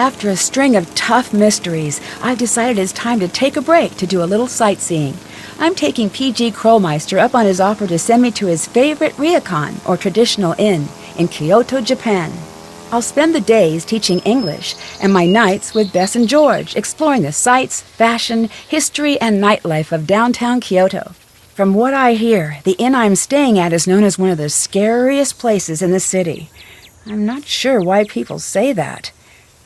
After a string of tough mysteries, I've decided it's time to take a break to do a little sightseeing. I'm taking P.G. Krollmeister up on his offer to send me to his favorite ryokan, or traditional inn, in Kyoto, Japan. I'll spend the days teaching English, and my nights with Bess and George, exploring the sights, fashion, history, and nightlife of downtown Kyoto. From what I hear, the inn I'm staying at is known as one of the scariest places in the city. I'm not sure why people say that.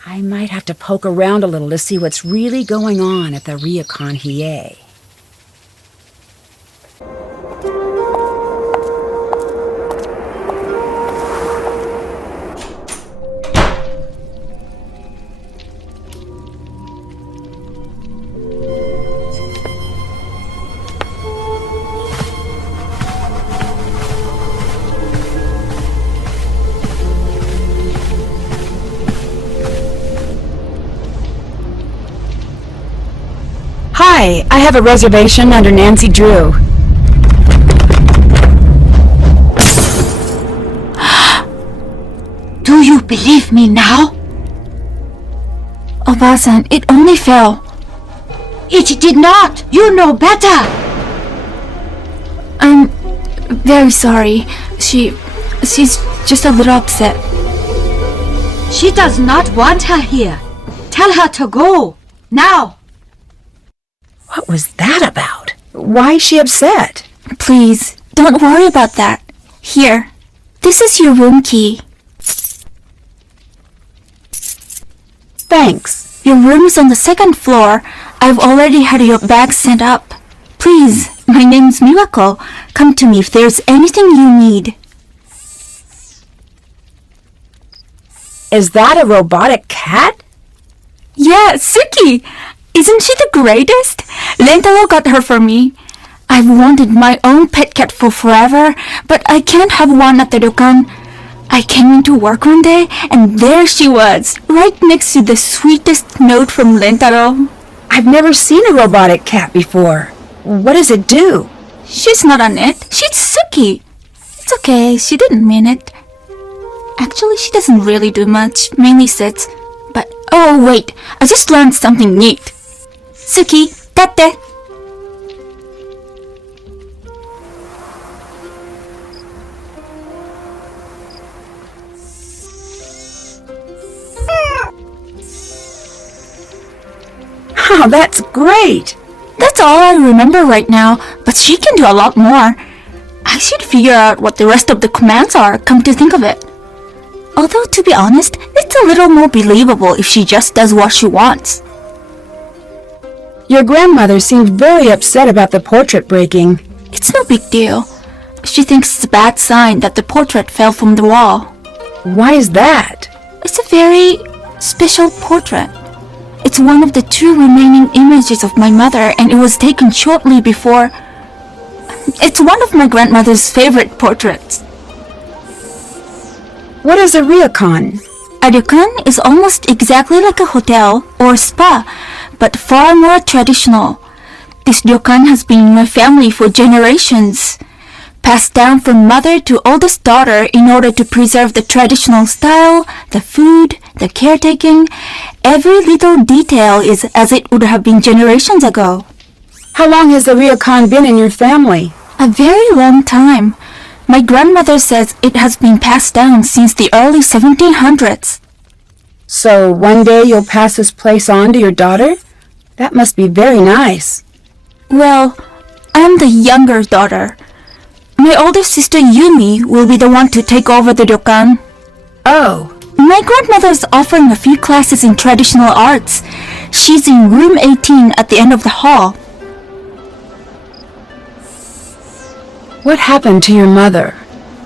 I might have to poke around a little to see what's really going on at the Ryokan Hiei. Hi, I have a reservation under Nancy Drew. Do you believe me now? Oba-san, it only fell. It did not! You know better! I'm very sorry. She's just a little upset. She does not want her here. Tell her to go. Now! What was that about? Why is she upset? Please, don't worry about that. Here, this is your room key. Thanks. Your room is on the second floor. I've already had your bag sent up. Please, my name's Miwako. Come to me if there's anything you need. Is that a robotic cat? Yeah, Suki! Isn't she the greatest? Lentaro got her for me. I've wanted my own pet cat for forever, but I can't have one at the ryokan. I came into work one day, and there she was, right next to the sweetest note from Lentaro. I've never seen a robotic cat before. What does it do? She's not on it. She's Suki. It's okay, she didn't mean it. Actually, she doesn't really do much, mainly sits. But, oh wait, I just learned something neat. Suki, tate. Oh, that's great! That's all I remember right now, but she can do a lot more. I should figure out what the rest of the commands are, come to think of it. Although, to be honest, it's a little more believable if she just does what she wants. Your grandmother seemed very upset about the portrait breaking. It's no big deal. She thinks it's a bad sign that the portrait fell from the wall. Why is that? It's a very special portrait. It's one of the 2 remaining images of my mother, and it was taken shortly before. It's one of my grandmother's favorite portraits. What is a ryokan? A ryokan is almost exactly like a hotel or spa, but far more traditional. This ryokan has been in my family for generations, passed down from mother to oldest daughter in order to preserve the traditional style, the food, the caretaking. Every little detail is as it would have been generations ago. How long has the ryokan been in your family? A very long time. My grandmother says it has been passed down since the early 1700s. So one day you'll pass this place on to your daughter? That must be very nice. Well, I'm the younger daughter. My older sister Yumi will be the one to take over the ryokan. Oh. My grandmother's offering a few classes in traditional arts. She's in room 18 at the end of the hall. What happened to your mother?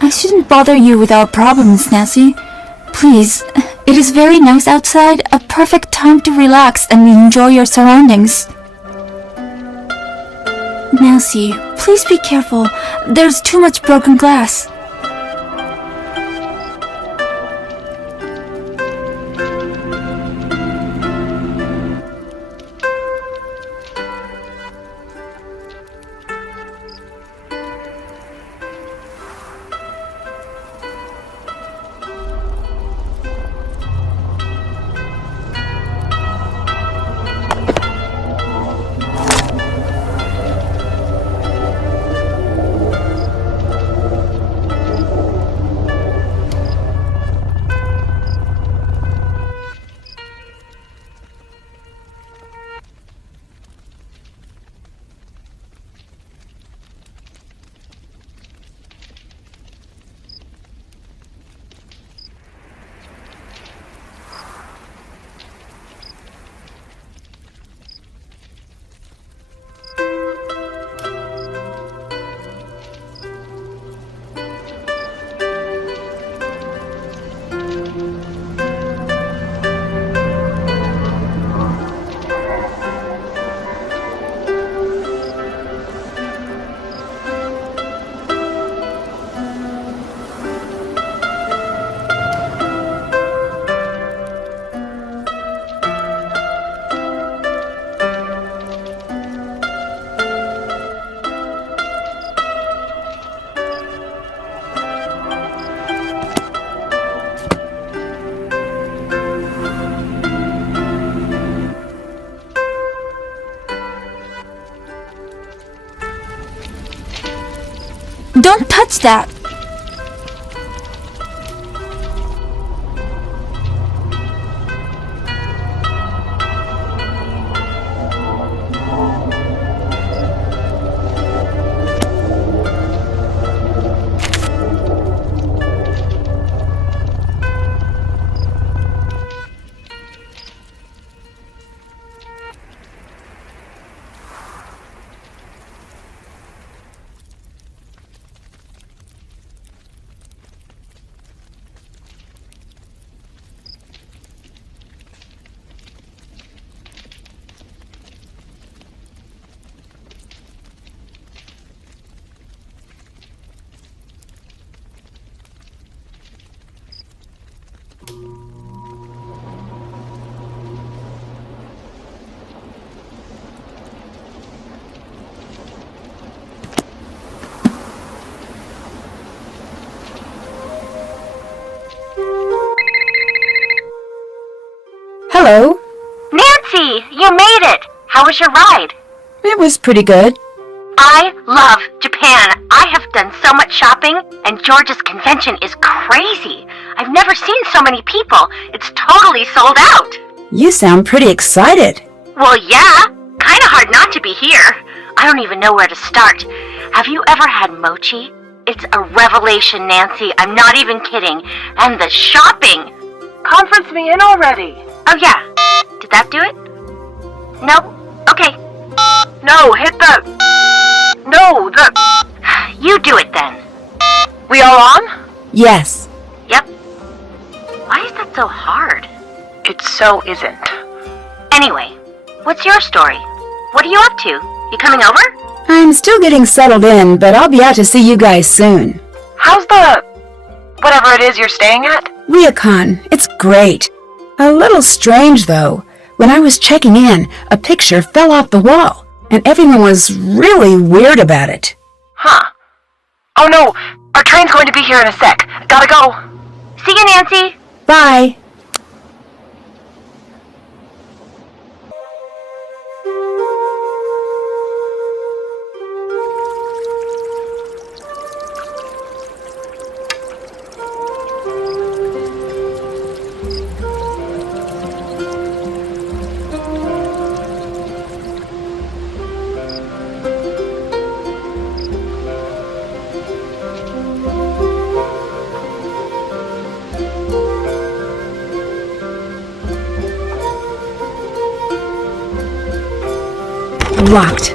I shouldn't bother you with our problems, Nancy. Please, it is very nice outside, a perfect time to relax and enjoy your surroundings. Nancy, please be careful. There's too much broken glass. What's that? Hello. Nancy, you made it! How was your ride? It was pretty good. I love Japan. I have done so much shopping, and George's convention is crazy. I've never seen so many people. It's totally sold out. You sound pretty excited. Well, yeah. Kinda hard not to be here. I don't even know where to start. Have you ever had mochi? It's a revelation, Nancy. I'm not even kidding. And the shopping. Conference me in already. Oh, yeah. Did that do it? Nope. Okay. No, hit the... No, the... You do it then. We all on? Yes. Yep. Why is that so hard? It so isn't. Anyway, what's your story? What are you up to? You coming over? I'm still getting settled in, but I'll be out to see you guys soon. How's the... whatever it is you're staying at? Ryokan, it's great. A little strange, though. When I was checking in, a picture fell off the wall, and everyone was really weird about it. Huh. Oh no, our train's going to be here in a sec. Gotta go. See you, Nancy. Bye. Locked.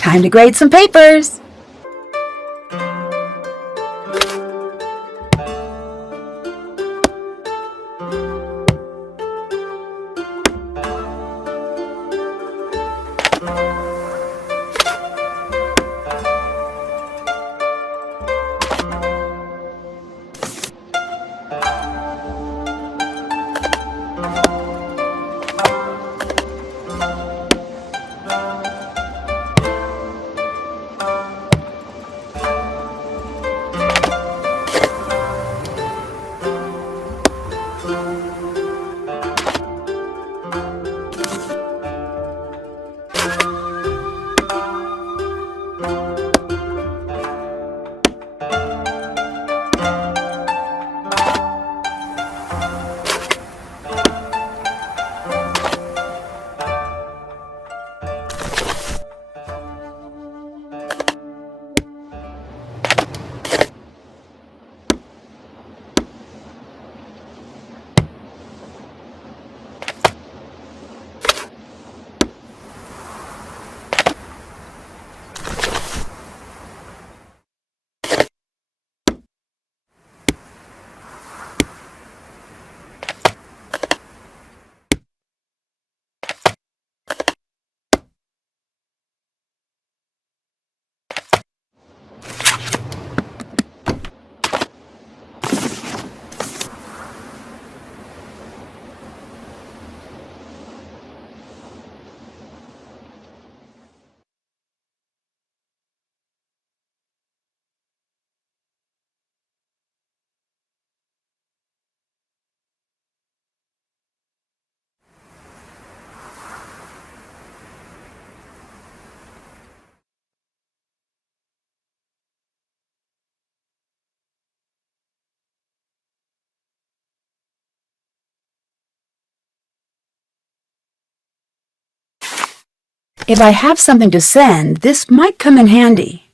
Time to grade some papers. If I have something to send, this might come in handy.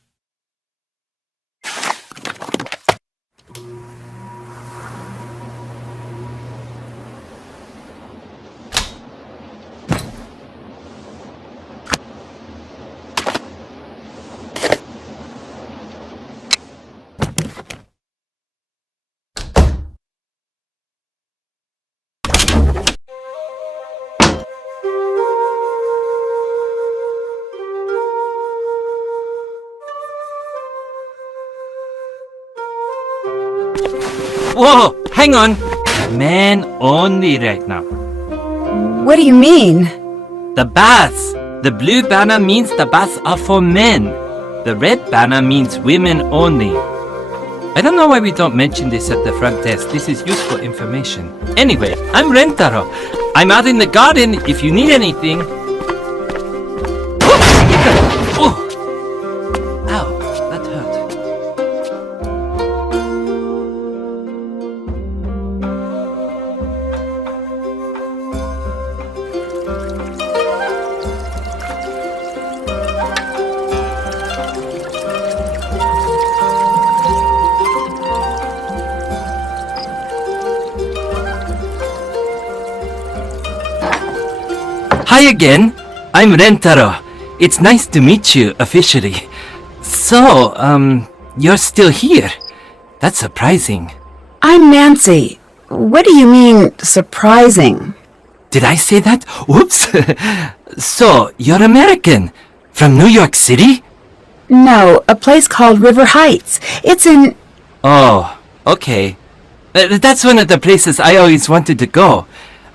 Whoa, hang on. Men only right now. What do you mean? The baths. The blue banner means the baths are for men. The red banner means women only. I don't know why we don't mention this at the front desk. This is useful information. Anyway, I'm Rentaro. I'm out in the garden if you need anything. Oh! Ow, that hurt. Hi again. I'm Rentaro. It's nice to meet you officially. So, you're still here. That's surprising. I'm Nancy. What do you mean, surprising? Did I say that? Whoops. So, you're American. From New York City? No, a place called River Heights. It's in... Oh, okay. That's one of the places I always wanted to go.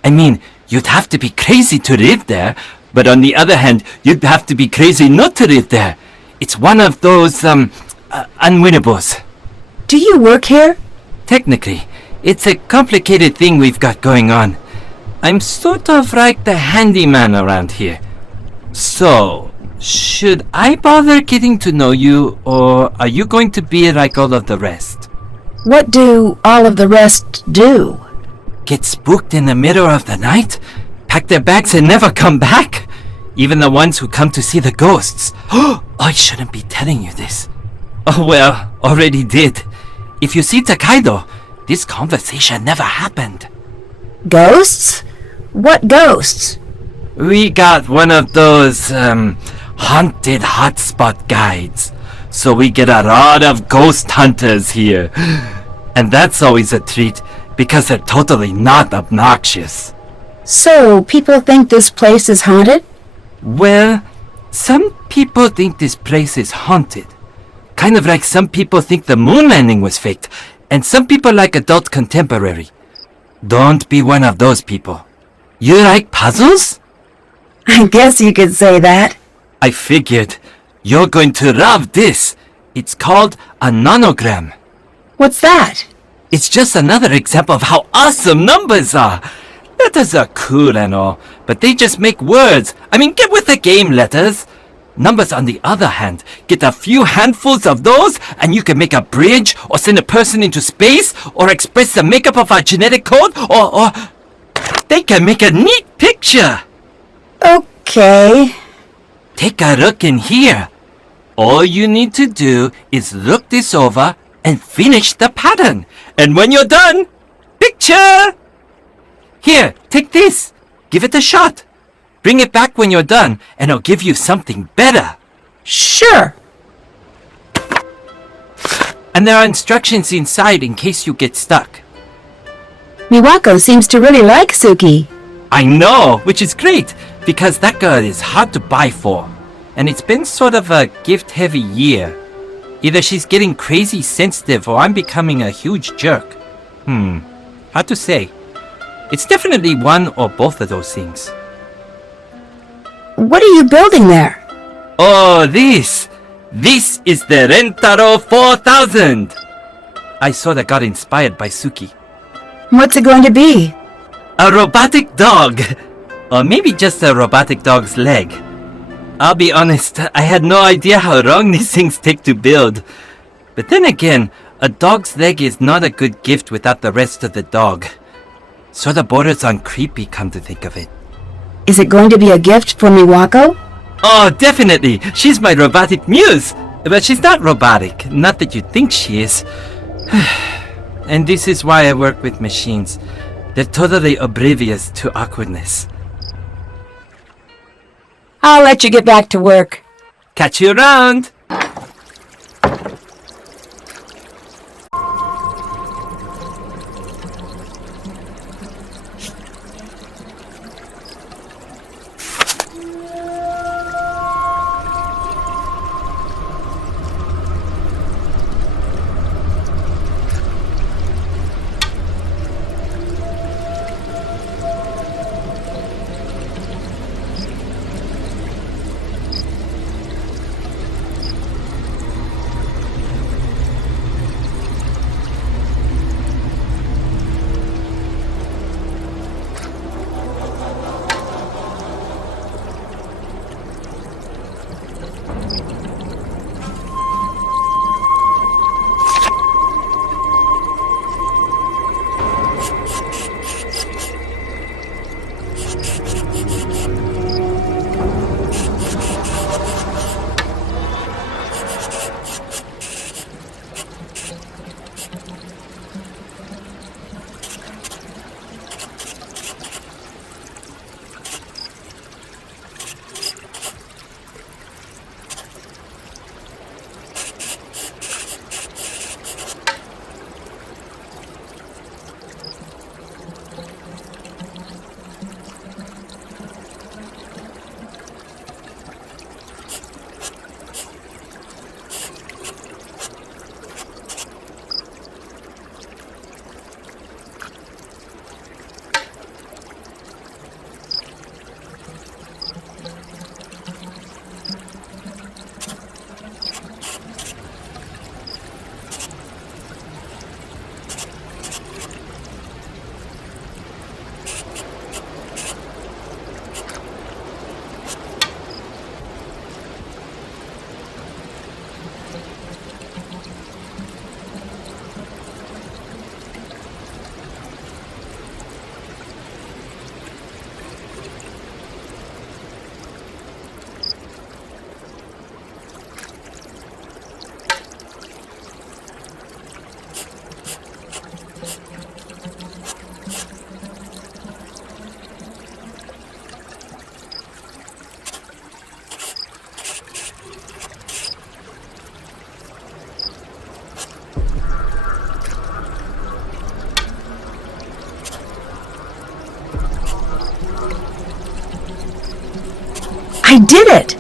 I mean, you'd have to be crazy to live there, but on the other hand, you'd have to be crazy not to live there. It's one of those, unwinnables. Do you work here? Technically, it's a complicated thing we've got going on. I'm sort of like the handyman around here. So, should I bother getting to know you, or are you going to be like all of the rest? What do all of the rest do? Get spooked in the middle of the night? Pack their bags and never come back? Even the ones who come to see the ghosts. Oh, I shouldn't be telling you this. Oh well, already did. If you see Takaido, this conversation never happened. Ghosts? What ghosts? We got one of those, haunted hotspot guides. So we get a lot of ghost hunters here. And that's always a treat because they're totally not obnoxious. So, people think this place is haunted? Well, some people think this place is haunted. Kind of like some people think the moon landing was faked, and some people like adult contemporary. Don't be one of those people. You like puzzles? I guess you could say that. I figured. You're going to love this. It's called a nonogram. What's that? It's just another example of how awesome numbers are. Letters are cool and all, but they just make words. I mean, get with the game, letters. Numbers, on the other hand, get a few handfuls of those, and you can make a bridge, or send a person into space, or express the makeup of a genetic code, or they can make a neat picture. Okay. Take a look in here. All you need to do is look this over and finish the pattern. And when you're done, picture! Here, take this. Give it a shot. Bring it back when you're done, and I'll give you something better. Sure. And there are instructions inside in case you get stuck. Miwako seems to really like Suki. I know, which is great, because that girl is hard to buy for. And it's been sort of a gift-heavy year. Either she's getting crazy sensitive or I'm becoming a huge jerk. Hard to say. It's definitely one or both of those things. What are you building there? Oh, this! This is the Rentaro 4000! I sorta got inspired by Suki. What's it going to be? A robotic dog! Or maybe just a robotic dog's leg. I'll be honest, I had no idea how long these things take to build. But then again, a dog's leg is not a good gift without the rest of the dog. Sorta borders on creepy, come to think of it. Is it going to be a gift for Miwako? Oh, definitely! She's my robotic muse! But she's not robotic, not that you think she is. And this is why I work with machines. They're totally oblivious to awkwardness. I'll let you get back to work. Catch you around! did it!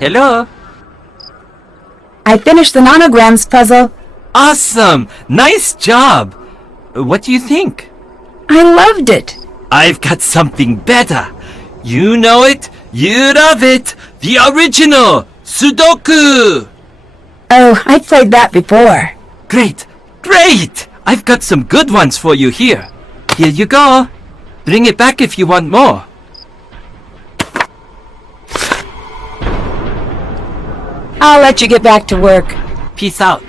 Hello? I finished the nanograms puzzle. Awesome! Nice job! What do you think? I loved it. I've got something better. You know it, you love it. The original Sudoku! Oh, I played that before. Great, great! I've got some good ones for you here. Here you go. Bring it back if you want more. I'll let you get back to work. Peace out.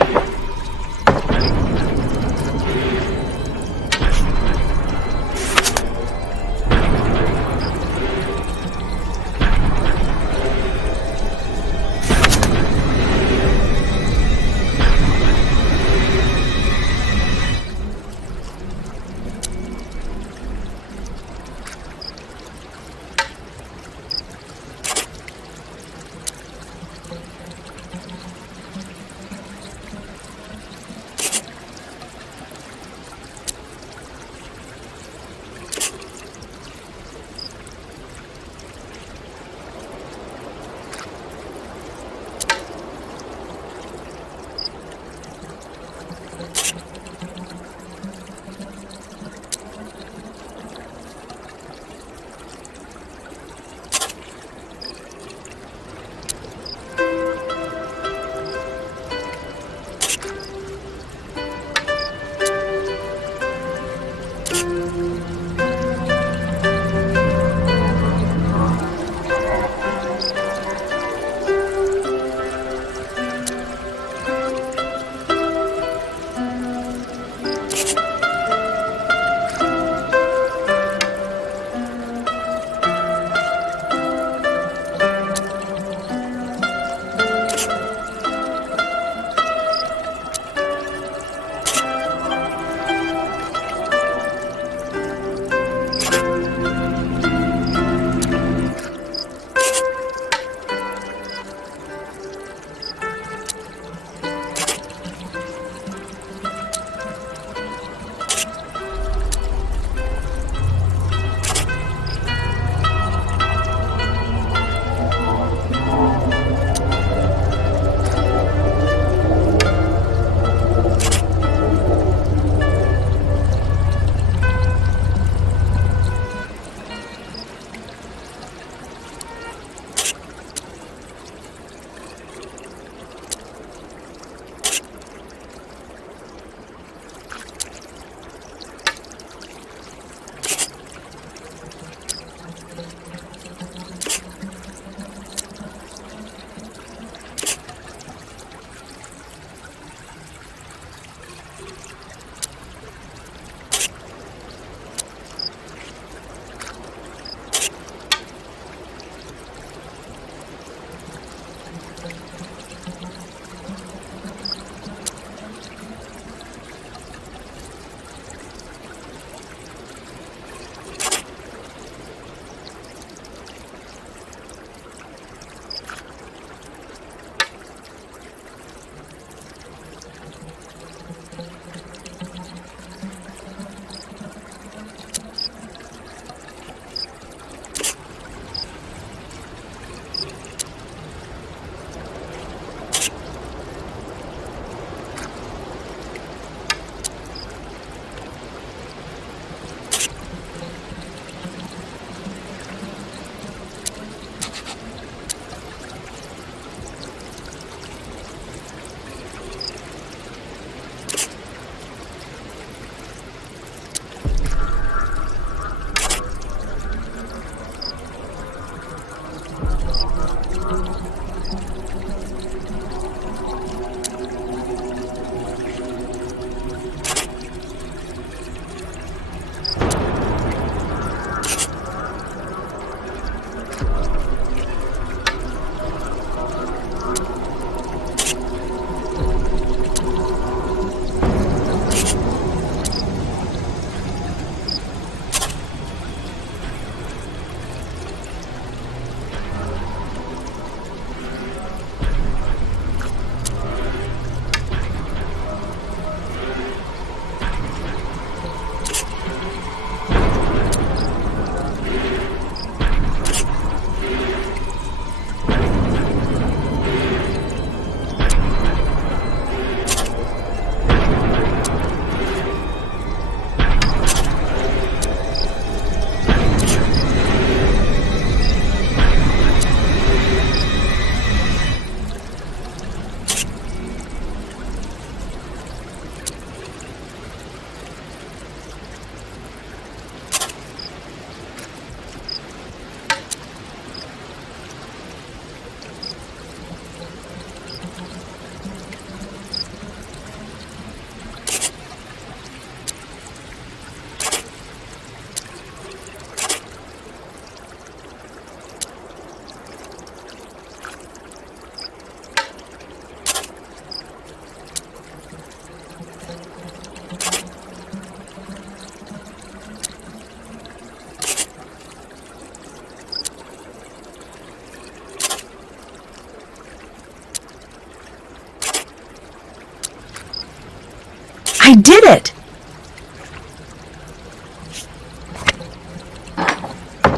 I did it!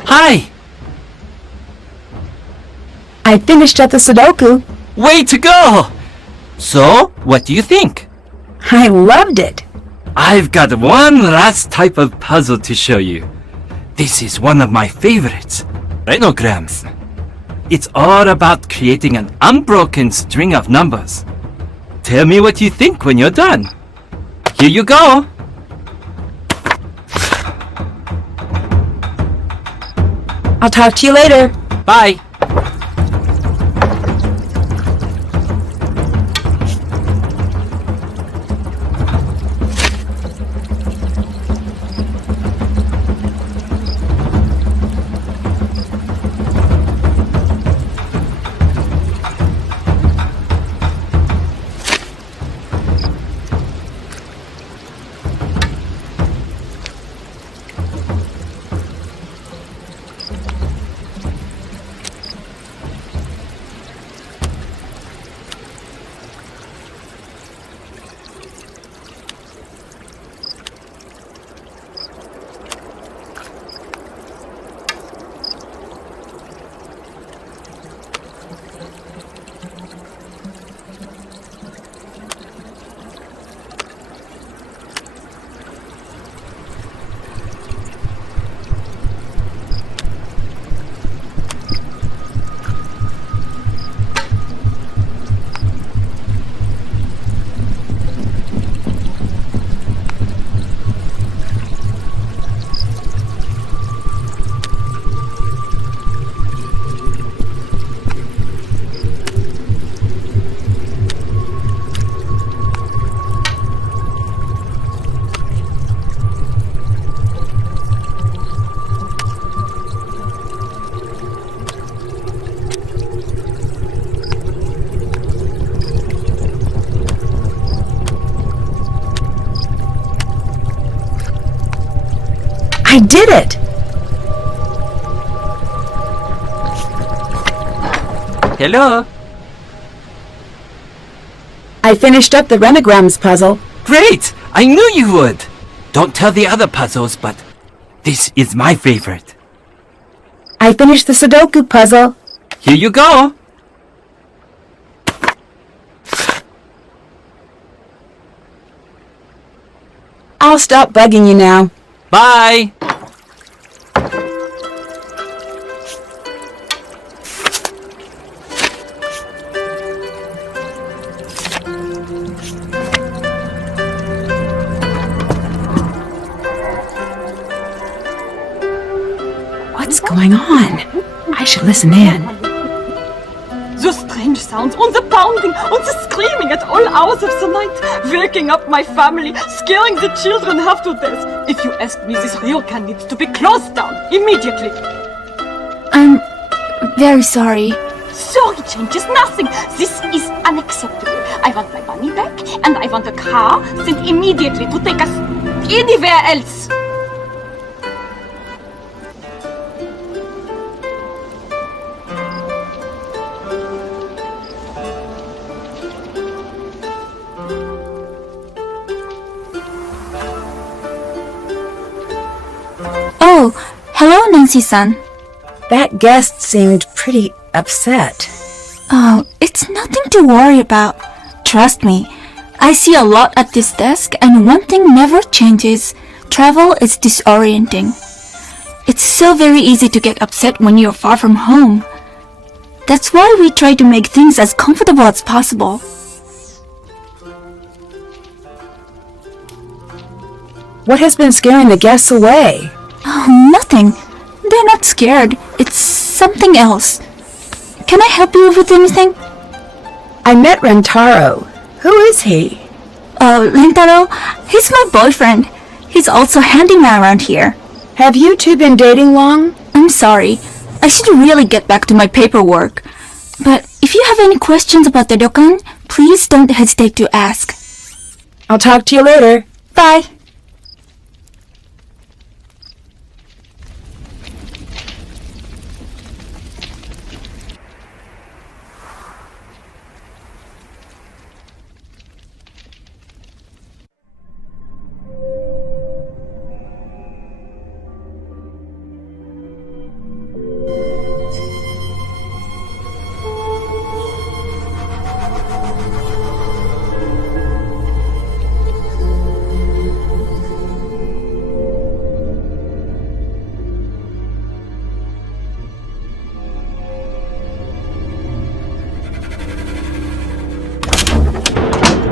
Hi! I finished up the Sudoku. Way to go! So, what do you think? I loved it. I've got one last type of puzzle to show you. This is one of my favorites. Renograms. It's all about creating an unbroken string of numbers. Tell me what you think when you're done. Here you go. I'll talk to you later. Bye. I did it! Hello. I finished up the Renograms puzzle. Great! I knew you would! Don't tell the other puzzles, but this is my favorite. I finished the Sudoku puzzle. Here you go! I'll stop bugging you now. Bye! What's going on? I should listen in. The strange sounds, and the pounding, and the screaming at all hours of the night, waking up my family, scaring the children half to death. If you ask me, this ryokan needs to be closed down immediately. I'm very sorry. Sorry changes nothing. This is unacceptable. I want my money back, and I want a car sent immediately to take us anywhere else. Oh, hello, Nancy-san. That guest seemed pretty upset. Oh, it's nothing to worry about. Trust me, I see a lot at this desk, and one thing never changes. Travel is disorienting. It's so very easy to get upset when you're far from home. That's why we try to make things as comfortable as possible. What has been scaring the guests away? Oh, nothing. They're not scared. It's something else. Can I help you with anything? I met Rentaro. Who is he? Oh, Rentaro, he's my boyfriend. He's also handyman around here. Have you two been dating long? I'm sorry. I should really get back to my paperwork. But if you have any questions about the ryokan, please don't hesitate to ask. I'll talk to you later. Bye.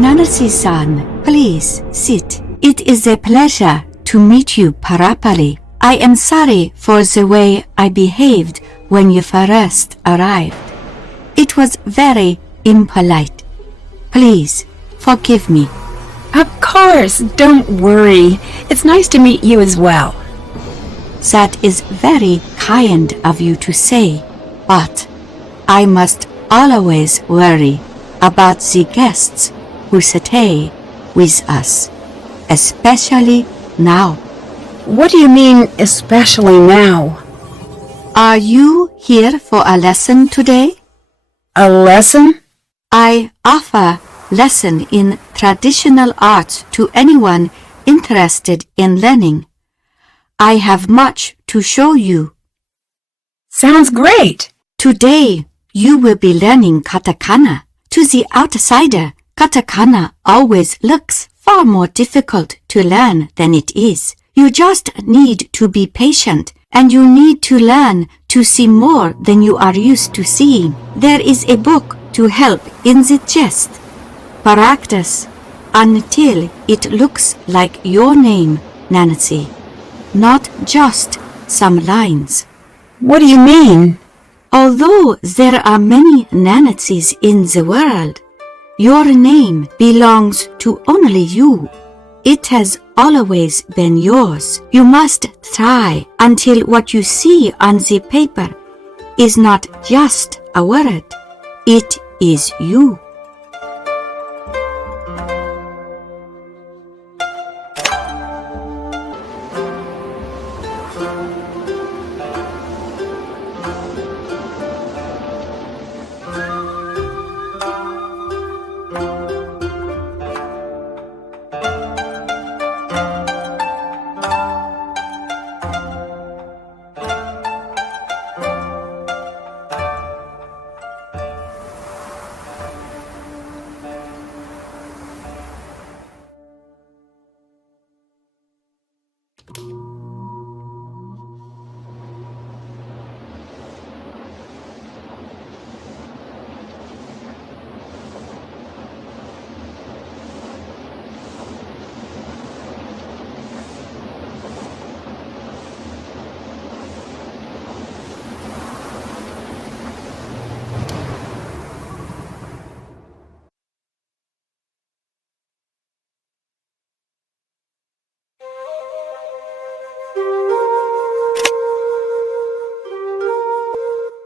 Nancy-san, please sit. It is a pleasure to meet you, Parapali. I am sorry for the way I behaved when you first arrived. It was very impolite. Please, forgive me. Of course, don't worry. It's nice to meet you as well. That is very kind of you to say, but I must always worry about the guests who stay with us, especially now. What do you mean, especially now? Are you here for a lesson today? A lesson? I offer lesson in traditional arts to anyone interested in learning. I have much to show you. Sounds great. Today, you will be learning katakana. To the outsider, katakana always looks far more difficult to learn than it is. You just need to be patient, and you need to learn to see more than you are used to seeing. There is a book to help in the chest. Practice until it looks like your name, Nancy, not just some lines. What do you mean? Although there are many Nancys in the world, your name belongs to only you. It has always been yours. You must try until what you see on the paper is not just a word. It is you.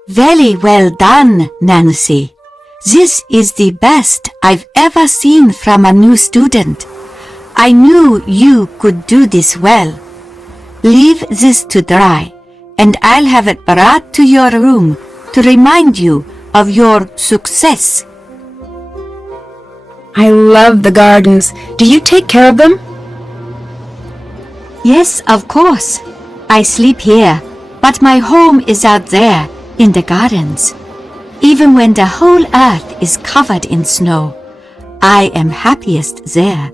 Very well done, Nancy. This is the best I've ever seen from a new student. I knew you could do this well. Leave this to dry, and I'll have it brought to your room to remind you of your success. I love the gardens. Do you take care of them? Yes, of course. I sleep here, but my home is out there in the gardens. Even when the whole earth is covered in snow, I am happiest there,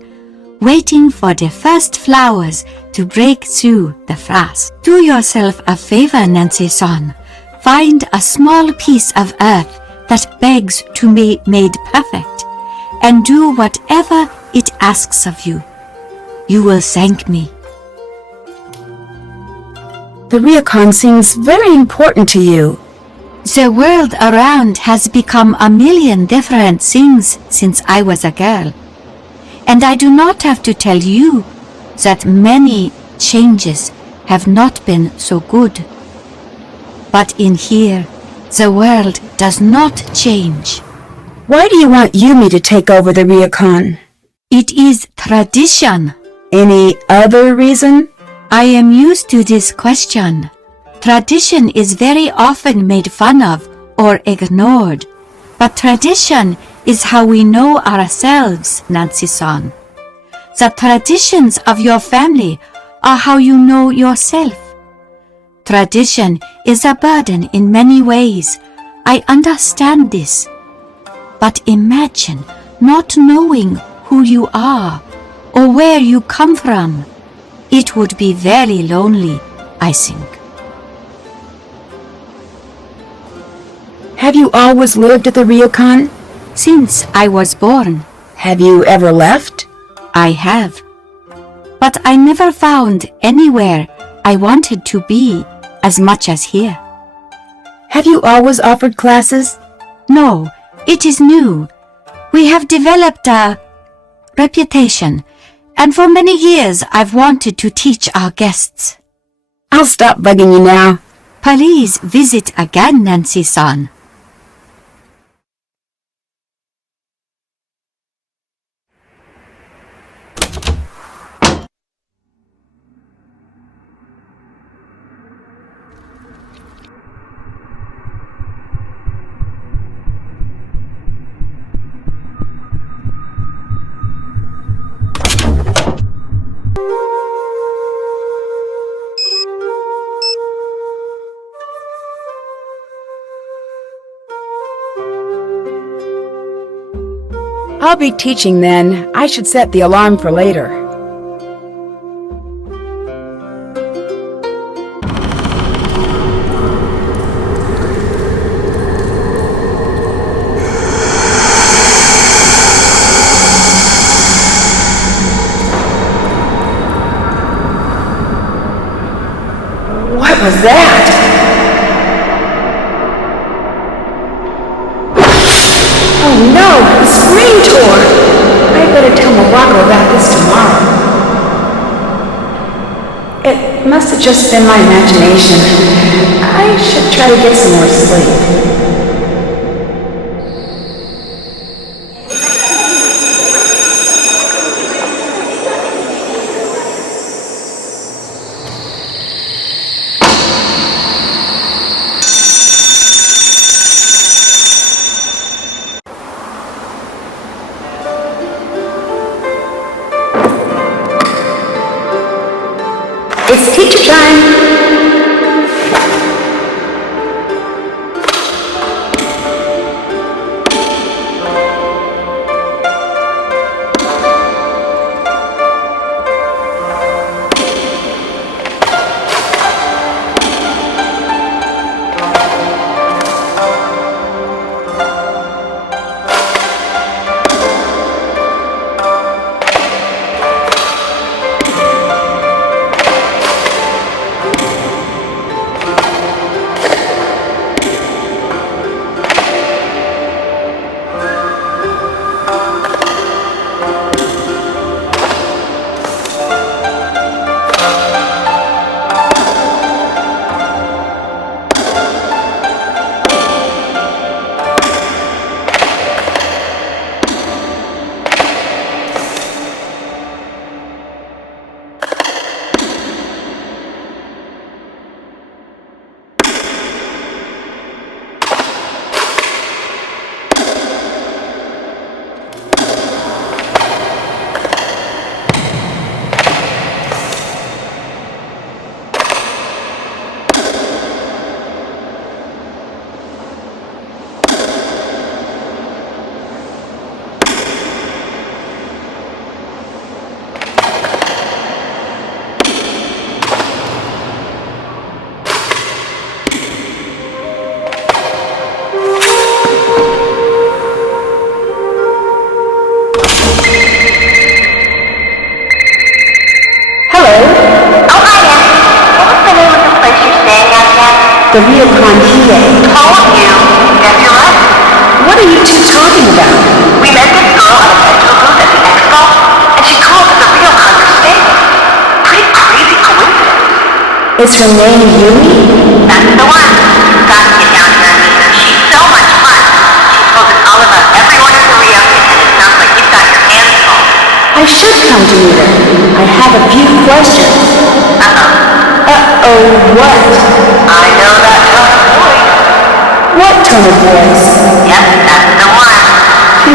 waiting for the first flowers to break through the frost. Do yourself a favor, Nancy-san. Find a small piece of earth that begs to be made perfect, and do whatever it asks of you. You will thank me. The ryokan seems very important to you. The world around has become a million different things since I was a girl. And I do not have to tell you that many changes have not been so good. But in here, the world does not change. Why do you want Yumi to take over the ryokan? It is tradition. Any other reason? I am used to this question. Tradition is very often made fun of or ignored. But tradition is how we know ourselves, Nancy-san. The traditions of your family are how you know yourself. Tradition is a burden in many ways. I understand this. But imagine not knowing who you are or where you come from. It would be very lonely, I think. Have you always lived at the ryokan? Since I was born, Have you ever left? I have. But I never found anywhere I wanted to be as much as here. Have you always offered classes? No, it is new. We have developed a reputation, and for many years I've wanted to teach our guests. I'll stop bugging you now. Please visit again, Nancy-san. I'll be teaching then. I should set the alarm for later. What was that? Oh no, the screen tore! I better tell Morocco about this tomorrow. It must have just been my imagination. I should try to get some more sleep. It's teacher time! The reocon here. Told you. Guess you're right. What are you two talking about? We met this girl at a dental booth at the expo, and she called us a real understatement. Pretty crazy coincidence. Is her name Yumi? That's the one. Got to get down here and meet her. She's so much fun. She told us all about everyone at the reunion, and it sounds like you've got your hands full. I should come to meet her. I have a few questions. Uh-oh, what? I know that tough voice. What tone of voice? Yep, that's the one.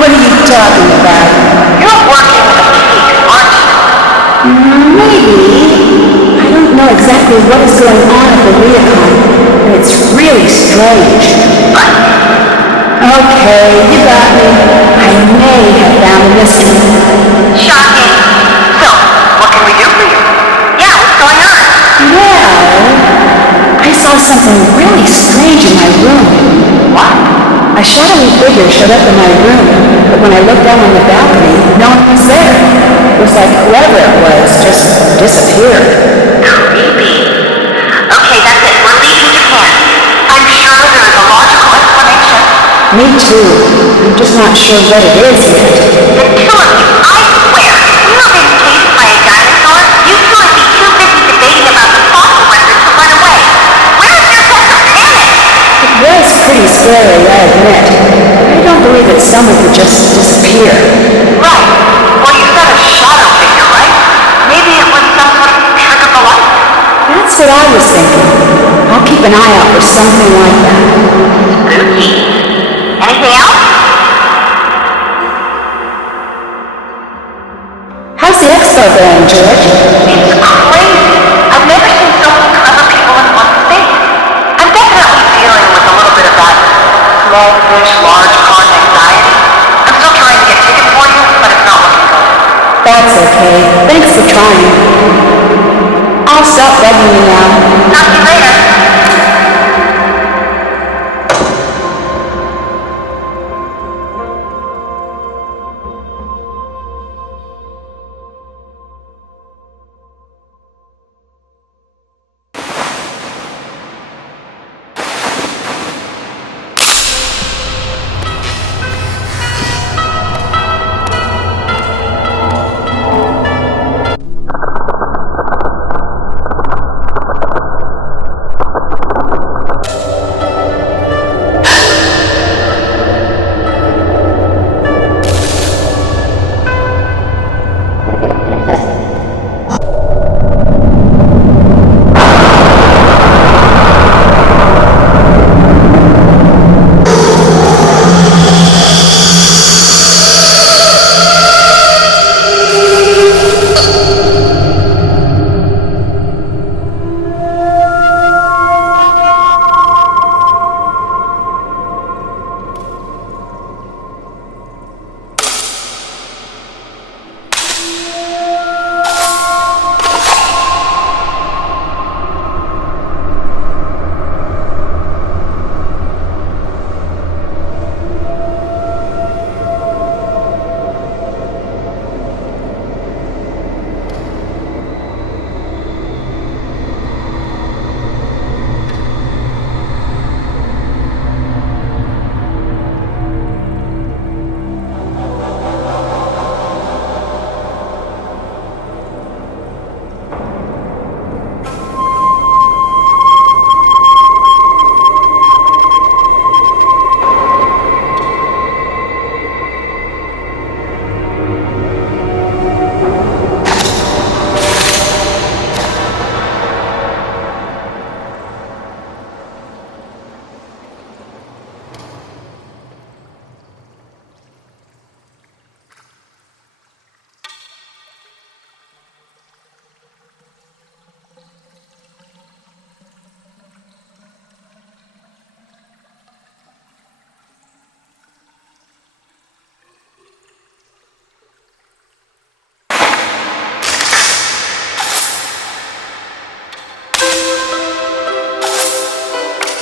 What are you talking about? You're working with a case, aren't you? Maybe. I don't know exactly what is going on at the reocon, and it's really strange. But Okay, you got me. I may have found a mystery. shocking. So, what can we do for you? Yeah, what's going on? Well, I saw something really strange in my room. What? A shadowy figure showed up in my room, but when I looked down on the balcony, no one was there. It was like whoever it was just disappeared. Creepy. Okay, that's it. We're leaving Japan. I'm sure there is a logical explanation. Me too. I'm just not sure what it is yet. The two of you, I swear, if we were being chased by a dinosaur, you two would be too busy debating about the fossil record to run away. Where's your sense of panic? It was pretty scary, I admit. I don't believe that someone could just disappear. Right. Well, you said a shadow figure, right? Maybe it was some sort of trick of the light. That's what I was thinking. I'll keep an eye out for something like that. Spooky. Anything else? How's the expo going, George? It's crazy. I've never seen so many clever people in one space. I'm definitely dealing with a little bit of that small fish, large pond anxiety. I'm still trying to get tickets for you, but it's not looking good. That's okay. Thanks for trying. I'll stop bugging you now. Talk to you later.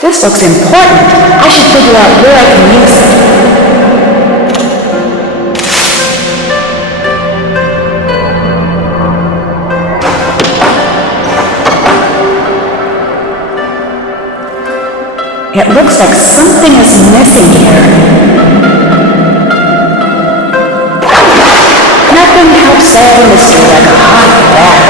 This looks important. I should figure out where I can use it. It looks like something is missing here. Nothing helps solve a mystery like a hot bath.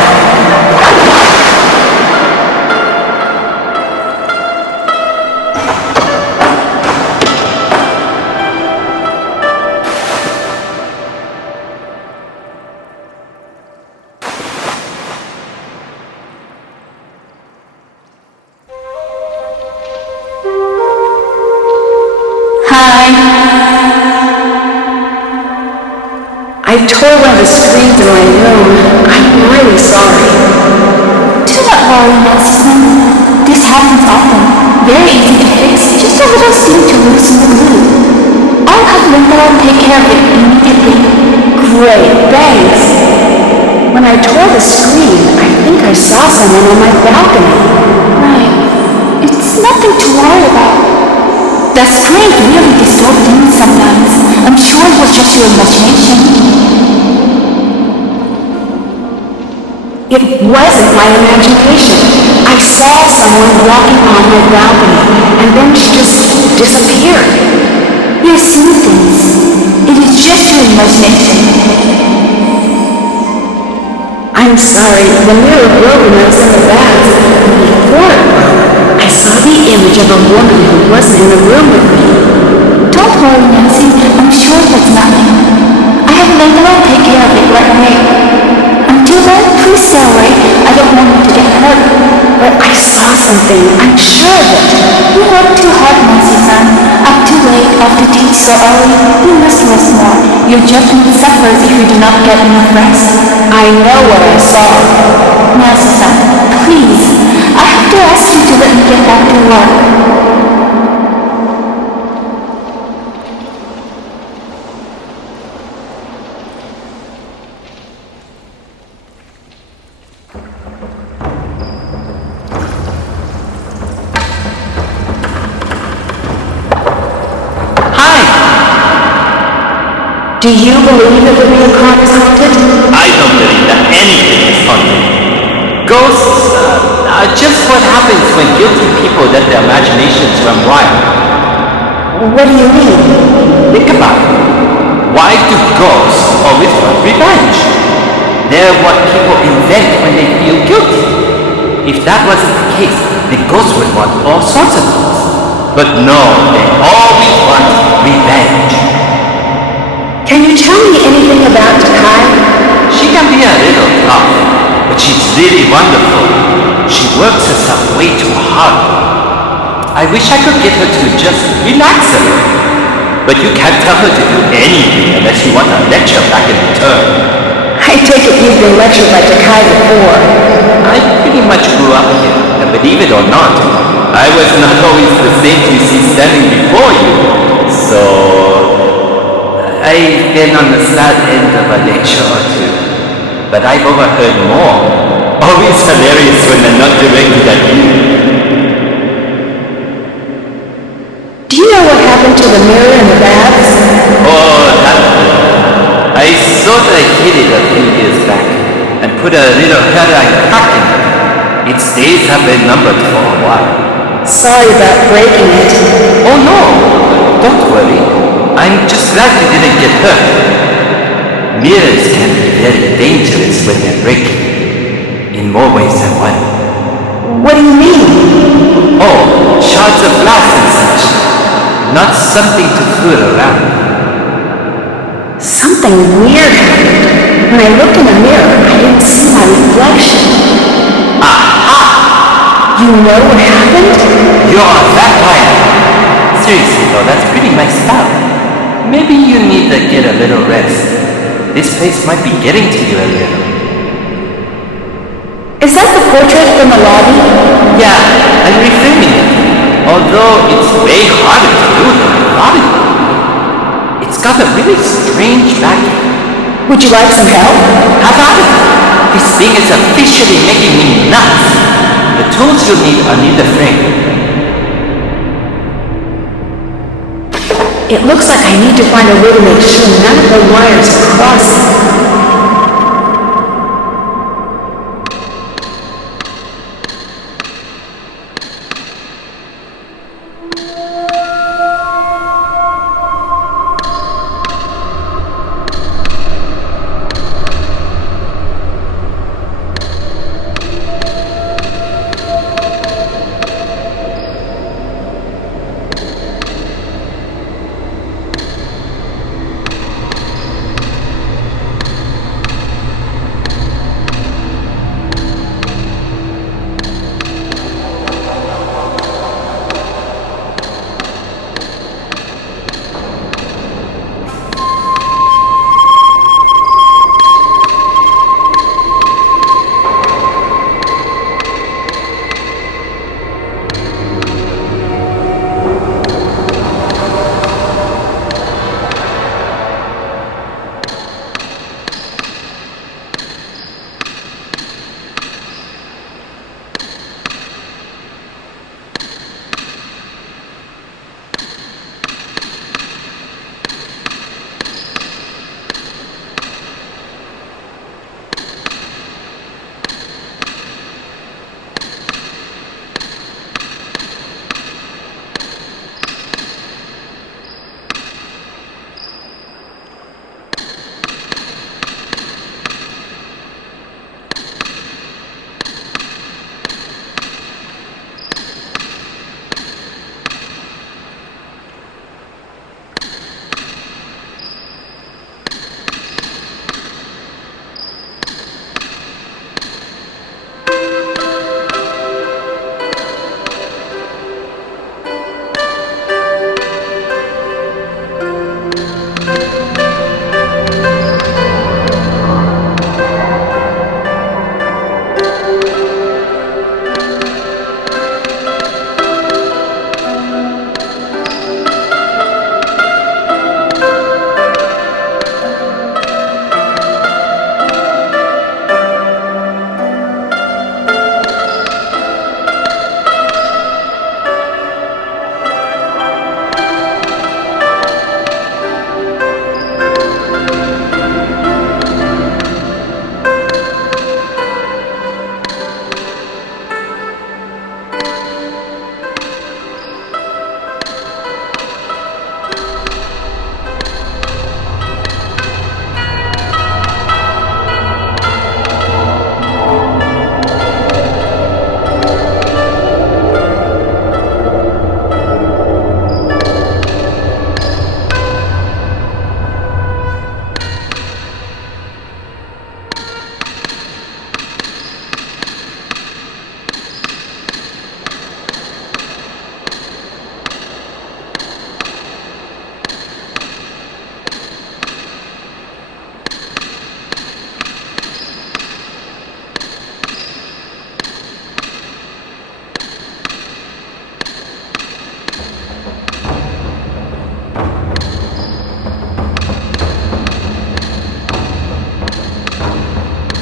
I tore one of the screens in my room. I'm really sorry. Do not worry, Nancy. This happens often. Very easy to fix. Just a little steam to loosen the glue. I'll have Minella take care of it immediately. Great, thanks. When I tore the screen, I think I saw someone on my balcony. Right. It's nothing to worry about. The screen really distorts sure it was just your imagination. It wasn't my imagination. I saw someone walking on my balcony, and then she just disappeared. You're seeing things. It is just your imagination. I'm sorry, the mirror broke when I was in the bath. Before it broke, I saw the image of a woman who wasn't in the room with me. Don't worry, Nancy. I'm sure that's nothing. I have Minella take care of it right away. Until then, please stay away. I don't want you to get hurt. But I saw something. I'm sure of it. You work too hard, Nancy-san. Up too late, off to teach so early. You must rest more. Your judgment suffers if you do not get enough rest. I know what I saw. Nancy-san, please. I have to ask you to let me get back to work. Do you believe that the recoup is haunted? I don't believe that anything is haunted. Ghosts are just what happens when guilty people let their imaginations run wild. What do you mean? Think about it. Why do ghosts always want revenge? They're what people invent when they feel guilty. If that wasn't the case, the ghosts would want all sorts of things. But no, they always want revenge. Can you tell me anything about Takai? She can be a little tough, but she's really wonderful. She works herself way too hard. I wish I could get her to just relax a little. But you can't tell her to do anything unless you want a lecture back in return. I take it you've been lectured by Takai before. I pretty much grew up here, and believe it or not, I was not always the same you see standing before you. So I've been on the sad end of a lecture or two, but I've overheard more. Always hilarious when they're not directed at you. Do you know what happened to the mirror in the baths? Oh, that one. I sort of hid it a few years back and put a little hairline crack in it. Its days have been numbered for a while. Sorry about breaking it. Oh no, don't worry. I'm just glad you didn't get hurt. Mirrors can be very dangerous when they're breaking, in more ways than one. What do you mean? Oh, shards of glass and such. Not something to fool around. Something weird happened. When I looked in the mirror, I didn't see my reflection. Aha! You know what happened? You're a vampire! Seriously though, that's pretty messed up. Maybe you need to get a little rest. This place might be getting to you a little. Is that the portrait from the lobby? Yeah, I'm reframing it. Although it's way harder to do than I thought it would. It's got a really strange backing. Would you like some help? Have at it! This thing is officially making me nuts. The tools you'll need are near the frame. It looks like I need to find a way to make sure none of the wires are crossing.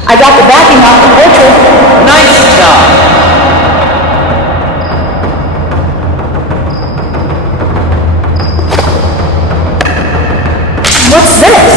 I got the backing off the portrait. Nice job! What's this?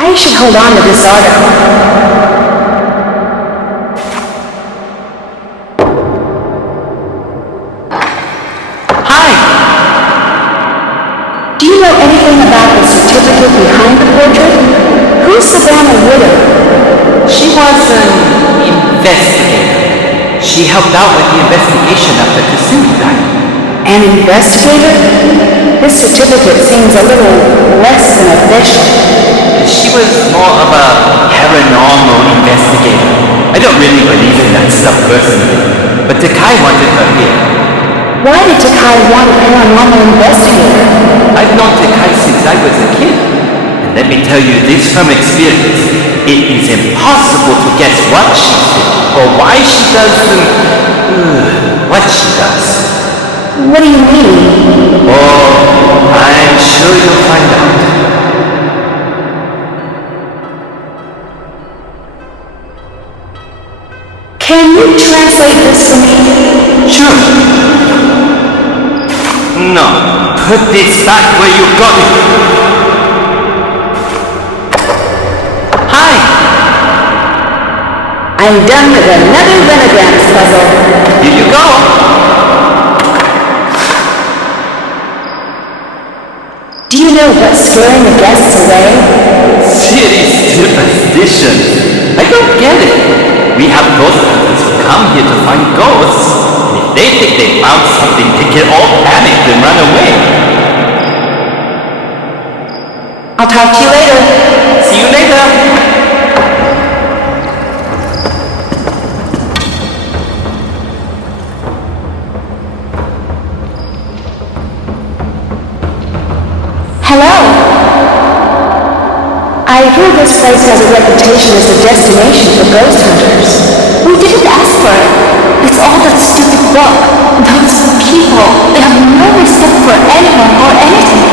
I should hold on to this article. Hi! Do you know anything about the certificate behind the portrait? Who's Savannah Widow? She was an investigator. She helped out with the investigation after Kasumi died. An investigator? This certificate seems a little less than official. She was more of a paranormal investigator. I don't really believe in that stuff personally, but Takai wanted her here. Why did Takai want a paranormal investigator? I've known Takai since I was a kid. And let me tell you this from experience. It is impossible to guess what she did or why she does what she does. What do you mean? Oh, I'm sure you'll find out. Can you translate this for me? Sure. No, put this back where you got it. Hi! I'm done with another Renagrams puzzle. Here you go. Do you know what's scaring the guests away? City superstitions. I don't get it. We have ghost hunters who come here to find ghosts. And if they think they found something, they get all panicked and run away. I'll talk to you later. See you later. Hello. I hear this place has a reputation as a destination for ghost hunters. We didn't ask for it. It's all that stupid book. Those people, they have no respect for anyone or anything.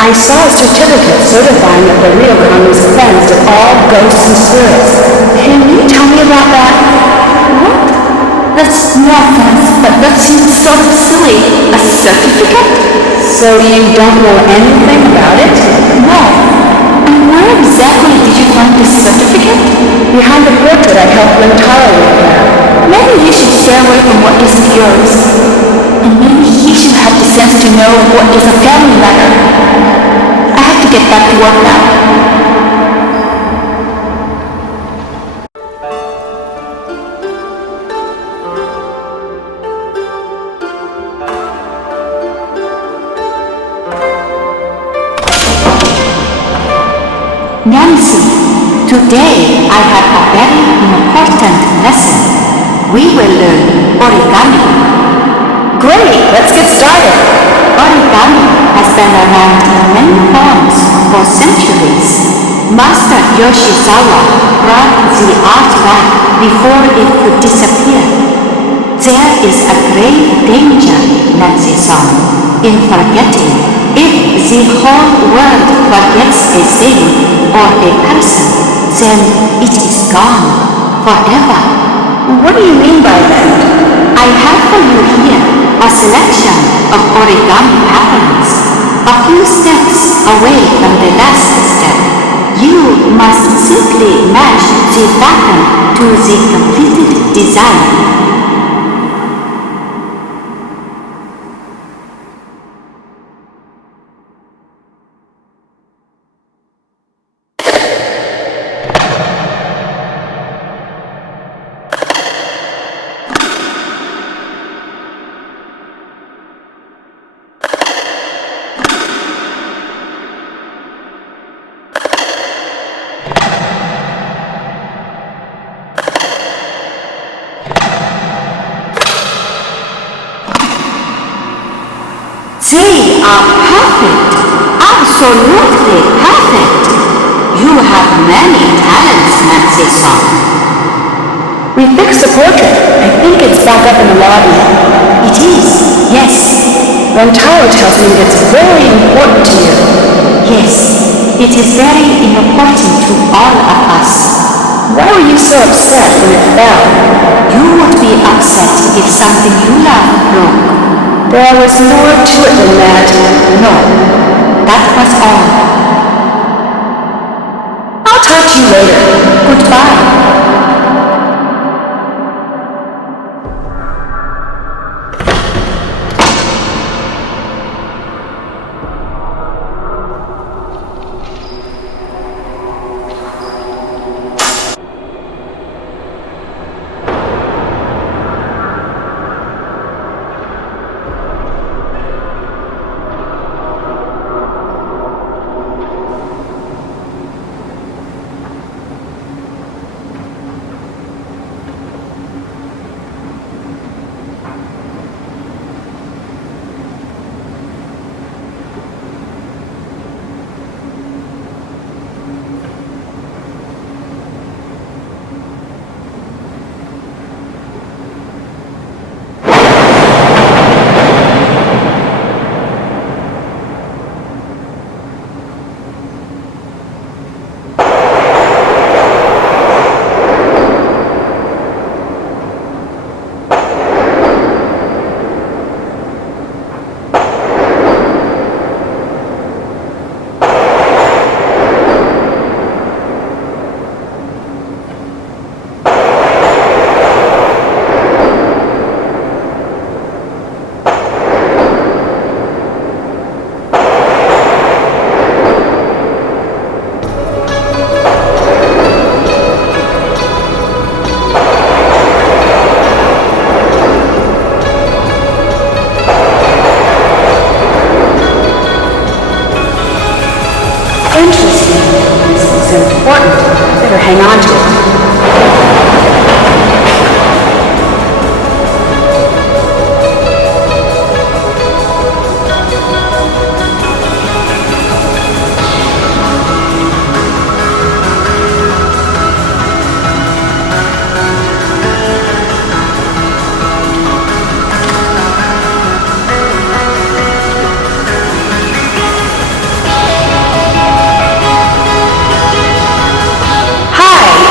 I saw a certificate certifying that the Ryokon was cleansed of all ghosts and spirits. Can you tell me about that? What? That's no offense, but that seems sort of silly. A certificate? So you don't know anything about it? No. And where exactly did you find this certificate? Behind the portrait I helped Rentaro repair. Maybe you should stay away from what isn't yours. And maybe he should have the sense to know what is a family matter. I have to get back to work now. Nancy, today I have a very important lesson. We will learn origami. Great, let's get started. Origami has been around in many forms for centuries. Master Yoshizawa brought the art back before it could disappear. There is a grave danger, Nancy-san, in forgetting. If the whole world forgets a thing or a person, then it is gone forever. What do you mean by that? I have for you here a selection of origami patterns, a few steps away from the last step. You must simply match the pattern to the completed design. They are perfect. Absolutely perfect. You have many talents, Nancy-san. We fixed the portrait. I think it's back up in the lobby. It is, yes. Rantaro tells me that it's very important to you. Yes, it is very important to all of us. Why were you so upset when it fell? You would be upset if something you love broke. There was more to it than that. No, that was all. I'll talk to you later. Goodbye. Interesting. This is important. Better hang on to it.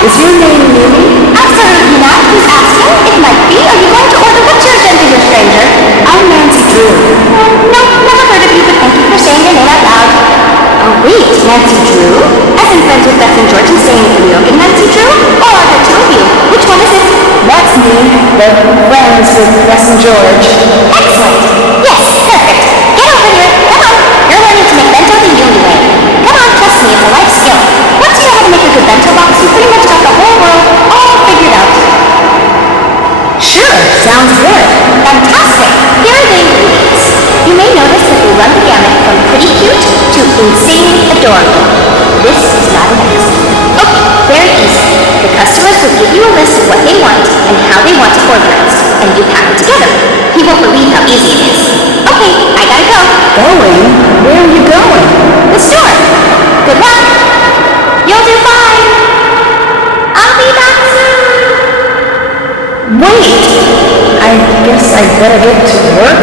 Is your name Lani? Absolutely not. Who's asking? It might be. Are you going to order? What's your gentleman, stranger? I'm Nancy Drew. No, never heard of you, but thank you for saying your name out loud. Oh, wait, Nancy Drew? As in friends with Beth and George and staying at the Ryokan Nancy Drew? Or are there two of you? Which one is it? That's me. The friends with Beth and George. Excellent. Yes, perfect. Get over here. Come on. You're learning to make bento the Yumi way. Come on, trust me, it's a life skill. Once you know how to make a good bento box, you pretty much got the whole world all figured out. Sure, sounds good. Fantastic! Here are the ingredients. You may notice that they run the gamut from pretty cute to insanely adorable. This is not an accident. Okay, very easy. The customers will give you a list of what they want and how they want it organized, and you pack it together. You won't believe how easy it is. Okay, I gotta go. Going? Where are you going? The store. Good luck. You'll do fine. I'll be back soon. Wait! I guess I'd better get to work.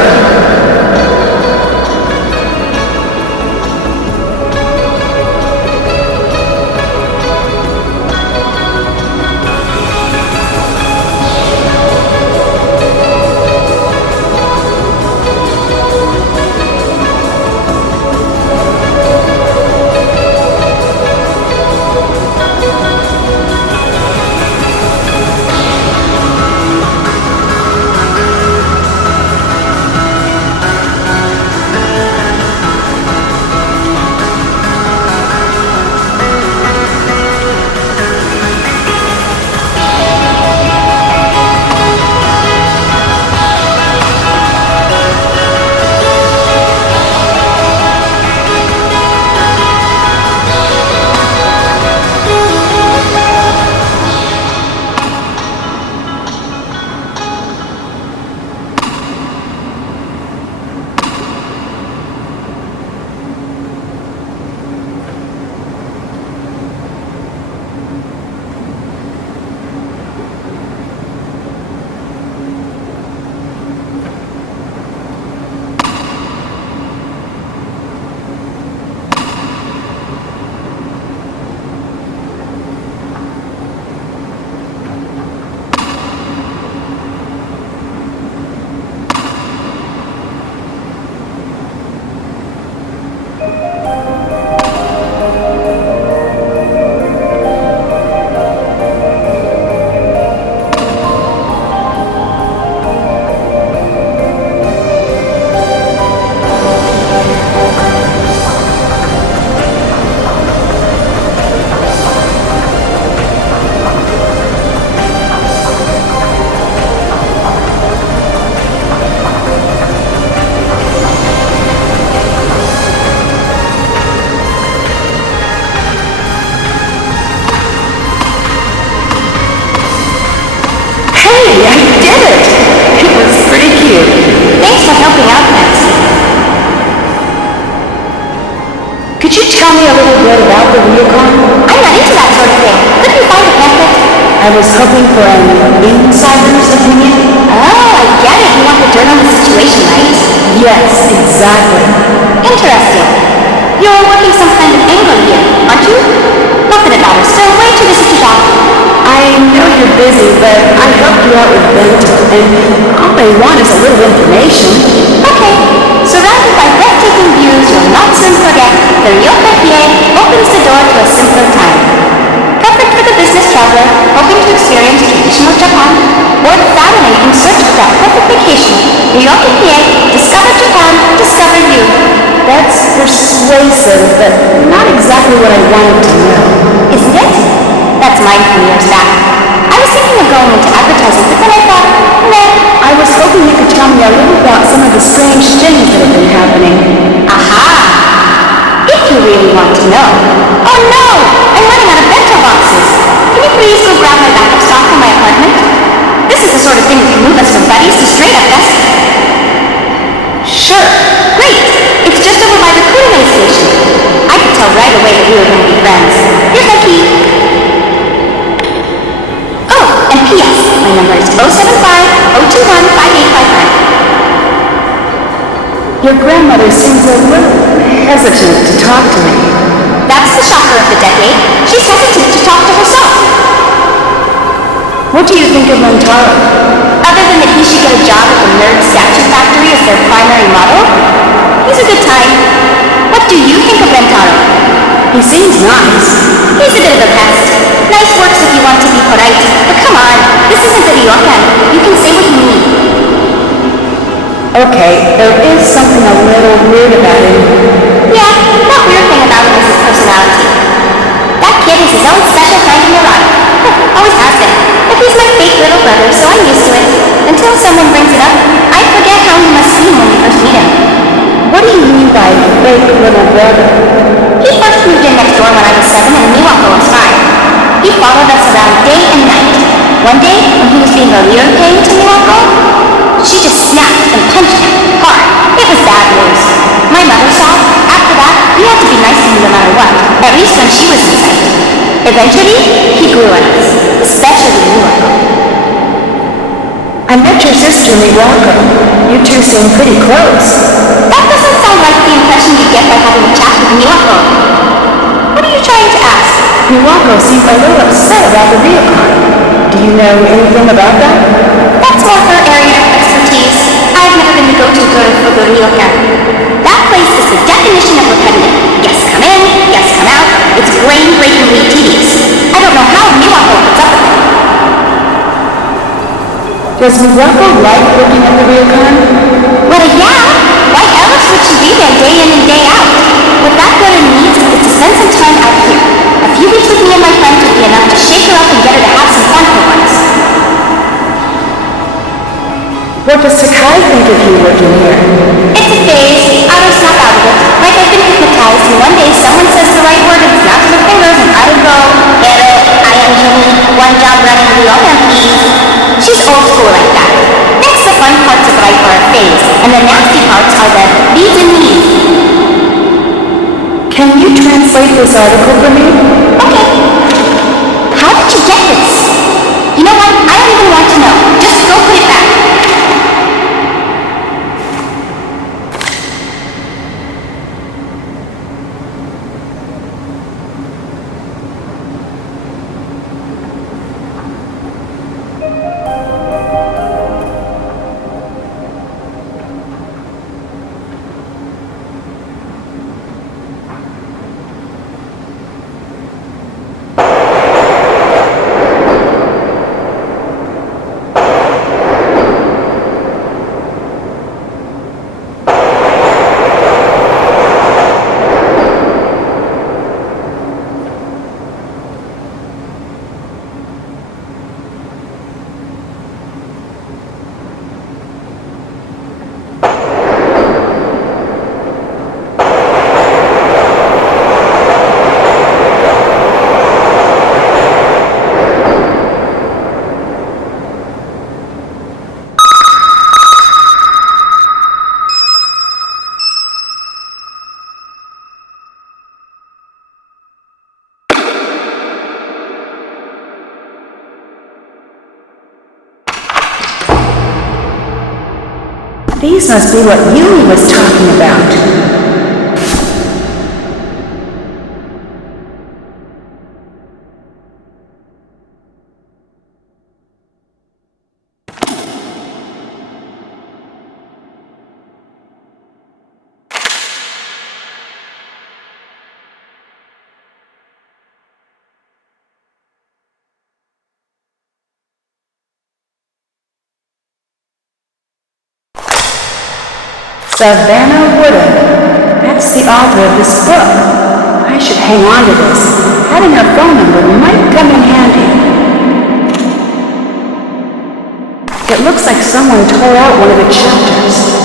tell me a little bit about the recoup? I'm not into that sort of thing. Couldn't you find a pamphlet? I was hoping for an insider's opinion. Oh, I get it. You want the dirt on the situation, right? Yes, exactly. Interesting. You're working some kind of angle here, aren't you? Not that it matters. Still, way too busy to talk. I know you're busy, but I helped you out with Bento, and all I want is a little information. Okay. Surrounded by breathtaking views, you'll not soon forget the recoup opens the door to a simpler time. Perfect for the business traveler hoping to experience traditional Japan, or the family in search of that perfect vacation. Recoup discovered Japan, discovered you. That's persuasive, but not exactly what I wanted to know. Isn't it? That's mine from years back. I was thinking of going into advertising, but then I thought, nah. I was hoping you could tell me a little about some of the strange things that have been happening. Aha! If you really want to know. Oh no! I'm running out of bento boxes. Can you please go grab my backup stock from my apartment? This is the sort of thing that can move us from buddies to straight up best. Sure. Great! It's just over by the Kunimei station. I could tell right away that we were going to be friends. Here's my key. Oh, and P.S. My number is 075-021-5855. Your grandmother seems a little hesitant to talk to me. That's the shocker of the decade. She's hesitant to talk to herself. What do you think of Rentaro? Other than that he should get a job at the nerd statue factory as their primary model, he's a good time. What do you think of Rentaro? He seems nice. He's a bit of a pest. Nice works if you want to be polite, but come on, this isn't the ryokan. You can say what you mean. Okay, there is something a little weird about him. Yeah, that weird thing about him is his personality. That kid is his own special kind of neurotic. Always has been. But he's my fake little brother, so I'm used to it. Until someone brings it up, I forget how he must seem when you first meet him. What do you mean by fake little brother? He first moved in next door when I was 7 and Miwako was 5. He followed us around day and night. One day, when he was being a ryokei to Miwako, she just snapped and punched him hard. It was bad news. My mother saw. After that, we had to be nice to him no matter what, at least when she was in sight. Eventually, he grew on us, especially Miwako. I met your sister, Miwako. You two seem pretty close. That doesn't sound like the impression you get by having a chat with Miwako. What are you trying to ask? Miwako seemed a little upset about the recoup. Do you know anything about that? That's more her area of expertise. I've never been the go-to girl for the ryokan. That place is the definition of repetitive. Guests come in, guests come out. It's brain-breakingly tedious. I don't know how Miwako puts up with it. Does Miwako like working at the ryokan? Well, yeah. Why else would she be there day in and day out? What that girl needs is to spend some time out here. A few weeks with me and my friends would be enough to shake her up and get her to have some fun for once. What does Sakai think of you working here? It's a phase. I will snap out of it. Like I've been hypnotized, and one day someone says the right word and snaps her fingers, and I go, hello, I am Jimmy. One job running the ryokan, please. She's old school like that. That's the fun parts of life are a phase, and the nasty parts are the bees and knees. Can you translate this article for me? Okay. How did you get this? You know what? I don't even want to know. Just go put it back. These must be what Yui was talking about. Savannah Woodham. That's the author of this book. I should hang on to this. Having her phone number might come in handy. It looks like someone tore out one of the chapters.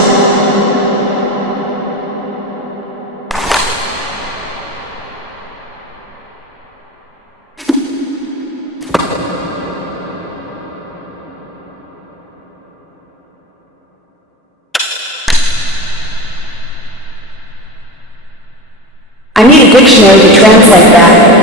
I need a dictionary to translate that.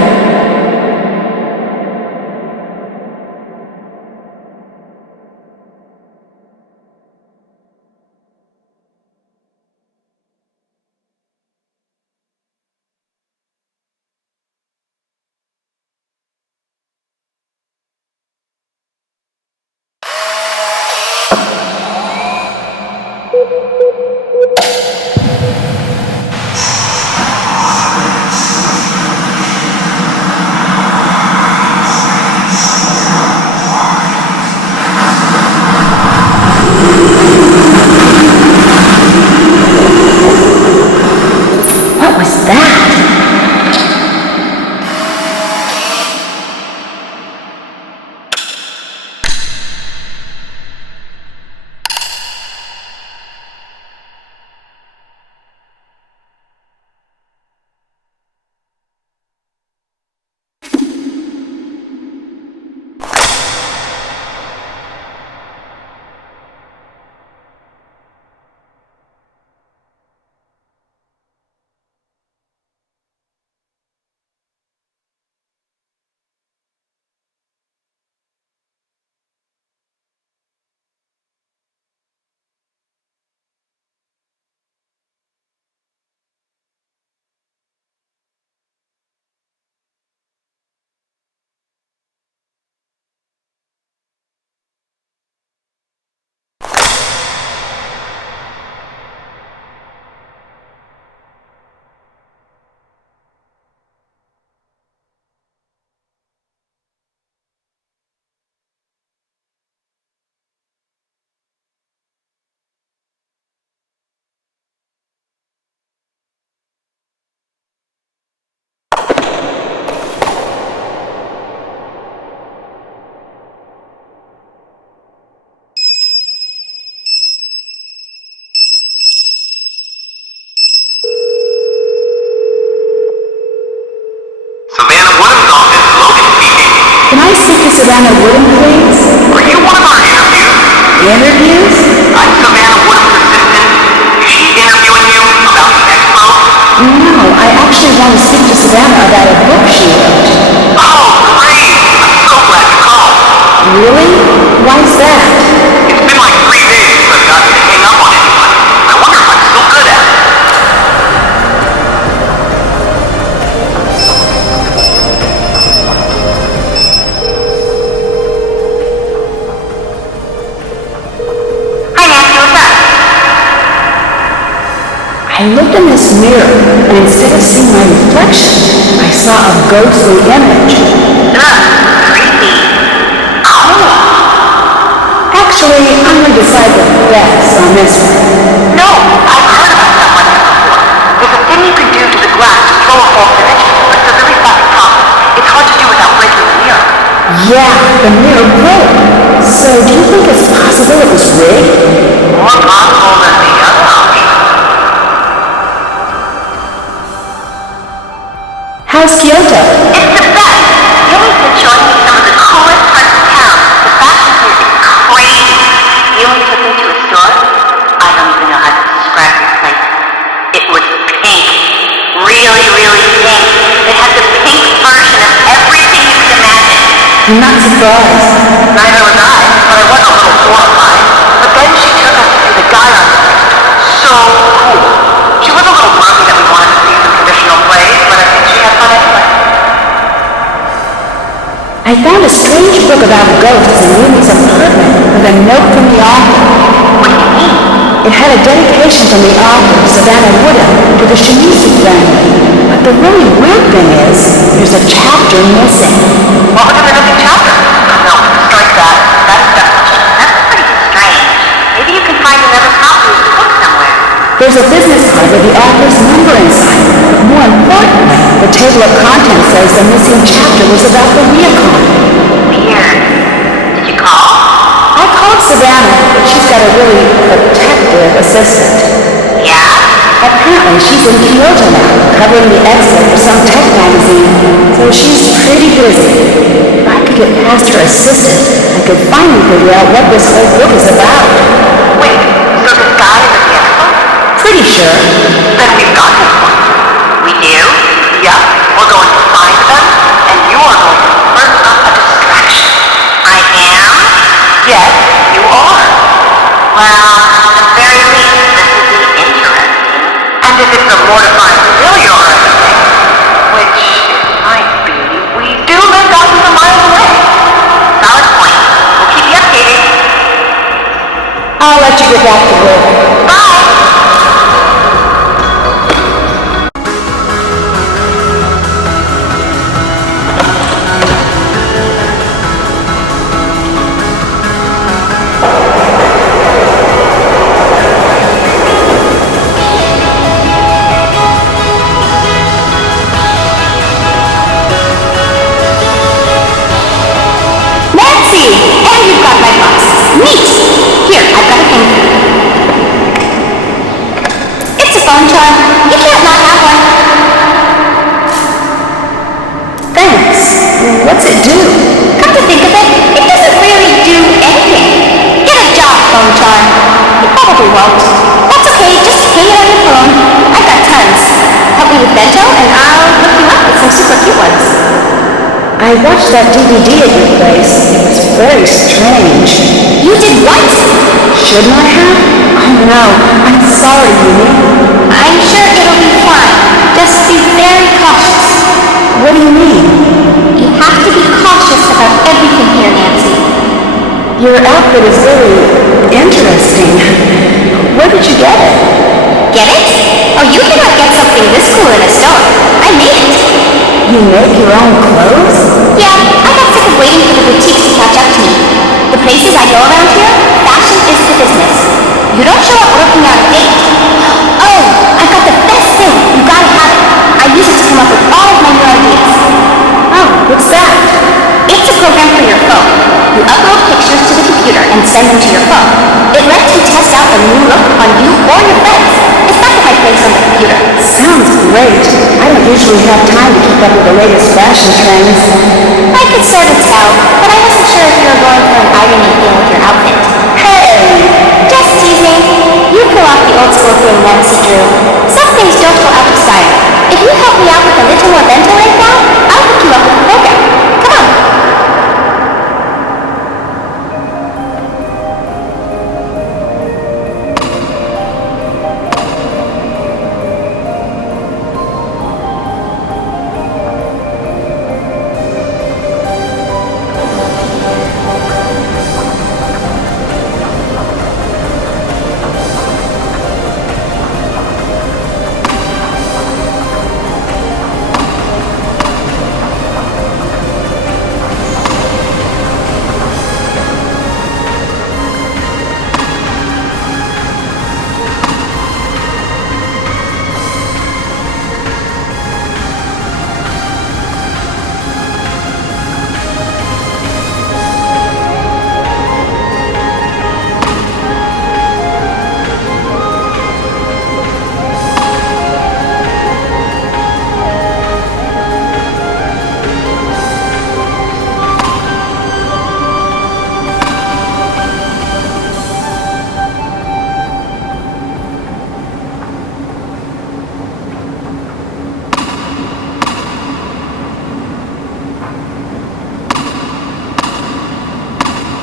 What was that? Can I speak to Savannah Woodham, please? Are you one of our interviews? Interviews? I'm Savannah Woodham's assistant. Is she interviewing you about the expo? No, I actually want to speak to Savannah about a book she wrote. Oh, great! I'm so glad you called. Really? Why's that? It's been like 3 days since I've gotten to hang up on anyone. I wonder if I'm still good at it. Hi, Nancy, what's up? I looked in this mirror, and instead of seeing my reflection, I saw a ghostly image. Ugh, creepy. Actually, I'm going to decide the best on this one. No, I've heard about stuff like this before. There's a thing you can do to the glass to throw a false image, but it's a really fucking problem. It's hard to do without breaking the mirror. Yeah, the mirror broke. So do you think it's possible it was rigged? More possible than the other option. How's Kyoto? It's the best. Yuri's been showing me some of the coolest parts of town. The fashion here is crazy. Yuri took me to a store. I don't even know how to describe this place. It was pink. Really, really pink. It had the pink version of everything you could imagine. I'm not surprised. Neither was I, but I was a little horrified. But then she took us to see the guy on the so cool. She was a little grumpy that we wanted to see some traditional plays, but I think she had fun anyway. I found a strange book about ghosts in Ruby's apartment with a note from the author. What do you mean? It had a dedication from the author, Savannah Woodham, to the Shimizu family. But the really weird thing is, there's a chapter missing. What was in the missing chapter? No, strike that. That's definitely. That's pretty strange. Maybe you can find another copy of the book somewhere. There's a business card with the author's number inside. But more importantly, the table of contents says the missing chapter was about the reacon. Weird. Did you call? I called Savannah, but she's got a really protective assistant. Yeah? Apparently, she's in Kyoto now, covering the expo for some tech magazine, so she's pretty busy. If I could get past her assistant, I could finally figure out what this whole book is about. Wait, so this guy is at the expo? Pretty sure. Then we've got this one. We do? Yep. We're going to find them, and you are going to stir up a distraction. I am? Yes, you are. Well, at the very least, this will be interesting. And if it's a mortifying failure or anything, which it might be, we do live thousands of miles away. Solid point. We'll keep you updated. I'll let you get back to work. Bye! Nancy! And you've got my box. Neat! Here, I've got a thing for you. It's a phone charm. You can't not have one. Thanks. What's it do? Come to think of it, it doesn't really do anything. Get a job, phone charm. You probably won't. That's okay, just hang it on your phone. I've got tons. Help me with Bento, and I'll hook you up with some super cute ones. I watched that DVD at your place. It was very strange. You did what? Shouldn't I have? Oh no, I'm sorry, Mimi. I'm sure it'll be fine. Just be very cautious. What do you mean? You have to be cautious about everything here, Nancy. Your outfit is really interesting. Where did you get it? Get it? Oh, you cannot get something this cool in a store. I made it. You make your own clothes? Yeah, I got sick of waiting for the boutiques to catch up to me. The places I go around here, fashion is the business. You don't show up looking out of date. Oh, I've got the best thing. You gotta have it. I use it to come up with all of my new ideas. Oh, what's that? It's a program for your phone. You upload pictures to the computer and send them to your phone. It lets you test out a new look on you or your friends. It's got the right place on the computer. Sounds great. I don't usually have time to keep up with the latest fashion trends. I could sort of tell, but I wasn't sure if you were going for an irony thing with your outfit. Hey! Just teasing. You pull off the old school thing Nancy drew. Some things don't go out of style. If you help me out with a little more bento like that, I'll hook you up with a program. Come on.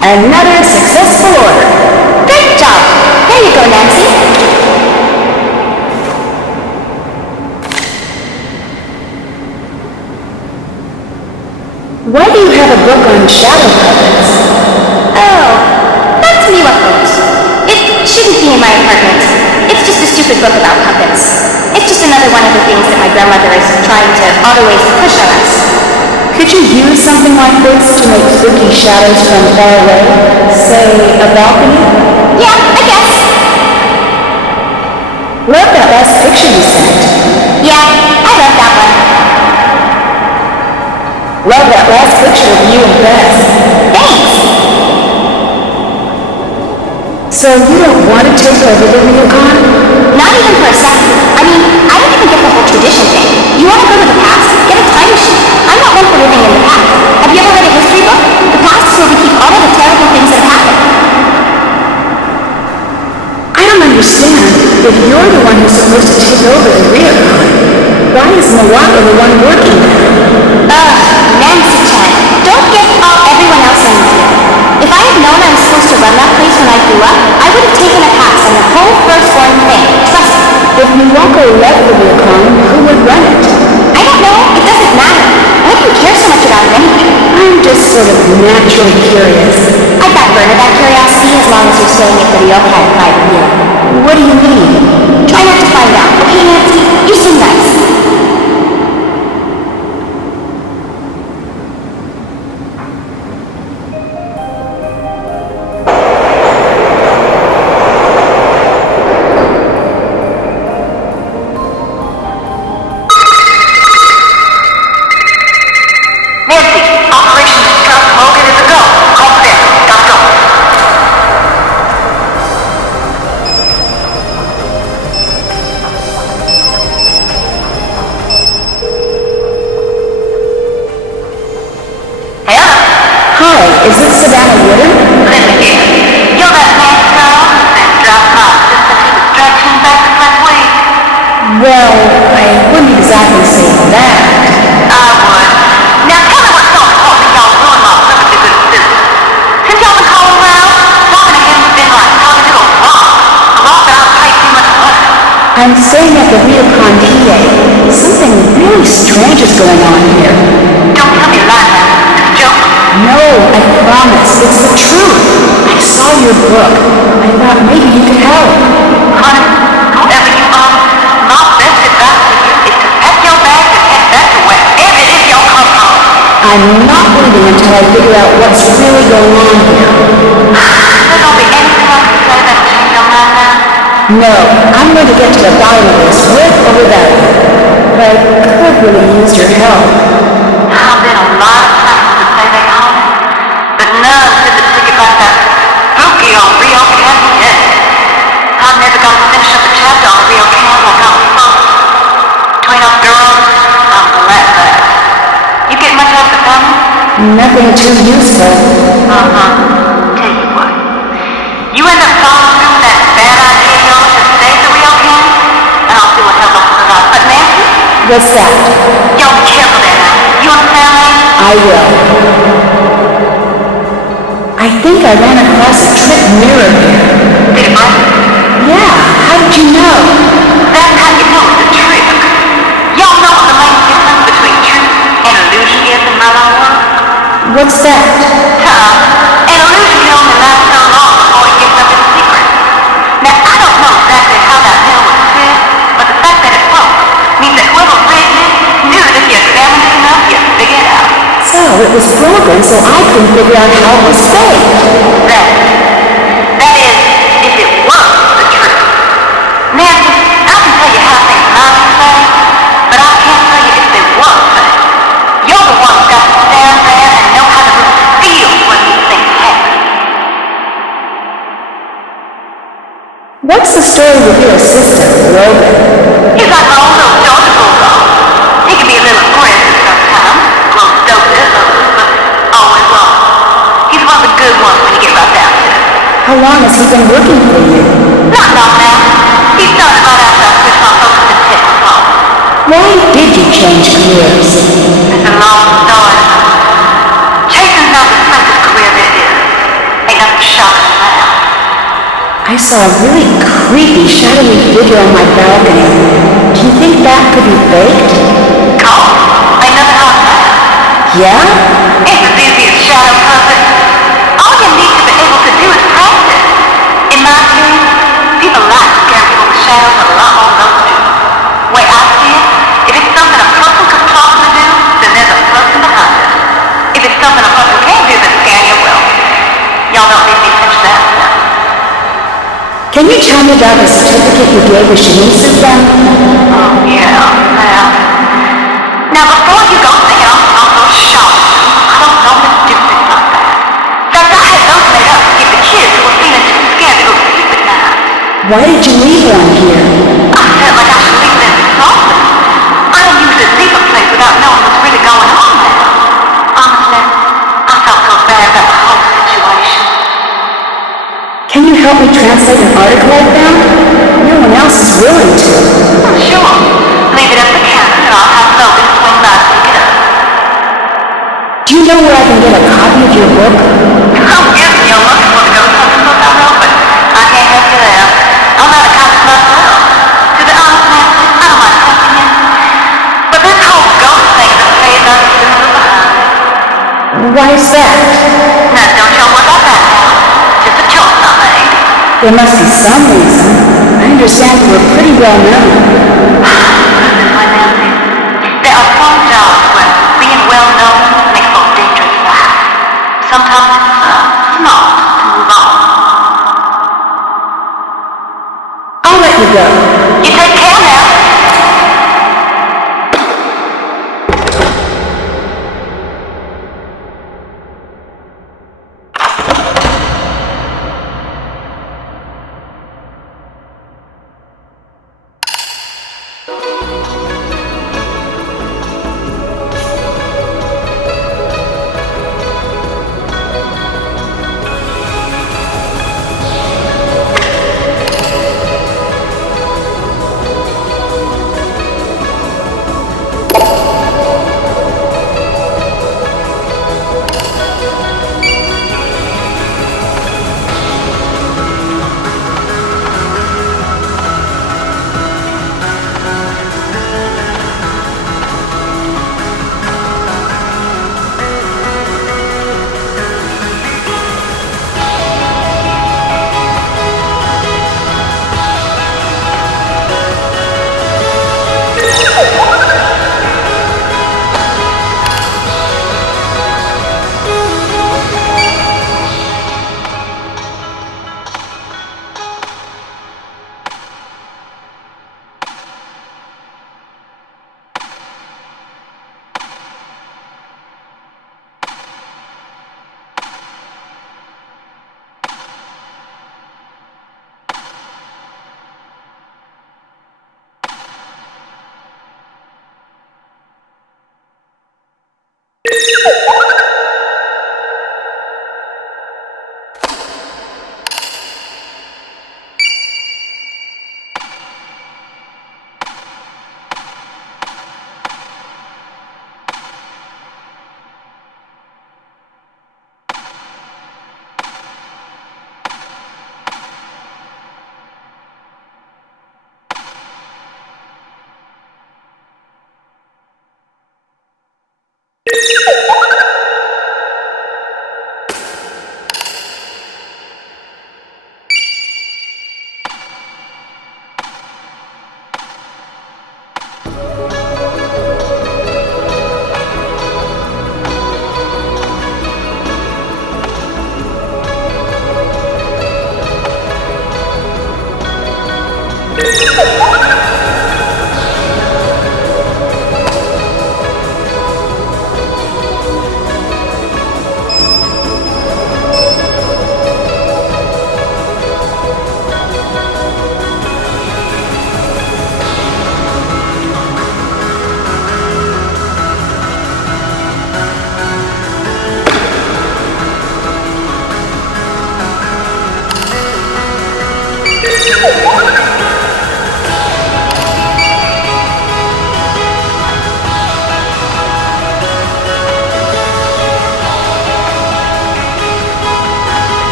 Another successful order. Great job. There you go, Nancy. Why do you have a book on shadow puppets? Oh, that's me, Wackos. It shouldn't be in my apartment. It's just a stupid book about puppets. It's just another one of the things that my grandmother is trying to always push on us. Could you use something like this to make spooky shadows from far away? Say, a balcony? Yeah, I guess. Love that last picture you sent. Yeah, I love that one. Love that last picture of you and Bess. Thanks. So you don't want to take over the reocon? Not even for a second. I mean, I don't even get the whole tradition thing. You want to go to the past? Get a time machine. I'm not one for living in the past. Have you ever read a history book? The past is where we keep all of the terrible things that have happened. I don't understand. If you're the one who's supposed to take over the reocon, why is Minella the one working there? Nancy-chan, don't get all everyone else in here. If I had known I was supposed to run that place when I grew up, I would have taken a pass on the whole firstborn thing. Trust me. If Minella left the reocon, who would run it? I don't know. It doesn't matter. I wouldn't care so much about it anyway. I'm just sort of naturally curious. I've got burn of that curiosity as long as you're staying at the ryokan by the view. What do you mean? Try not to find out, okay, Nancy? You seem nice. Nancy, Operation Stealth Logan is a go. Call for them. Gotta go. Hannah? Hi, is this Savannah Wooden? Listen here. You're that nice girl who's been dropped off just as he was stretching back this last week. Well, I wouldn't exactly say that. I would. Now tell me what's so important that y'all ruin my perfectly good business. Since y'all been calling around, talking to him's been like talking to a rock. A rock that I've paid too much money. I'm staying at the reocon PA. Something really strange is going on here. Don't tell me lies. It's a joke. No, I promise. It's the truth. I saw your book. I thought maybe you could help. Honey, whoever you are, my best advice to you is to pack your bags and head back to wherever it is y'all come from. I'm not leaving until I figure out what's really going on here. There don't be anything I can say that'll change your mind now. No, I'm going to get to the bottom of this with or without you. But I could really use your help. I've been a lot of places to say they home, but none said the ticket like that spooky on Rio Canyon yet. I never got to finish up a chapter on Rio Canyon like I was supposed to. Between us girls, I'm glad that. You get much out of the family? Nothing too useful. Tell you what, you end up following through with that bad idea of yours to save the Rio Canyon, and I'll see what else I can provide. But Nancy, What's that? y'all be careful there now. You understand me? I will. I think I ran across a trick mirror here. Did it break? Yeah, how did you know? That's how you know it's a trick. Y'all know what the main difference between truth and illusion is in my own world? What's that? An illusion can only last so long before it gives up its secret. Now, I don't know exactly how that mirror was fit, but the fact that it broke means that whoever rigged it knew that if you examined it enough, you'd figure it out. So, it was broken, so I couldn't figure out how it was faked. That is, if it was the truth. Nancy, I can tell you how things might be fake, but I can't tell you if they were fake. You're the one who's got to stand there and know how to really feel when these things happen. What's the story with your assistant, Logan? He's like my own little Georgia bulldog. He can be a little aggressive sometimes, a little stupid at others, but always long. He's one of the good ones when you get right down to it. How long has he been working for you? Not long now. He started right after I switched my focus to technical. Why did you change careers? It's a long story. Chasing's not the simplest career there is. Ain't nothing shocking than that. I saw a really creepy, shadowy figure on my balcony. Do you think that could be faked? Cold? Ain't nothing wrong with that. Yeah? It's as easy as shadow puppet. All you need to be able to do is practice. In my opinion, people like scare people with shadows a lot more than those do. Way I see it, if it's something a person could possibly do, then there's a person behind it. If it's something a person can't do, then scare you will. Y'all don't need me to finish that. Can you tell me about the certificate you gave the Shinisu from? Oh, yeah, well. Now, before you go thinking I'm so sharp, I don't normally do things like that. In fact, I had those made up to give the kids who were feeling too scared to go to sleep at night. Why did you leave one here? I felt like I should leave it in the office. I don't usually leave a place without knowing what's really going on there. Honestly, I felt so bad about the whole situation. Can you help me translate an article I found? No one else is willing to. Sure. Leave it at the counter and I'll have Logan swing by to pick it up. Do you know where I can get a copy of your book? I'm guessing you're looking for the ghost hunting book I wrote, but I can't help you there. I'm not a copy myself. To be honest, Nancy, I don't mind helping you. But this whole ghost thing is a phase I'm still behind. Why is that? Now, don't y'all worry about that now. Just a choice I made. There must be some reason. I understand you were pretty well known. Put it this way, Nancy. There are some jobs where being well known makes for dangerous life. Sometimes it's smart to move on. I'll let you go. You take care now.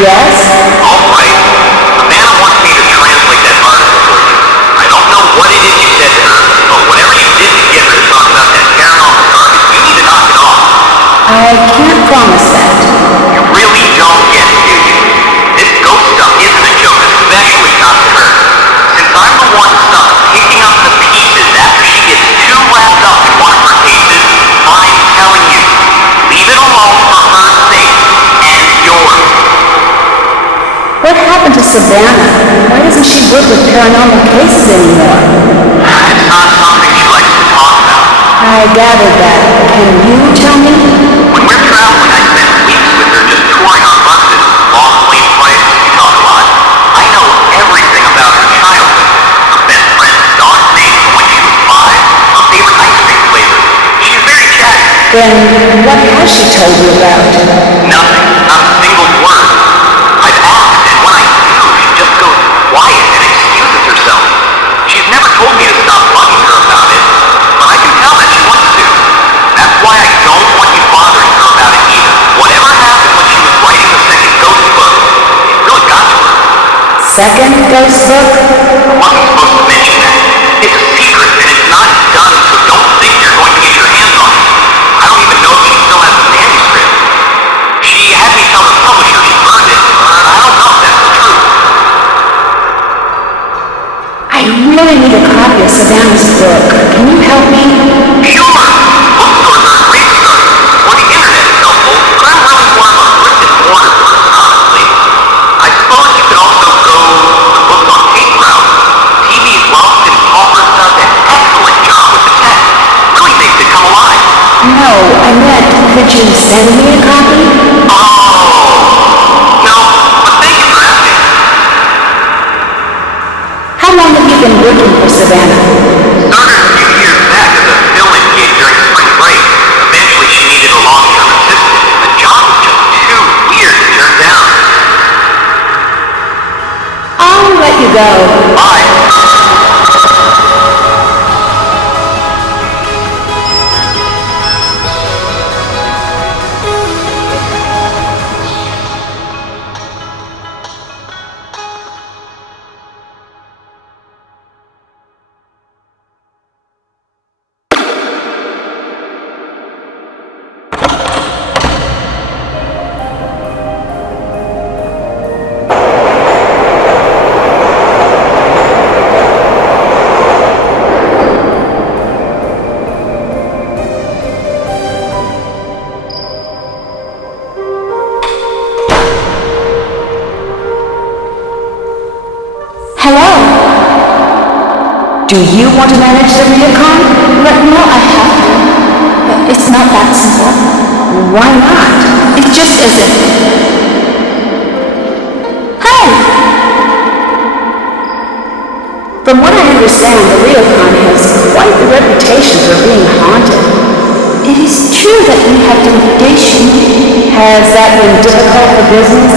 Yes? All right. Savannah wants me to translate that article for you. I don't know what it is you said to her, but whatever you did to get her to talk about that paranormal garbage, you need to knock it off. I can't promise that. You really don't get it, do you? This ghost stuff isn't a joke, especially not to her. Since I'm the one stuck picking up the pieces after she gets too wrapped up in one of her cases, I'm telling you, leave it alone for her sake and yours. What happened to Savannah? Why doesn't she work with paranormal cases anymore? It's not something she likes to talk about. I gathered that. Can you tell me? When we're traveling, I spend weeks with her just touring on buses, long plane flights, we talk a lot. I know everything about her childhood. Her best friend's dog's name from when she was 5, her favorite ice cream flavor. She's very chatty. Then what has she told you about? Nothing, not a single word. I've asked, and when I do, she just goes quiet and excuses herself. She's never told me to stop bugging her about it, but I can tell that she wants to. That's why I don't want you bothering her about it either. Whatever happened when she was writing the second ghost book, it really got to her. Second ghost book? I wasn't supposed to mention that. It's a secret and it's not done, so don't think you're going to get your hands on it. I don't even know if she still has the manuscript. She had me tell the publisher she burned it, but I don't know if that's the truth. I really need a copy of Savannah's book. Can you help me? Sure, bookstores are a great start. Or the internet is helpful, but I'm really more of a brick and mortar person, honestly. I suppose you could also go the books on tape route. TV's Wealth and Palmer does an excellent job with the text. Really makes it come alive. No, I meant, could you send me a copy? Oh, no, but thank you for asking. How long have you been working for Savannah? Started a few years back as a fill-in gig during spring break. Eventually she needed a long-term assistant, and the job was just too weird to turn down. I'll let you go. Bye. Hello? Do you want to manage the reacon? Right now I have to. But it's not that simple. Why not? It just isn't. Hey! From what I understand, the reacon has quite the reputation for being haunted. It is true that we have the reputation. Has that been difficult for business?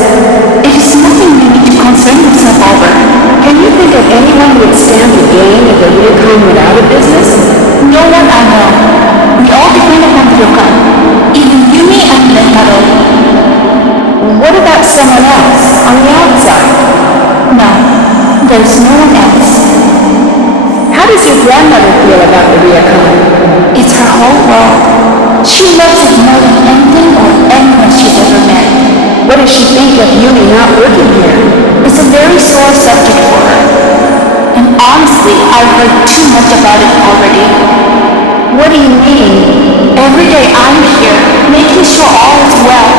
It is nothing we need to concern ourselves over. Can you think of anyone who would stand to gain if the reacon went out of business? No one I know. We all depend upon the Ryokan. Even Yumi and Mentaro. What about someone else on the outside? No, there's no one else. How does your grandmother feel about the reacon? It's her whole world. She loves it more than anything or anyone she's ever met. What does she think of Yumi not working here? It's a very sore subject for her. And honestly, I've heard too much about it already. What do you mean? Every day I'm here, making sure all is well.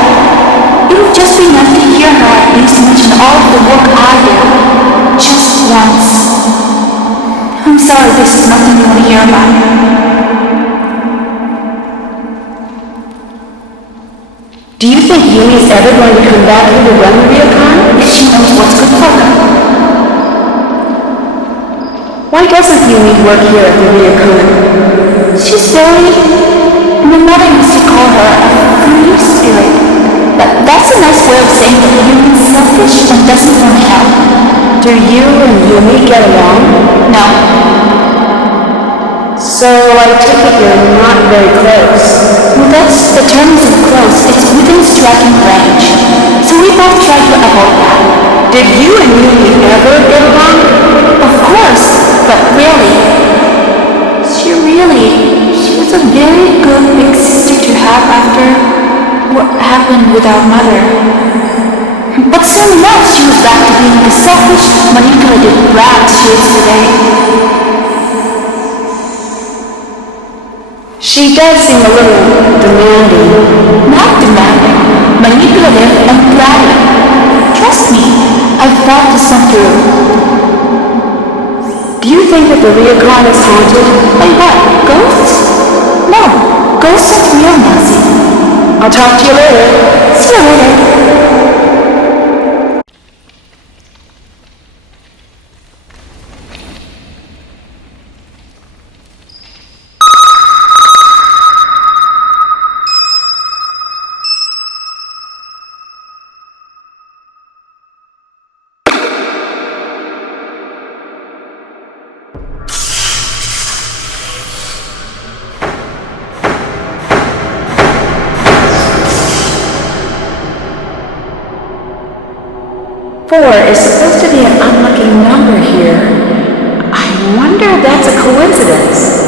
It would just be nice to hear her at least mention all of the work I do. Just once. I'm sorry this is nothing you want to hear about. Do you think Yumi's ever going to come back here to run the reacon? If she knows what's good for her. Why doesn't Yumi work here at the reacon? She's very... My mother used to call her a free spirit. But that's a nice way of saying that Yumi's selfish and doesn't want to help. Do you and Yumi get along? No. So I take it you're not very close. Well, that's the terms of close. It's within striking range. So we both tried to avoid that. Did you and Yumi ever get along? Of course, but really. She was a very good big sister to have after what happened with our mother. But soon enough, she was back to being the selfish, manipulative brat she is today. She does seem a little demanding. Not demanding, manipulative and bratty. Trust me, I've thought this one through. Do you think that the Reacon is haunted? By what? Ghosts? No, ghosts aren't real, Nancy. I'll talk to you later. See you later. Four is supposed to be an unlucky number here. I wonder if that's a coincidence.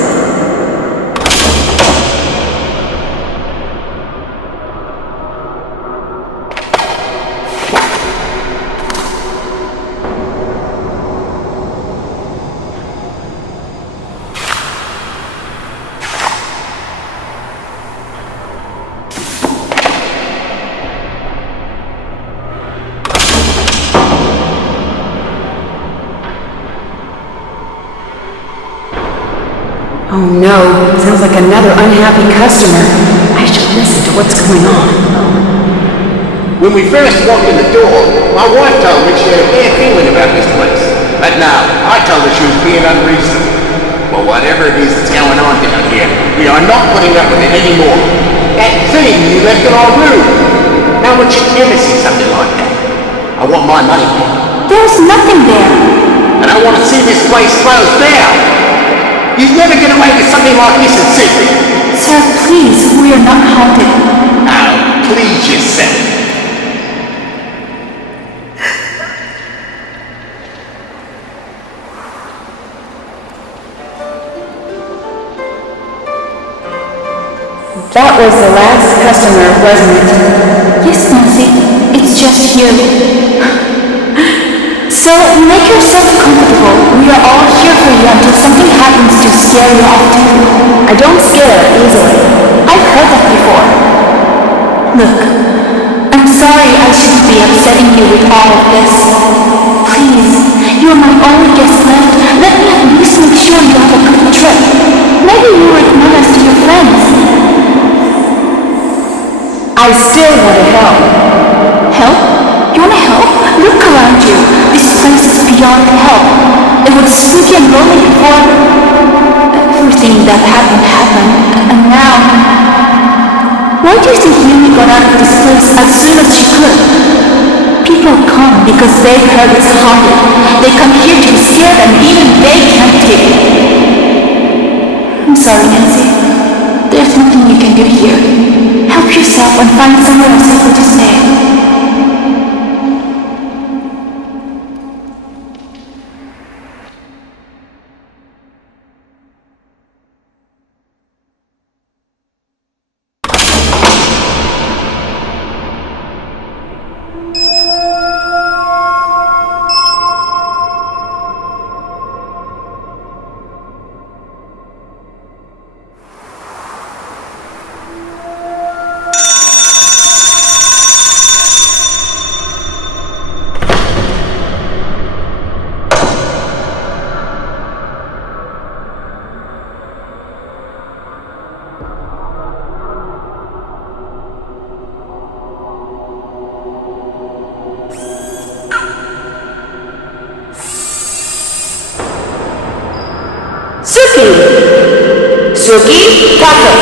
Oh no, sounds like another unhappy customer. I should listen to what's going on. When we first walked in the door, my wife told me she had a bad feeling about this place. But now, I told her she was being unreasonable. Well, whatever it is that's going on down here, we are not putting up with it anymore. That thing you left in our room. Now would you ever see something like that? I want my money back. There's nothing there. And I want to see this place closed down. You'd never get away with something like this in secret. Sir, please, we are not haunted. Oh, please yourself. That was the last customer, wasn't it? Yes, Nancy, it's just you. So, make yourself comfortable. We are all here for you until something happens to scare you off too. I don't scare easily. I've heard that before. Look, I'm sorry I shouldn't be upsetting you with all of this. Please, you're my only guest left. Let me at least make sure you have a good trip. Maybe you recommend us to your friends. I still want to help. Help? You want to help? Look around you. This place is beyond help. It was spooky and lonely before everything that happened. And now... Why do you think Yumi got out of this place as soon as she could? People come because they've heard it's haunted. They come here to be scared and even they can't take it. I'm sorry, Nancy. There's nothing you can do here. Help yourself and find somewhere safer to stay. Suki, Taco.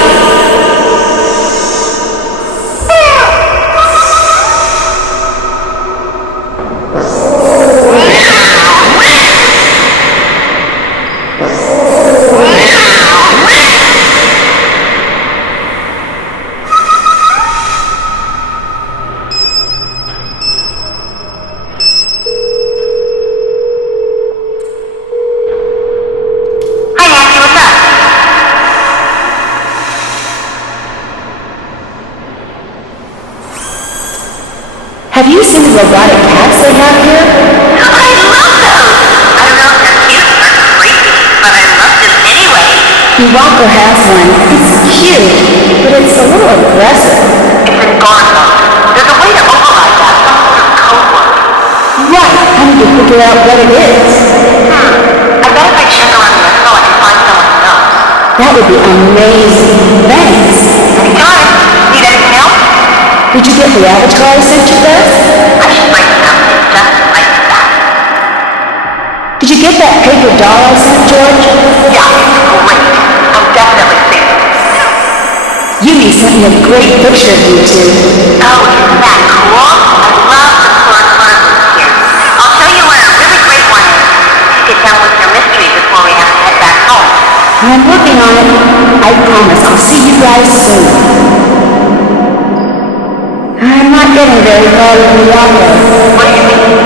Have you seen the robotic cats they have here? I love those! I don't know if they're cute or creepy, but I love them anyway. Your Walker has one. It's cute, but it's a little aggressive. It's in guard mode. There's a way to override that, some sort of code word. Right, I need to figure out what it is. I bet if I check around the info, I can find someone who knows. That would be amazing. Thanks. Anytime. Need anything else? Did you get the avatar I sent you, Beth? I should write something just like that. Did you get that paper doll I sent, George? Yeah, it's great. I'm definitely saving it. Yumi sent me a great picture of you two. Oh, isn't that cool? I love the sword photos here. I'll show you where a really great one is. Get done with your mystery before we have to head back home. I'm working on it. I promise I'll see you guys soon. I'm not getting very far with Minella. What do you mean?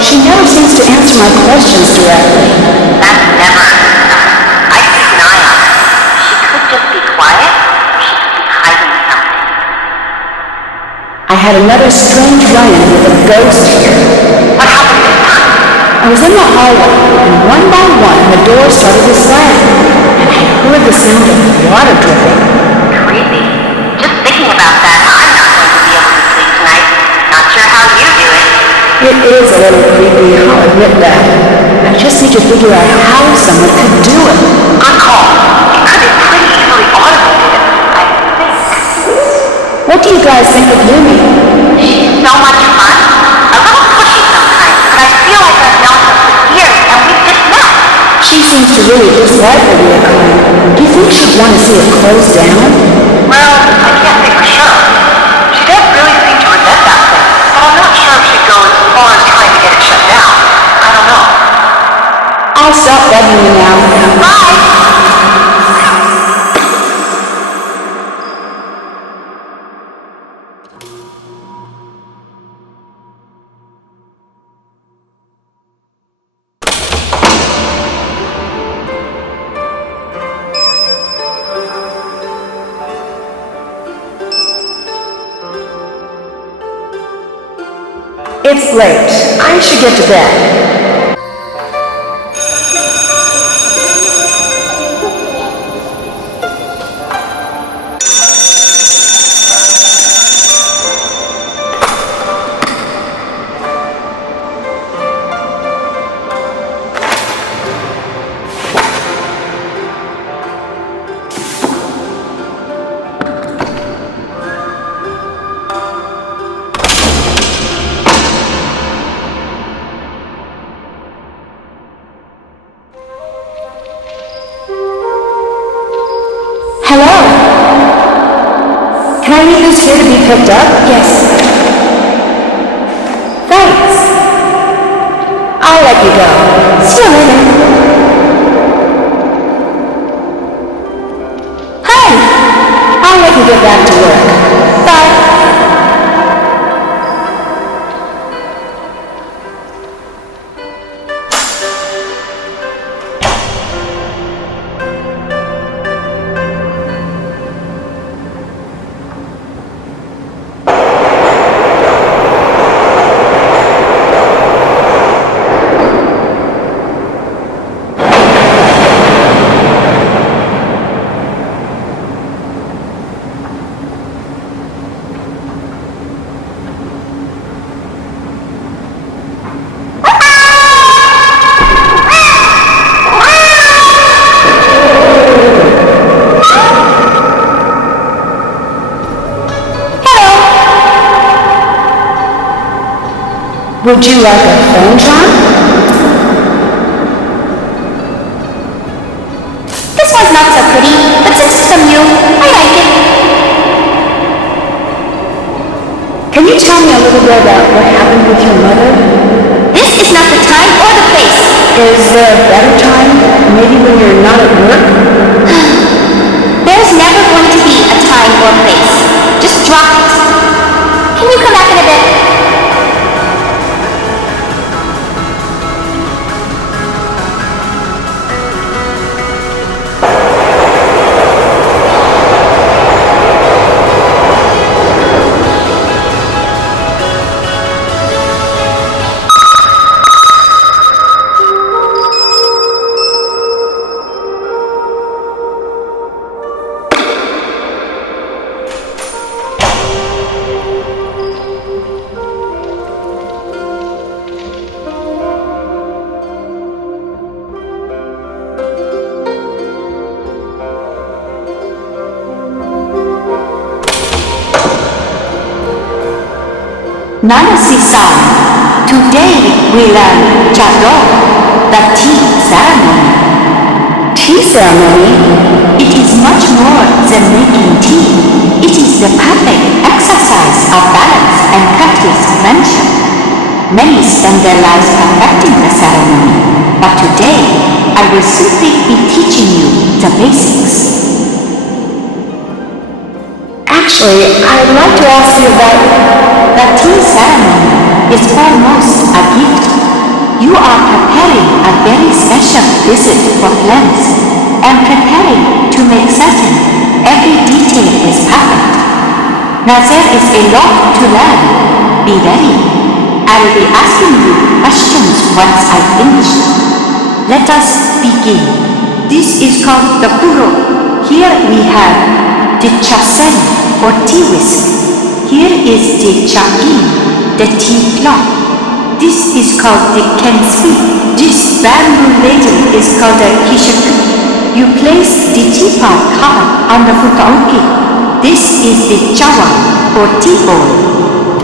She never seems to answer my questions directly. That's never a good sign. I'd keep an eye on her. She could just be quiet, or she could be hiding something. I had another strange run-in with a ghost here. What happened this time? I was in the hallway, and one by one the doors started to slam, and I heard the sound of water dripping. Creepy. Just thinking about that, I'm not going to be able to sleep tonight. Not sure how you do it. It is a little creepy, I'll admit that. I just need to figure out how someone could do it. Good call. It could be pretty easily automated, I think. What do you guys think of Yumi? She's so much fun. A little pushy sometimes, but I feel like I've known her for years and we've just met. She seems to really dislike the reoccurring. Do you think she'd want to see it closed down? Well, I can't say for sure. She does really seem to resent that thing, but I'm not sure if she'd go as far as trying to get it shut down. I don't know. I'll stop bugging you now. Bye! It's late. I should get to bed. Hello? Can I leave this here to be picked up? Yes. Thanks. I'll let you go. See you later. Hi! I'll let you get back to work. Bye. Would you like a phone charm? This one's not so pretty, but since it's from you, I like it. Can you tell me a little bit about what happened with your mother? This is not the time or the place. Is there a better time? Maybe when you're not at work? There's never going to be a time or place. Just drop it. Can you come back in a bit? Nancy-san, today we learn Chado, the tea ceremony. Tea ceremony? It is much more than making tea. It is the perfect exercise of balance and practice friendship. Many spend their lives perfecting the ceremony, but today I will simply be teaching you the basics. Actually, I'd like to ask you about... The tea ceremony is foremost a gift. You are preparing a very special visit for friends and preparing to make certain every detail is perfect. Now there is a lot to learn. Be ready. I will be asking you questions once I finish. Let us begin. This is called the puro. Here we have the chasen or tea whisk. Here is the chakin, the tea cloth. This is called the kensui. This bamboo ladle is called a kishaku. You place the teapot cover on the fukaoki. This is the chawa or tea bowl.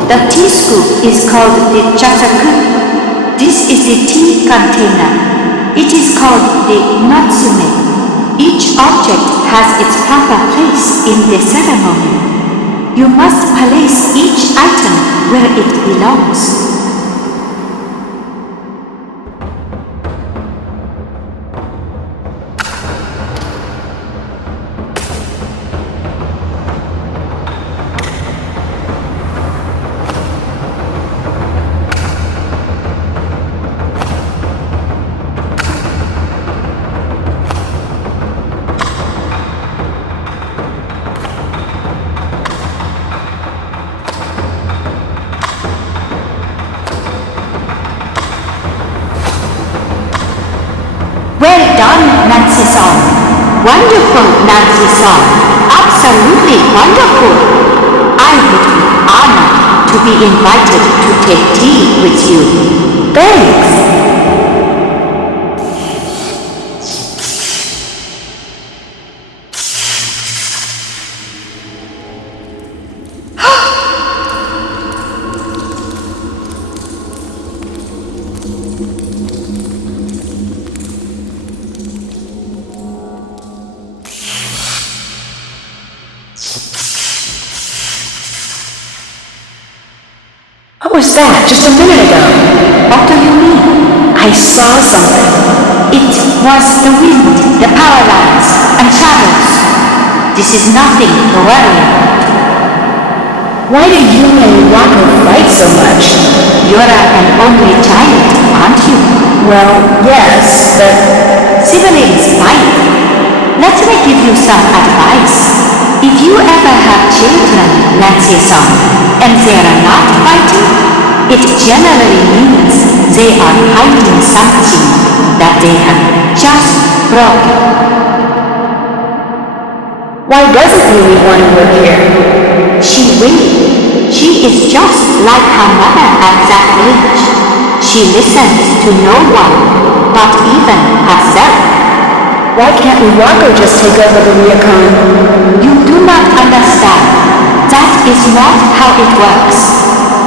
The tea scoop is called the chasaku. This is the tea container. It is called the natsume. Each object has its proper place in the ceremony. You must place each item where it belongs. Well done, Nancy-san. Wonderful, Nancy-san. Absolutely wonderful. I would be honored to be invited to take tea with you. Thanks. What was that just a minute ago? What do you mean? I saw something. It was the wind, the power lines, and shadows. This is nothing to worry about. Why do you and Wako fight so much? You're an only child, aren't you? Well, yes, but... Siblings fight. Let me give you some advice. If you ever have children, Nancy-san, and they are not fighting, it generally means they are hiding something that they have just broken. Why doesn't Yumi want to work here? She will. She is just like her mother at that age. She listens to no one, not even herself. Why can't Wako just take over the reacon? You do not understand. That is not how it works.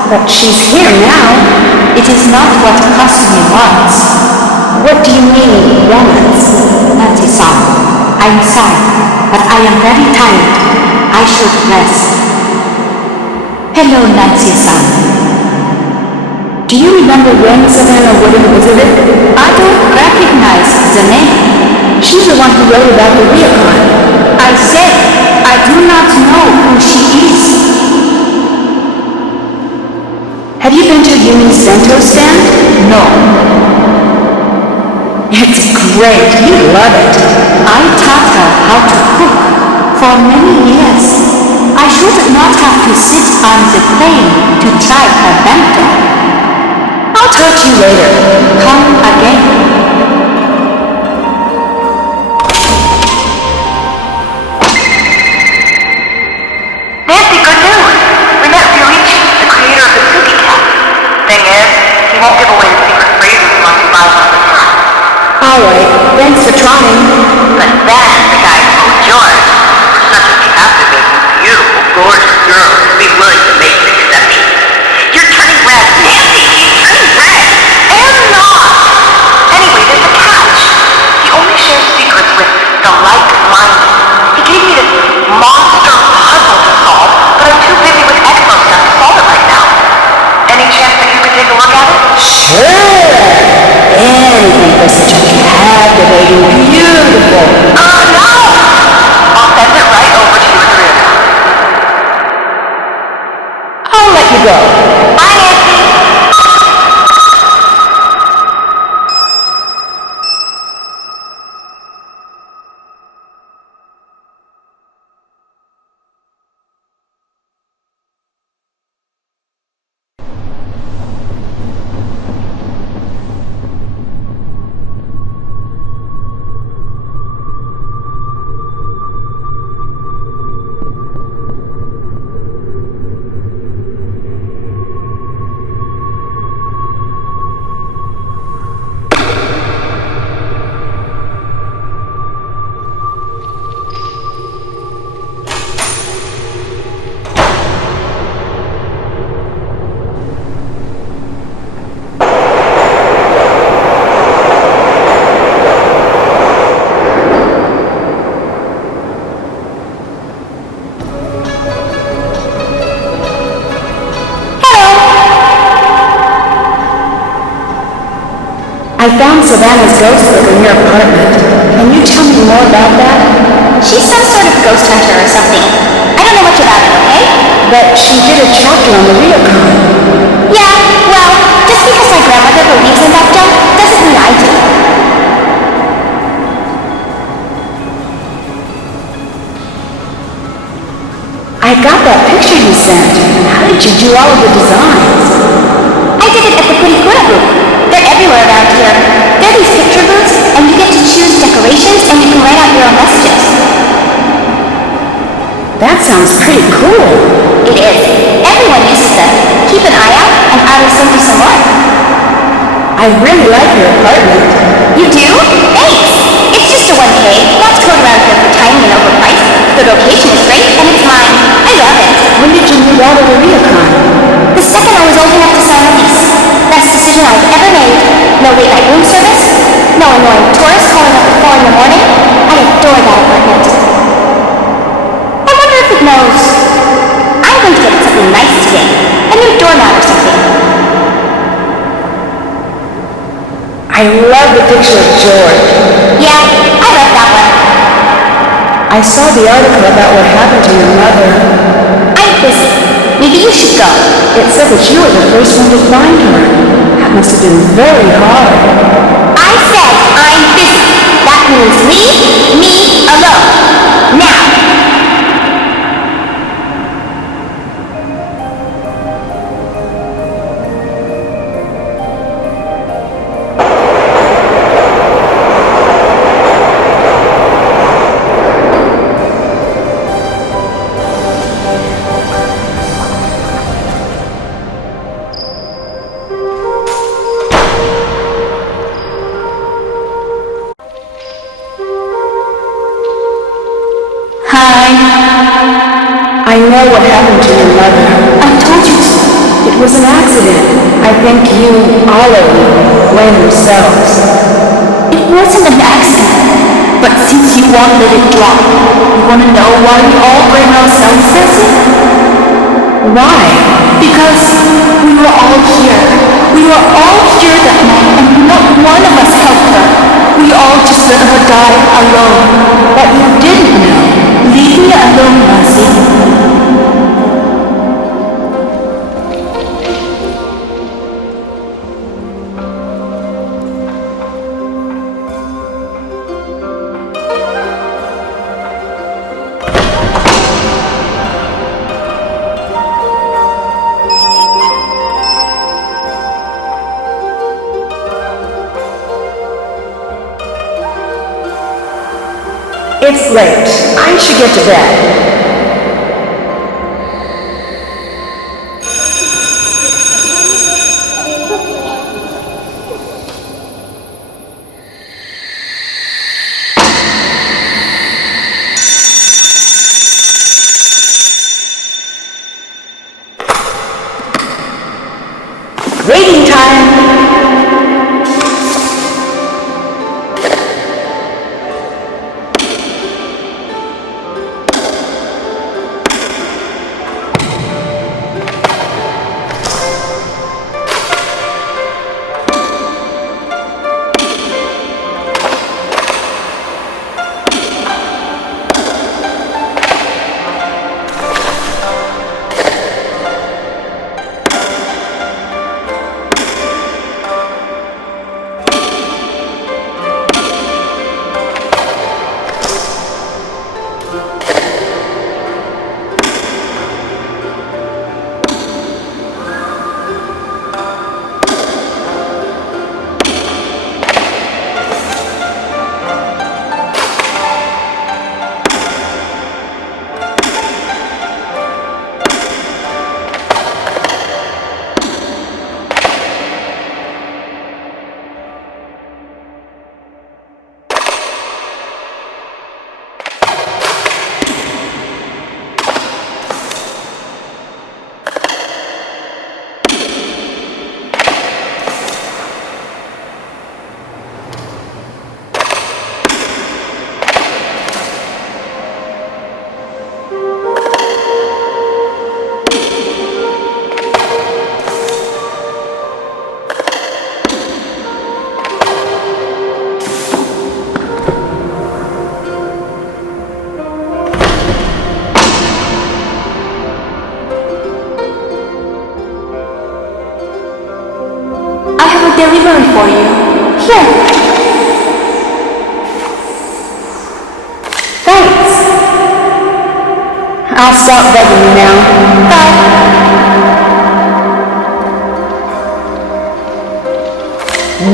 But she's here now. It is not what Kasumi wants. What do you mean, wants? Nancy-san, I'm sorry, but I am very tired. I should rest. Hello, Nancy-san. Do you remember when Savannah Wooden visited? I don't recognize the name. She's the one who wrote about the reacon. I said I do not know who she is. Have you been to Yumi's Sento stand? No. It's great. You love it. I taught her how to cook for many years. I should not have to sit on the plane to try her bento. I'll talk to you later. Come again. Nancy, good news! We met Ryuichi, the creator of the Suki cat. Thing is, he won't give away the secret phrases unless you buy one of the cats. Alright, thanks for trying. But then the guy told George, for such a captivating, beautiful, gorgeous girl to be willing to make an exception, you're turning go. Bye, Nancy. I found Savannah's ghost book in your apartment. Can you tell me more about that? She's some sort of ghost hunter or something. I don't know much about it, okay? But she did a chapter on the recoup. Yeah, well, just because my grandmother believes in that junk doesn't mean I do. I got that picture you sent. How did you do all of the designs? I did it at the Purikura booth. They're everywhere around here. They're these picture booths, and you get to choose decorations, and you can write out your own messages. That sounds pretty cool. It is. Everyone uses them. Keep an eye out, and I will send you some more. I really like your apartment. You do? Thanks! It's just a 1K, not to go around here for tiny and overpriced. The location is great, and it's mine. I love it. When did you move out of the Reacon? The second I was old enough to sign a lease. Best decision I've ever made. No late night room service. No annoying tourists calling up at 4 in the morning. I adore that apartment. I wonder if it knows. I'm going to get it something nice today. A new doormat or something. I love the picture of George. Yeah, I love that one. I saw the article about what happened to your mother. I'm busy. Maybe you should go. It said that you were the first one to find her. That must have been very hard. I said I'm busy. That means leave me alone. Now. I know what happened to your mother. I told you so. It was an accident. I think all of you, blame yourselves. It wasn't an accident. But since you won't let it drop, you want to know why we all blame ourselves, Ceci? Why? Because we were all here. We were all here that night, and not one of us helped her. We all just let her die alone. But you didn't know. Leave me alone, Nancy. It's late. I should get to bed. Waiting time. Here. Thanks. I'll stop begging you now. Bye.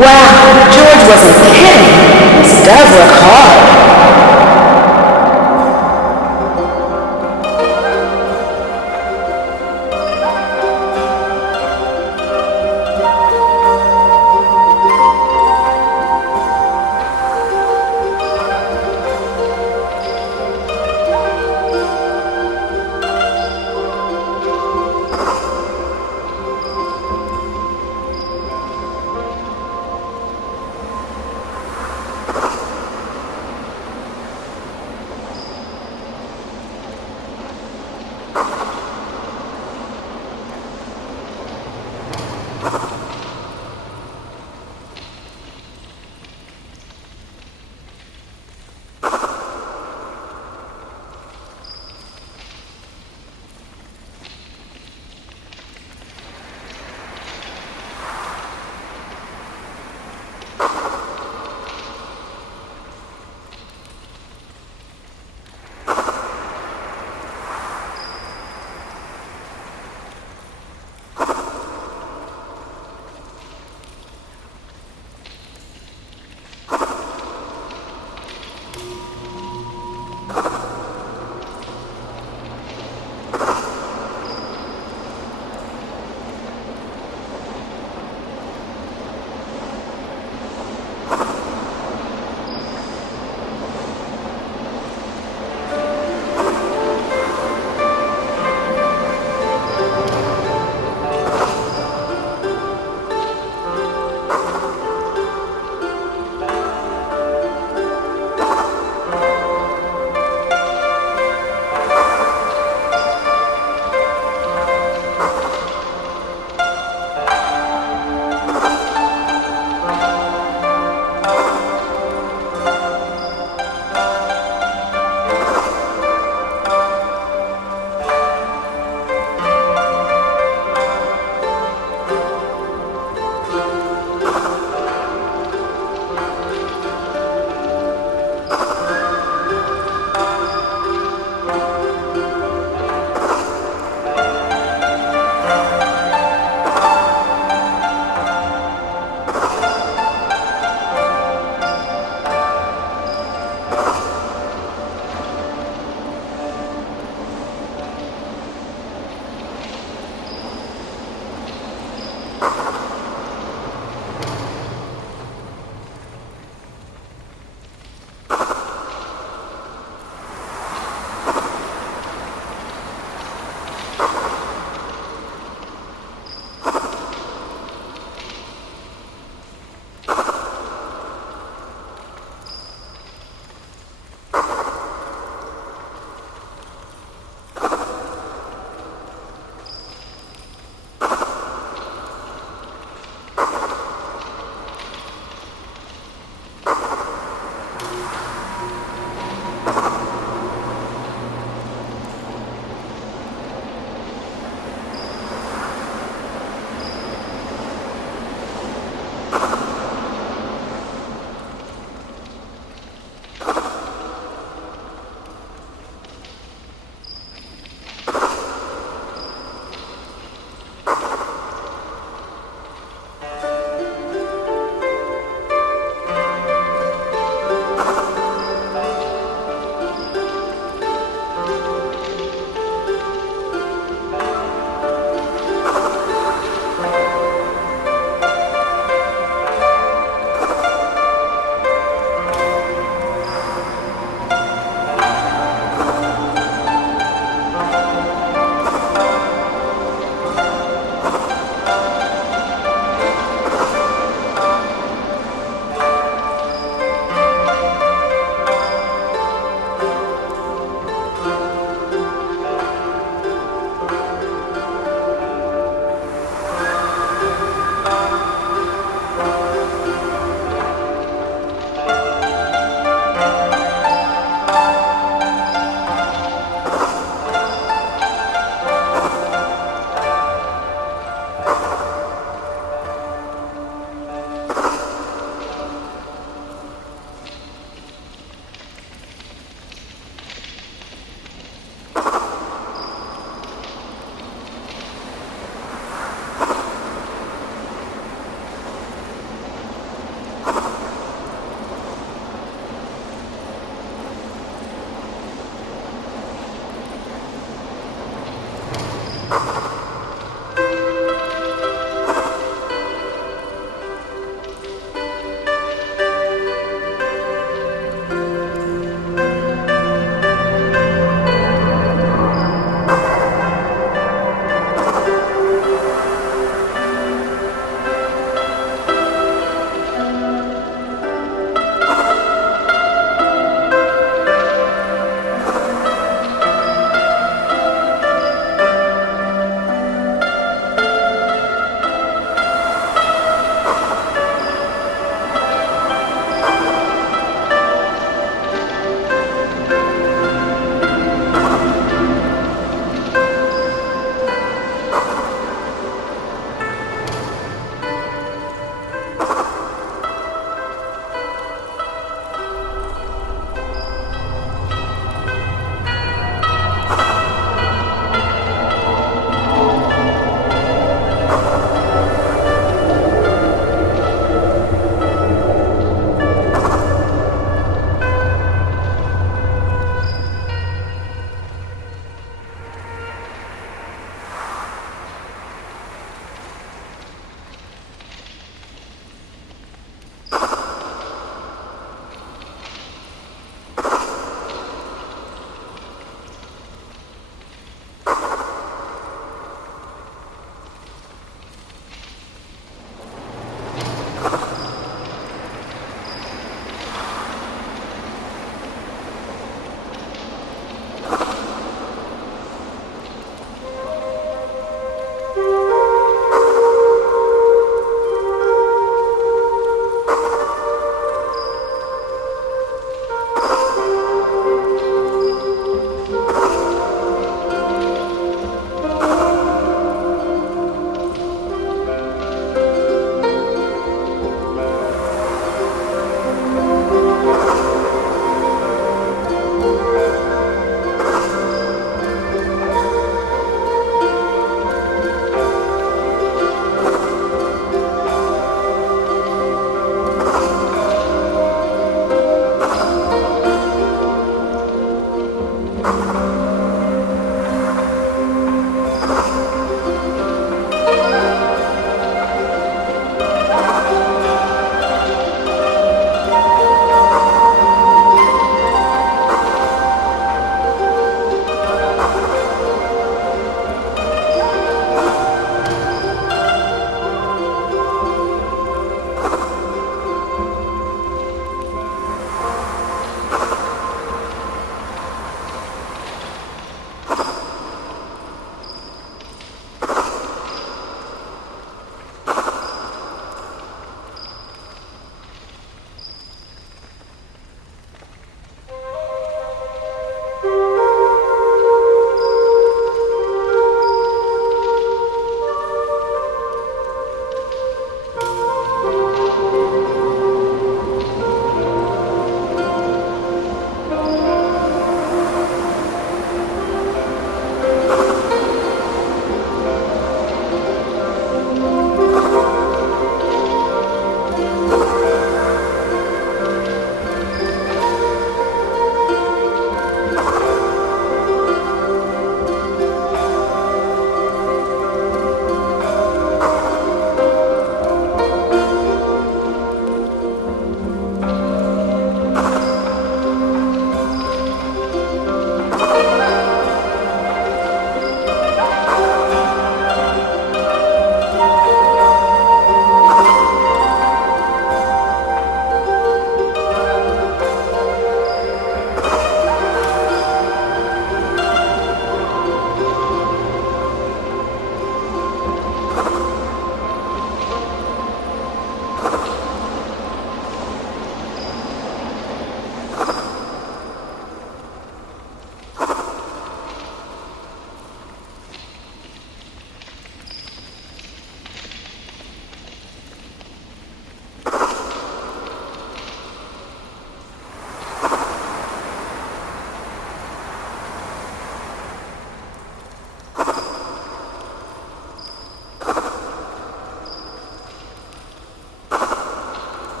Wow, George wasn't kidding. This does look hard.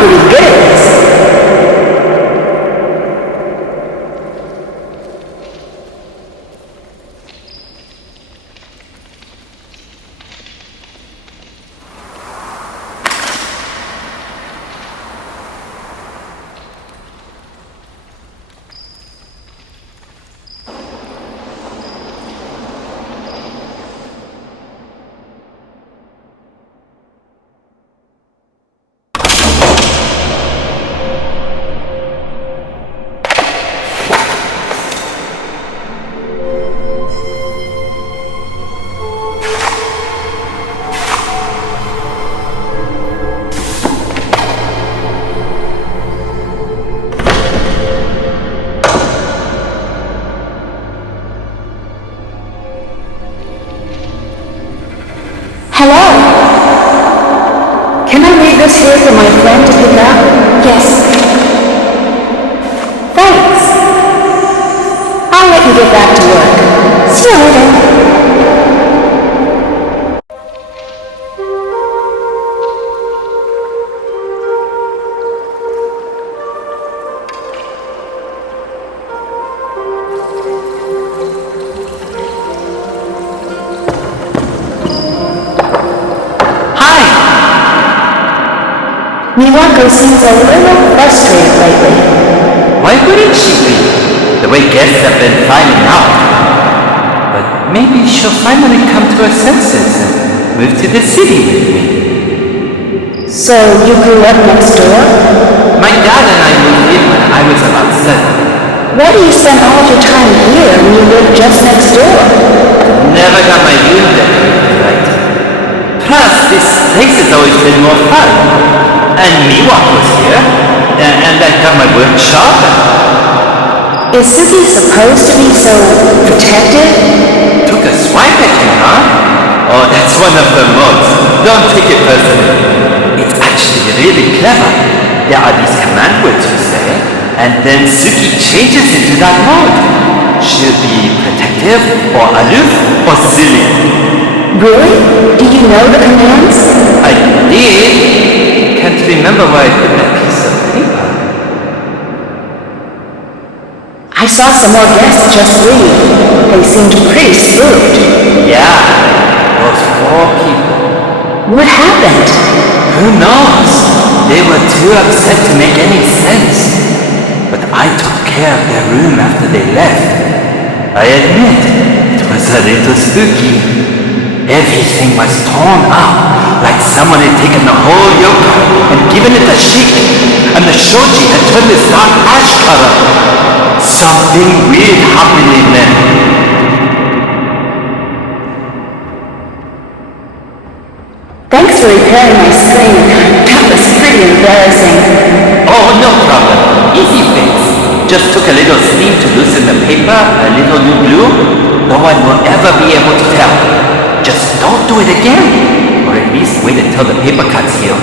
pretty good at this. Hello? Can I leave this here for my friend to pick up? Yes. Thanks. I'll let you get back to work. See you later. Miwako seems a little frustrated lately. Why wouldn't she be? The way guests have been finding out. But maybe she'll finally come to her senses and move to the city with me. So you grew up next door? My dad and I moved in when I was about 7. Why do you spend all of your time here when you live just next door? Never got my room decorated right. Plus, this place has always been more fun. And Miwak was here, and I got my workshop. Is Suki supposed to be so protective? Took a swipe at you, huh? Oh, that's one of the modes. Don't take it personally. It's actually really clever. There are these command words you say, and then Suki changes into that mode. She'll be protective, or aloof, or silly. Really? Do you know the commands? I did. Can't remember where I put that piece of paper. I saw some more guests just leave. They seemed pretty spooked. Yeah, those poor people. What happened? Who knows? They were too upset to make any sense. But I took care of their room after they left. I admit, it was a little spooky. Everything was torn up, like someone had taken the whole yoke and given it a shake, and the shoji had turned this dark ash color. Something weird happened in there. Thanks for repairing my screen. That was pretty embarrassing. Oh, no problem. Easy fix. Just took a little steam to loosen the paper, a little new glue. No one will ever be able to tell. Just don't do it again, or at least wait until the paper cuts heal.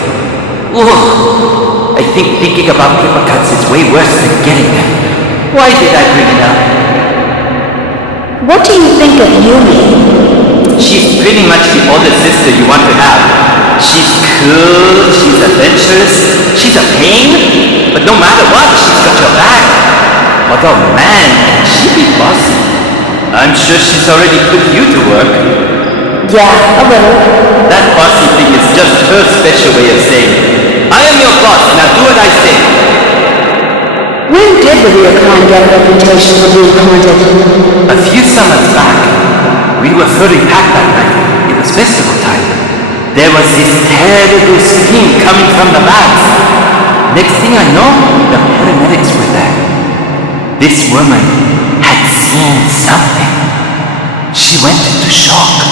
Ugh, I think thinking about paper cuts is way worse than getting them. Why did I bring it up? What do you think of Yumi? She's pretty much the older sister you want to have. She's cool, she's adventurous, she's a pain, but no matter what, she's got your back. Although, man, can she be bossy? I'm sure she's already put you to work. Yeah, a little. That bossy thing is just her special way of saying, I am your boss, now do what I say. When did the Ryukon get a reputation for being haunted? A few summers back, we were fully packed that night. It was festival time. There was this terrible scream coming from the bags. Next thing I know, the paramedics were there. This woman had seen something. She went into shock.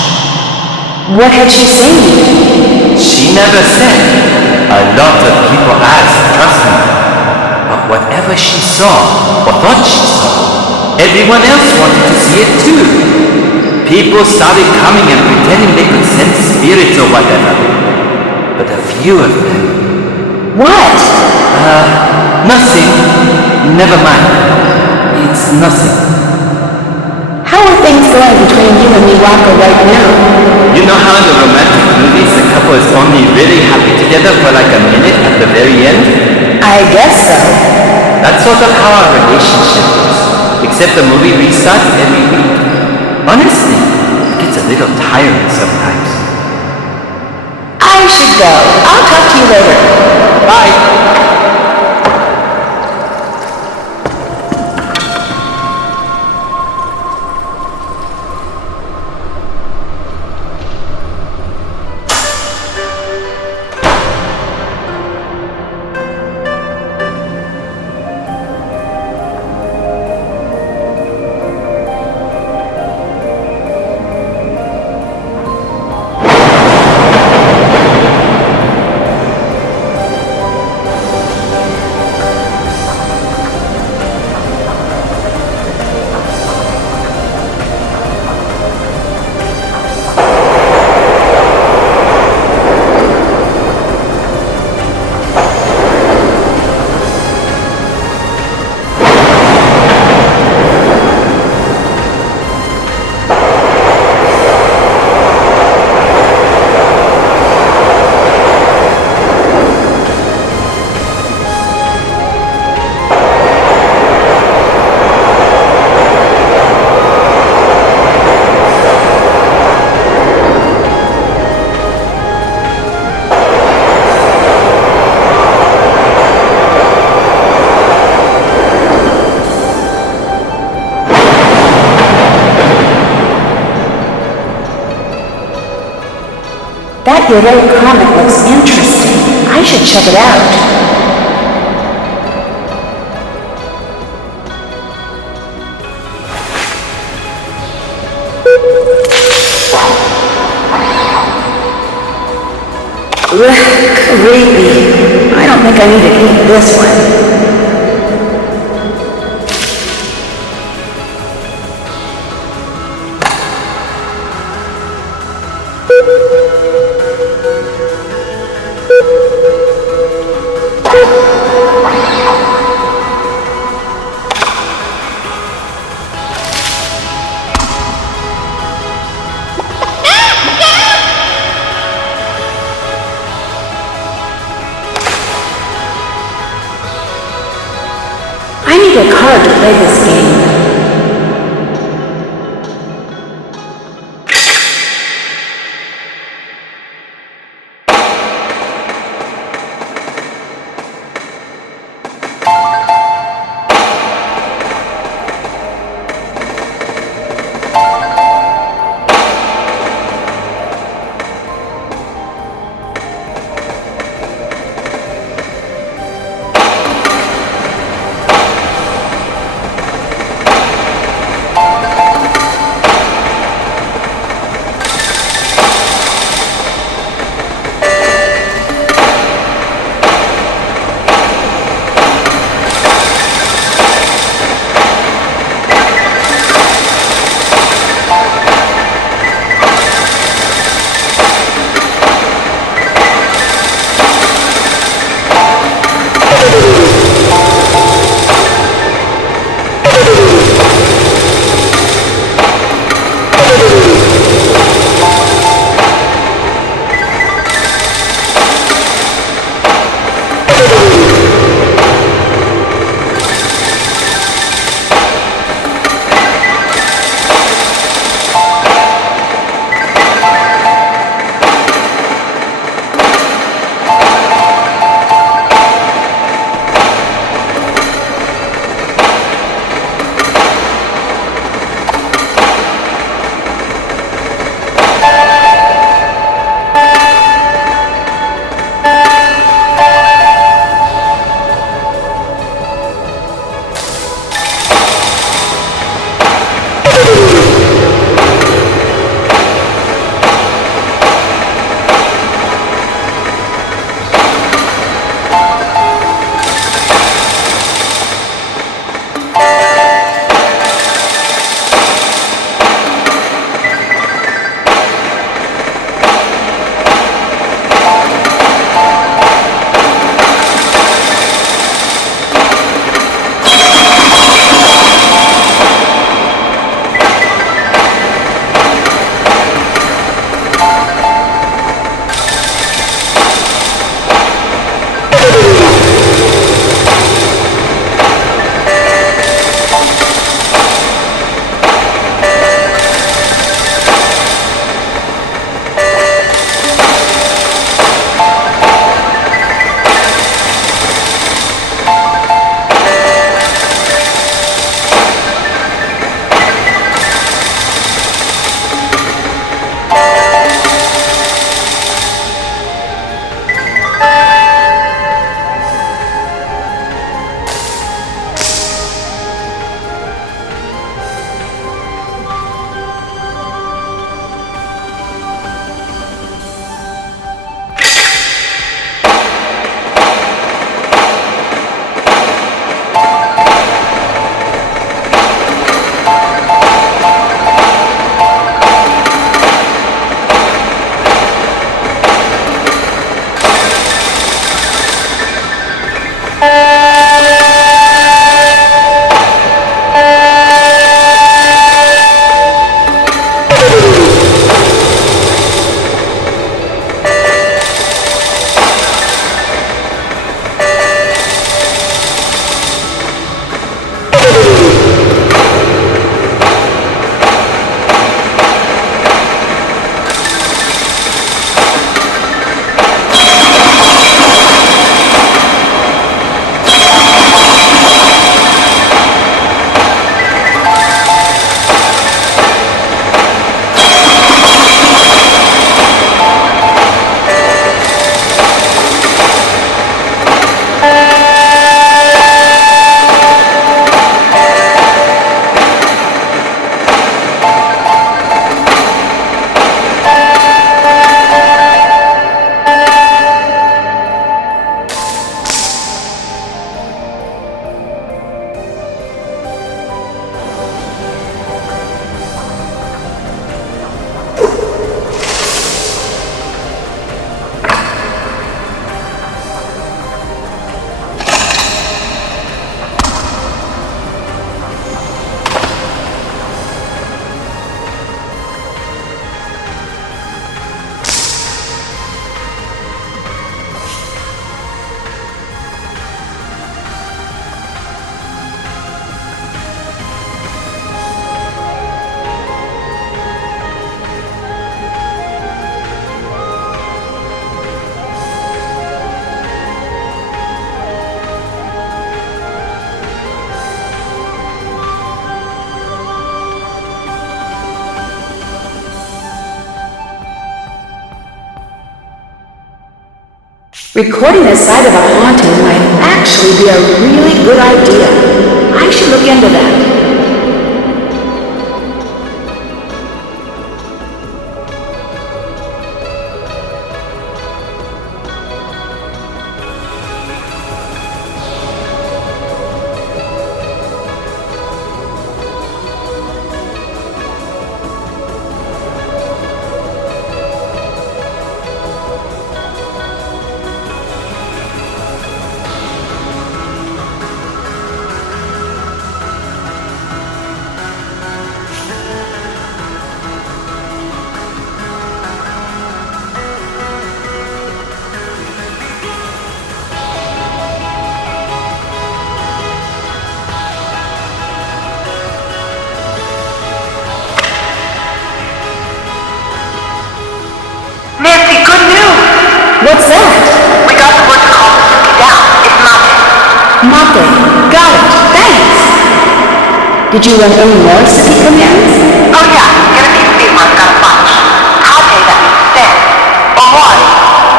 What had she seen? She never said. A lot of people asked, trust me. But whatever she saw, or thought she saw, everyone else wanted to see it too. People started coming and pretending they could sense spirits or whatever. But a few of them... What? Nothing. Never mind. It's nothing. How are things going between you and Miwako right now? You know how in the romantic movies the couple is only really happy together for like a minute at the the very end? I guess so. That's sort of how our relationship is. Except the movie restarts every week. Honestly, it gets a little tiring sometimes. I should go. I'll talk to you later. Bye! That Yoroi comic looks interesting. I should check it out. Ugh, creepy. I don't think I need to eat this one. I need a card to play this game. Recording the site of a haunting might actually be a really good idea. I should look into that. Nancy, good news! What's that? We got the word to call Suzuki down. It's Mate. Mate. Got it. Thanks. Did you run any more city commands? Oh yeah, get a piece of paper. I've got a bunch. Tate, that means stand. Omori,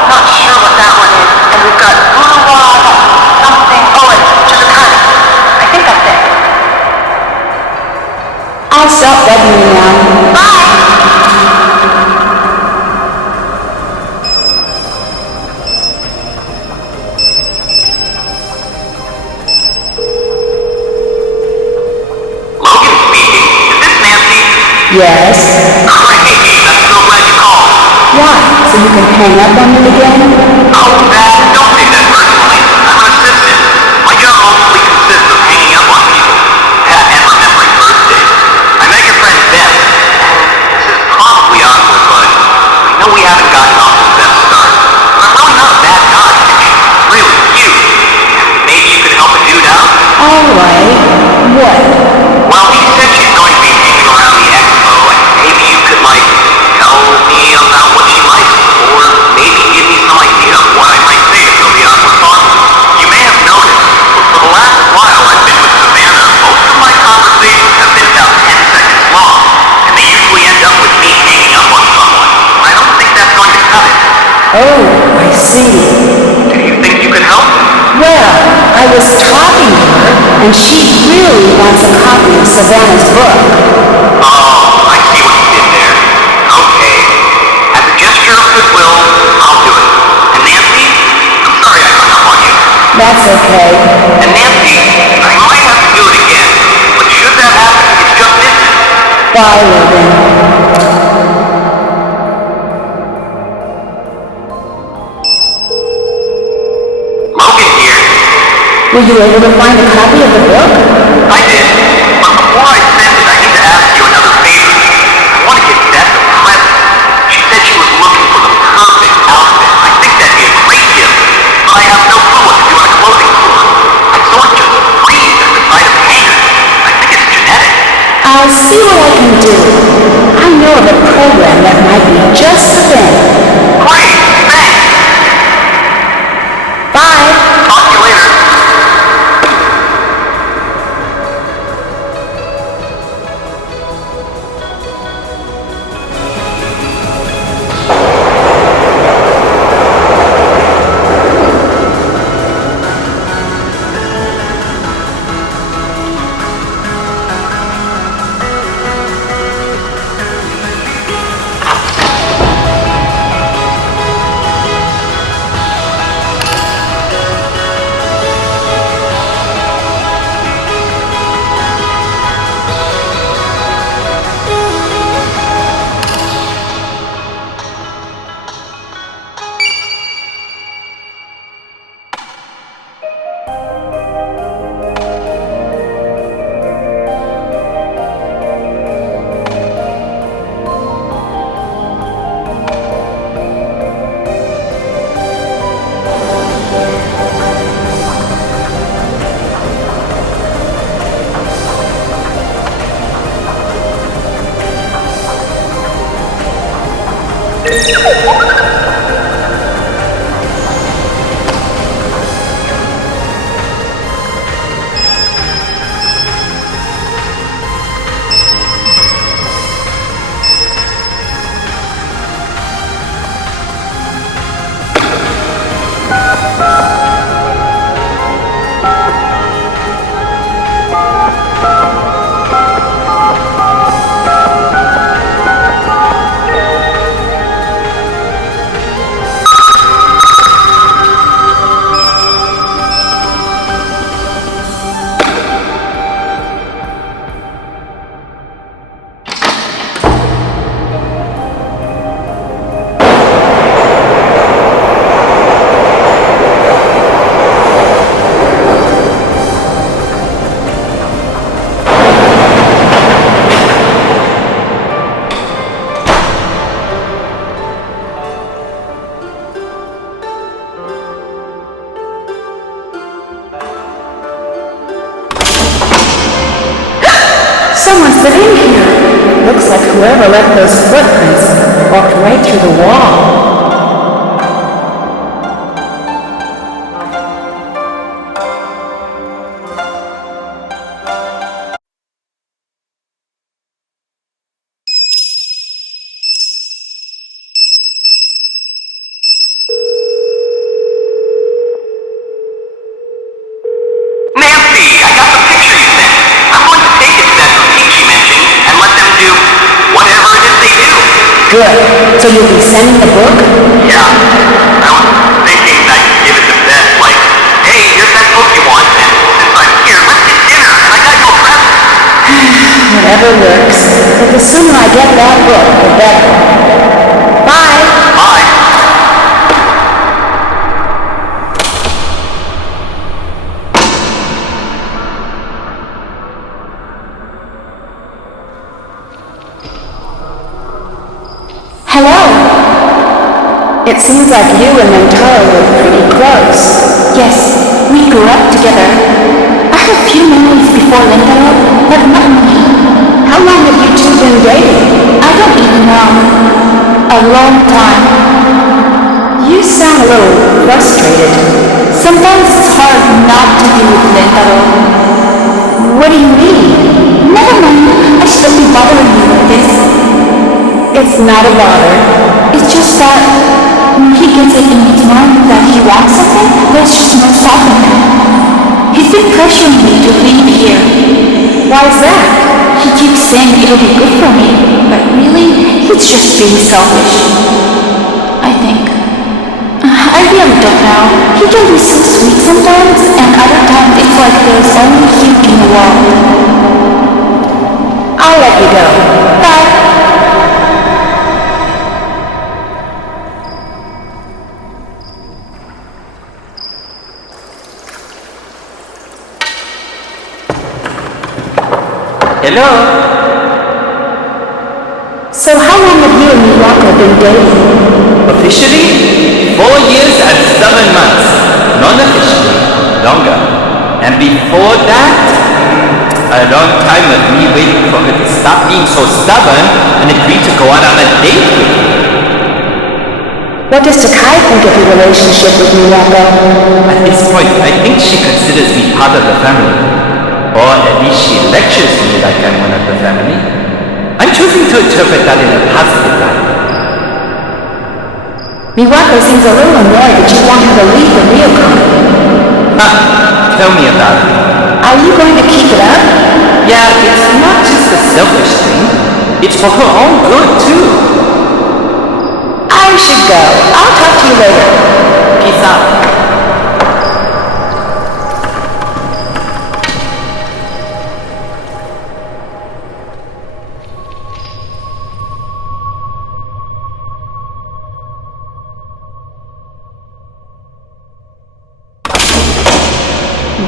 not sure what that one is. And we've got Uruwa, something. Oh, and Chizukani. I think that's it. I'll stop begging you now. Bye! Yes? Great, I'm so glad you called. Why? So you can hang up on me again? Oh, don't take that personally. I'm an assistant. My job mostly consists of hanging up on people and remembering birthdays. I met your friend Beth, and this is probably awkward, but I know we haven't gotten off to the best start. But I'm really not a bad guy, and she's really cute. Maybe you could help a dude out? All right. What? Well, he said she's going to be hanging around the expo, and maybe you could, tell me about what she likes, or maybe give me some idea of what I might say to fill the awkward pause. You may have noticed, but for the last while I've been with Savannah, most of my conversations have been about 10 seconds long, and they usually end up with me hanging up on someone. I don't think that's going to cut it. Oh, I see. Do you think you could help? Well, I was talking to her, and she really wants a copy of Savannah's book. Oh, I see what you did there. Okay. As a gesture of goodwill, I'll do it. And Nancy, I'm sorry I hung up on you. That's okay. And Nancy, I might have to do it again, but should that happen, it's just business. Bye, Logan. Logan here. Were you able to find a copy of the book? I did. But before I send it, I need to ask you another favor. I want to get Beth a present. She said she was looking for the perfect outfit. I think that'd be a great gift, but I have no clue what to do in a clothing store. I saw it just freeze at the sight of hangers. I think it's genetic. I'll see what I can do. I know of a program that might be just the thing. Great, thanks. Bye. Talk to you later. Someone's been in here. It looks like whoever left those footprints walked right through the wall. Nancy, I got the picture you sent. I'm going to take it to that boutique she mentioned and let them do whatever it is they do. Good. So you'll be sending the book? Yeah. I was thinking I could give it to Beth, like, hey, here's that book you want, and since I'm here, let's get dinner, and I got you a present. Whatever works. But the sooner I get that book, the better. Bye. Bye. Hello? It seems like you and Mentaro were pretty close. Yes, we grew up together. I have few memories before Lindaro, but not many. How long have you two been dating? I don't even know. A long time. You sound a little frustrated. Sometimes it's hard not to be with Lindaro. What do you mean? Never mind, I shouldn't be bothering you with this. It's not a bother. It's just that when he gets it in his mind that he wants something, there's just no stopping him. He's been pressuring me to leave here. Why is that? He keeps saying it'll be good for me, but really, he's just being selfish. I think. I really don't know. He can be so sweet sometimes, and other times it's like there's only him in the world. I'll let you go. Bye. Hello? So how long have you and Miyako been dating? Officially, 4 years and 7 months. Non-officially, longer. And before that, a long time of me waiting for her to stop being so stubborn and agree to go out on a date with me. What does Takai think of your relationship with Miyako? At this point, I think she considers me part of the family. Or at least she lectures me like I'm one of the family. I'm choosing to interpret that in a positive light. Miyako seems a little annoyed that you want her to leave the Ryukon. Ha! Tell me about it. Are you going to keep it up? Yeah, it's not just a selfish thing. It's for her own good, too. I should go. I'll talk to you later. Peace out.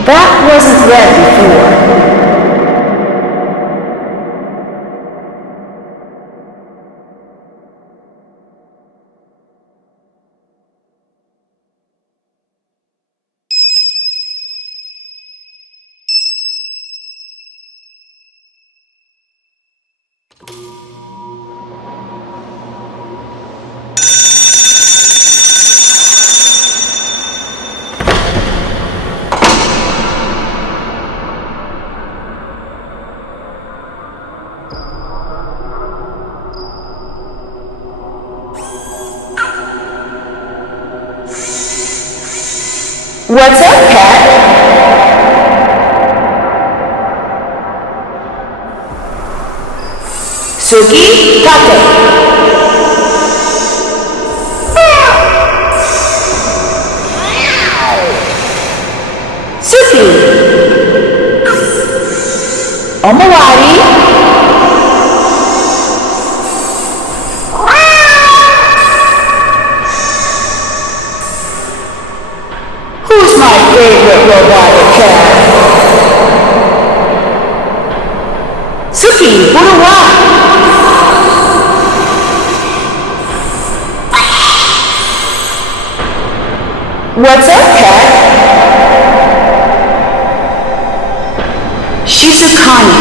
That wasn't read before. What's up, Cat? Suki, Tate. Suki. Omawari. Who's my favorite robotic cat? Suki, Buruwa. What's up, cat? Shizukani.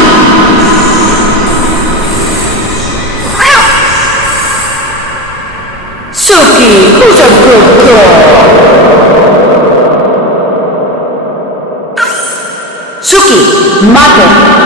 Suki, Mate.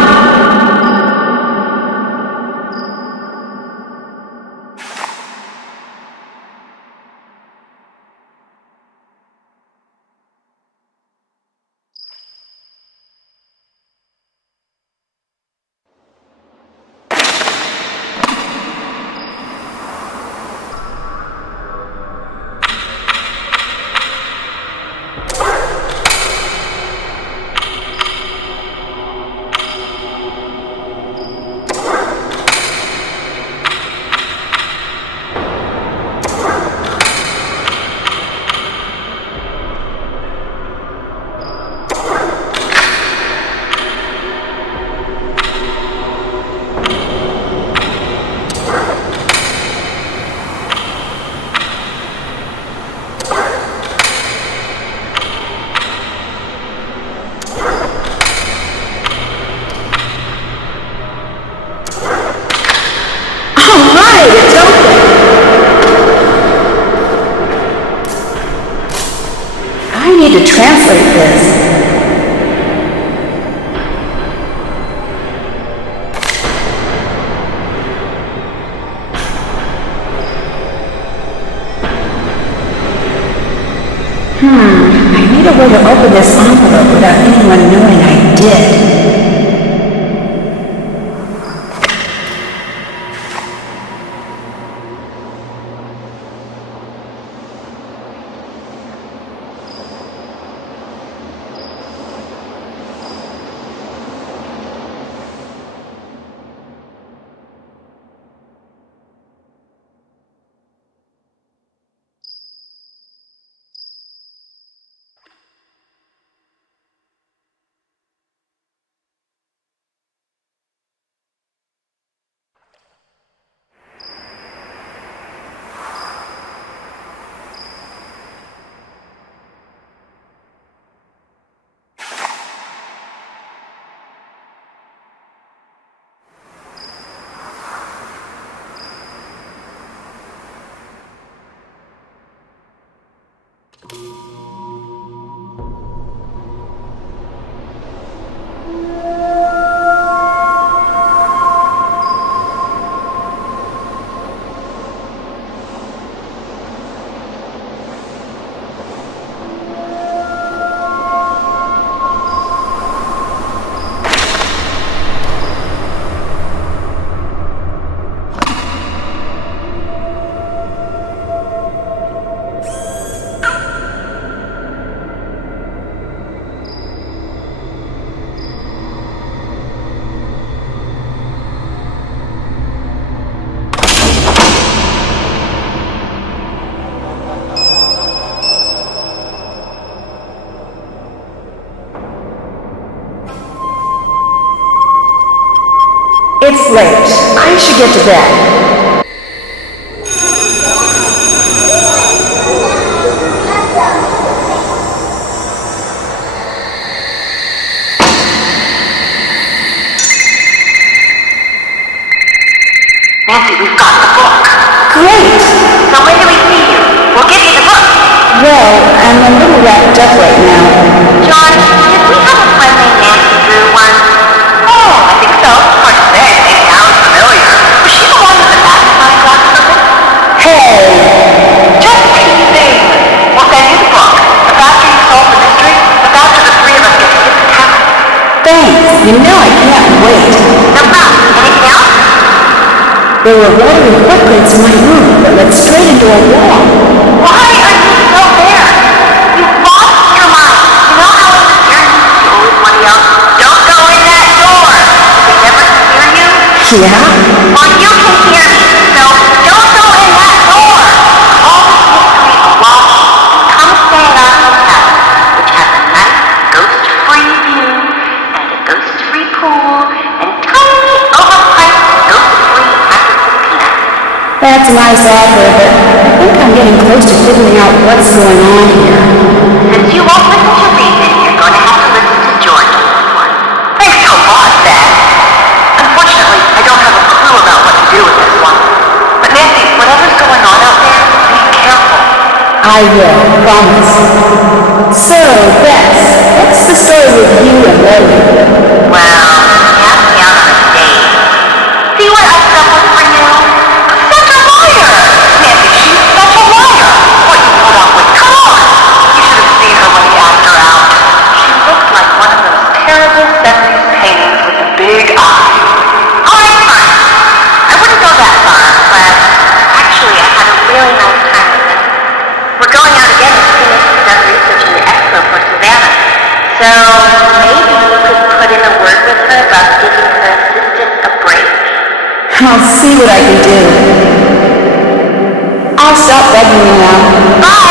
I need to translate this. I need a way to open this envelope without anyone knowing I did. It's late. I should get to bed. Nancy, we've got the book. Great! So when do we see you? We'll give you the book. Well, I'm a little wrapped up right now. George, did we have a friend named Nancy Drew once? Oh, I think so. Hard to say. They sound familiar. Was she the one with the magnifying glass or something? Hey! Just teasing. We'll send you the book. The faster you solve the mystery, the faster the three of us get to get to town. Thanks. You know I can't wait. No problem. Anything else? There were rotary footprints in my room that led straight into a wall. Why are you still there? You've lost your mind. You know how in the series you always want to yell, "Don't go in that door!" They never can hear you? Yeah? Well, you can hear me, so don't go in that door! All this mystery awash and come stay at our hotel, which has a nice ghost-free view, and a ghost-free pool, and tiny, overpriced, ghost-free packets of peanuts. That's a nice offer, but I think I'm getting close to figuring out what's going on here. Since you won't listen to reason, you're going to have to listen to George on this one. Thanks a lot, Dad. Unfortunately, I don't have a clue about what to do with this one. But Nancy, whatever's going on out there, be careful. I will, promise. So, Bess, what's the story with you and Lily? So maybe you could put in a word with her about giving her assistant a break? I'll see what I can do. I'll stop begging you now. Bye!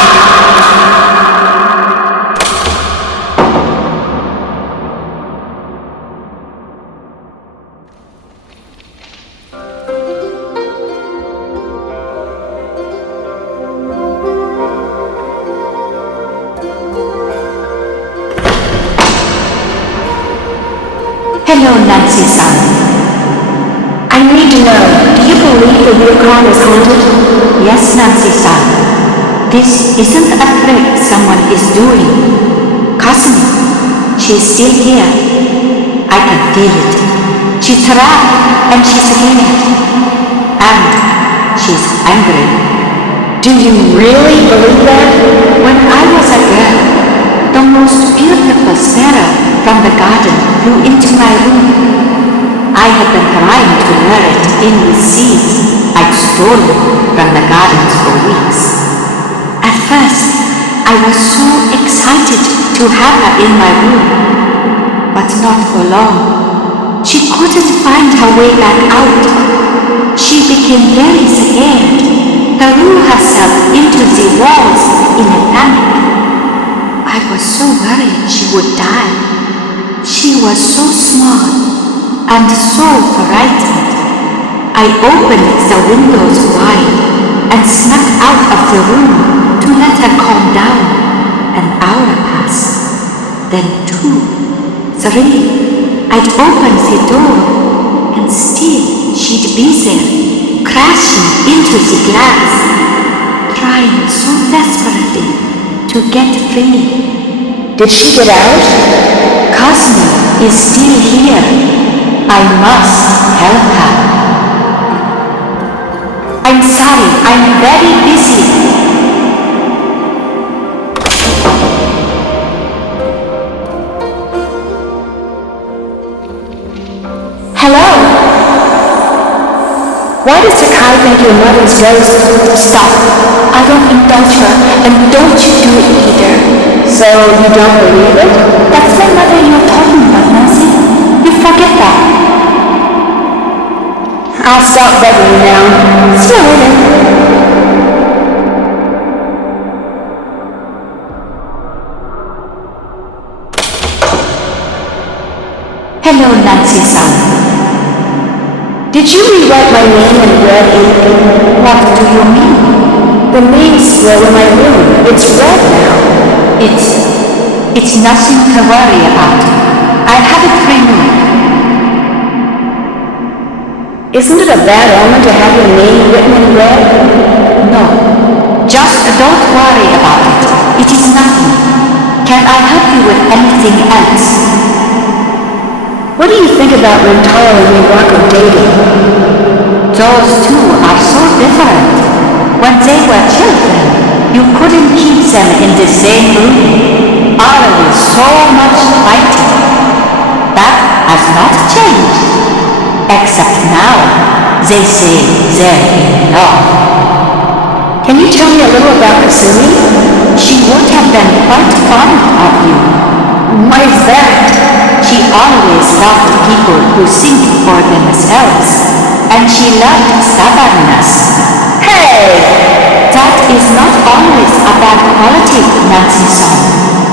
Hello, Nancy-san. I need to know, do you believe the recoup is haunted? Yes, Nancy-san. This isn't a trick someone is doing. Kasumi, she's still here. I can feel it. She's trapped and she's scared. And she's angry. Do you really believe that? When I was a girl, the most beautiful sparrow from the garden flew into my room. I had been trying to lure it in with seeds I'd stolen from the gardens for weeks. At first, I was so excited to have her in my room, but not for long. She couldn't find her way back out. She became very scared, threw herself into the walls in a panic. I was so worried she would die. She was so small and so frightened. I opened the windows wide and snuck out of the room to let her calm down. An hour passed, then 2, 3. I'd open the door and still she'd be there, crashing into the glass, trying so desperately to get free. Did she get out? Kasumi is still here. I must help her. I'm sorry, I'm very busy. Hello? Why does Takai think your mother's ghost? Stop. I don't indulge her, and don't you do it either. So you don't believe it? That's the mother you're talking about, Nancy. You forget that. I'll stop begging you now. See you later. Hello, Nancy-san. Did you rewrite my name in red ink? What do you mean? The name's still in my room. It's red now. It's nothing to worry about. I'll have it removed. Isn't it a bad omen to have your name written in red? No. Just don't worry about it. It is nothing. Can I help you with anything else? What do you think about when Taro and Miwako dated? Those two are so different. When they were children, you couldn't keep them in the same room. Always so much fighting. That has not changed. Except now, they say they're in love. Can you tell me a little about Kasumi? She would have been quite fond of you. Why is that? She always loved people who think for themselves, and she loved stubbornness. Hey! That is not always a bad quality, Nancy-san.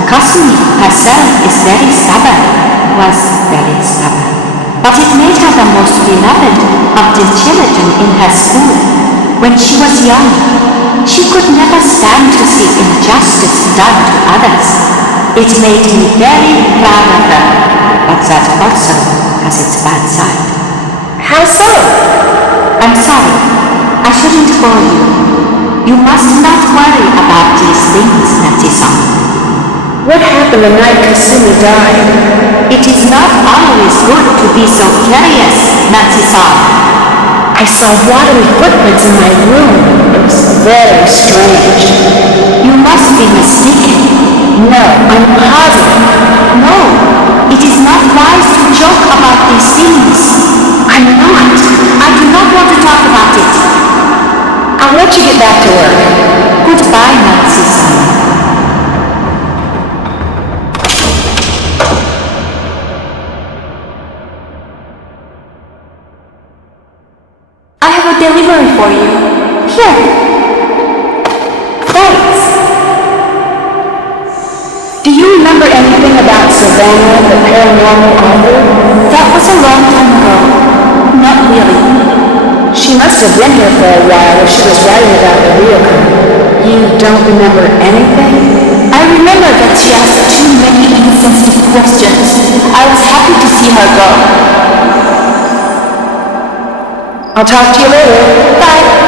Kasumi herself is very stubborn, was very stubborn. But it made her the most beloved of the children in her school. When she was young, she could never stand to see injustice done to others. It made me very proud of her, but that also has its bad side. How so? I'm sorry, I shouldn't bore you. You must not worry about these things, Nancy-san. What happened the night Kasumi died? It is not always good to be so curious, Nancy-san. I saw watery footprints in my room. It was very strange. You must be mistaken. No, I'm positive. No, it is not wise to joke about these things. I'm not. I do not want to talk about it. I'll let you get back to work. Goodbye, Nancy-san. for you. Here. Thanks. Do you remember anything about Savannah, the paranormal author? That was a long time ago. Not really. She must have been here for a while if she was writing about the reoccur. You don't remember anything? I remember that she asked too many insensitive questions. I was happy to see her go. I'll talk to you later. Bye.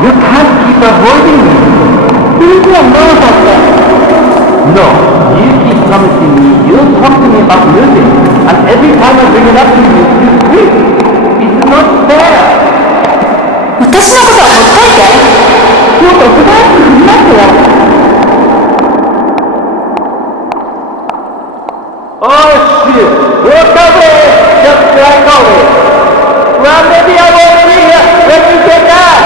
You can't keep avoiding me. You don't know about that. No, you keep promising me you'll talk to me about music, and every time I bring it up to you, you quit. It's not fair. 私のことはほっといて。もっとおとなしく振りますよ。Oh shit! Look away! Just like always! Well, maybe I won't see you when you get back!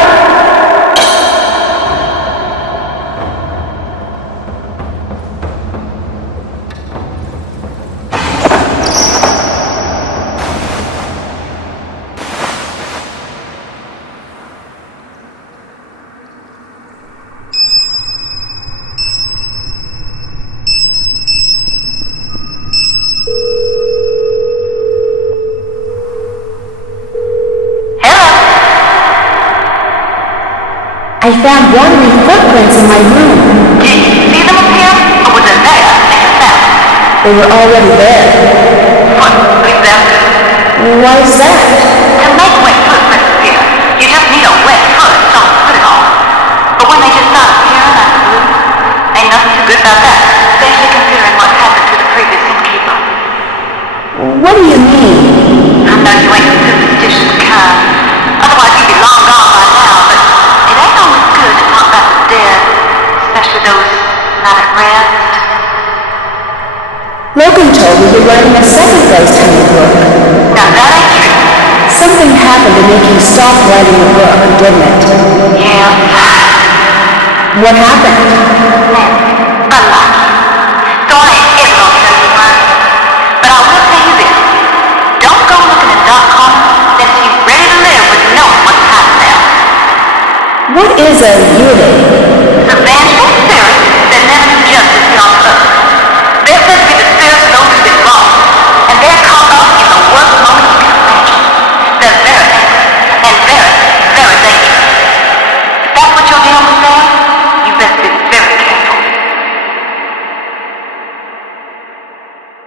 I found watery footprints in my room. Did you see them appear, or was it there and you found them? They were already there. What, exactly? Why is that? To make wet footprints appear, you just need a wet foot, don't put it on. But when they just start appearing out of the blue, ain't nothing too good about that, especially considering what happened to the previous innkeeper. What do you mean? I know you ain't the superstitious kind, otherwise you'd be long gone by now, but it ain't always good to talk about the dead, especially those not at rest. Logan told me you're writing a second ghost hunting book. Now that ain't true. Something happened to make you stop writing the book, didn't it? Yeah. What happened? Unlucky. So I ain't ever gonna tell you why. But I will tell you this. Don't go looking in dark corners unless you're ready to live with knowing what's happening there. What is a yule? It's a vengeful spirit that never knew justice here on earth. They're said to be the spirits of those who've been wrong, and they're caught up in the worst moment you can imagine. They're very angry, and very, very dangerous. If that's what you're dealing with there, you best be very careful.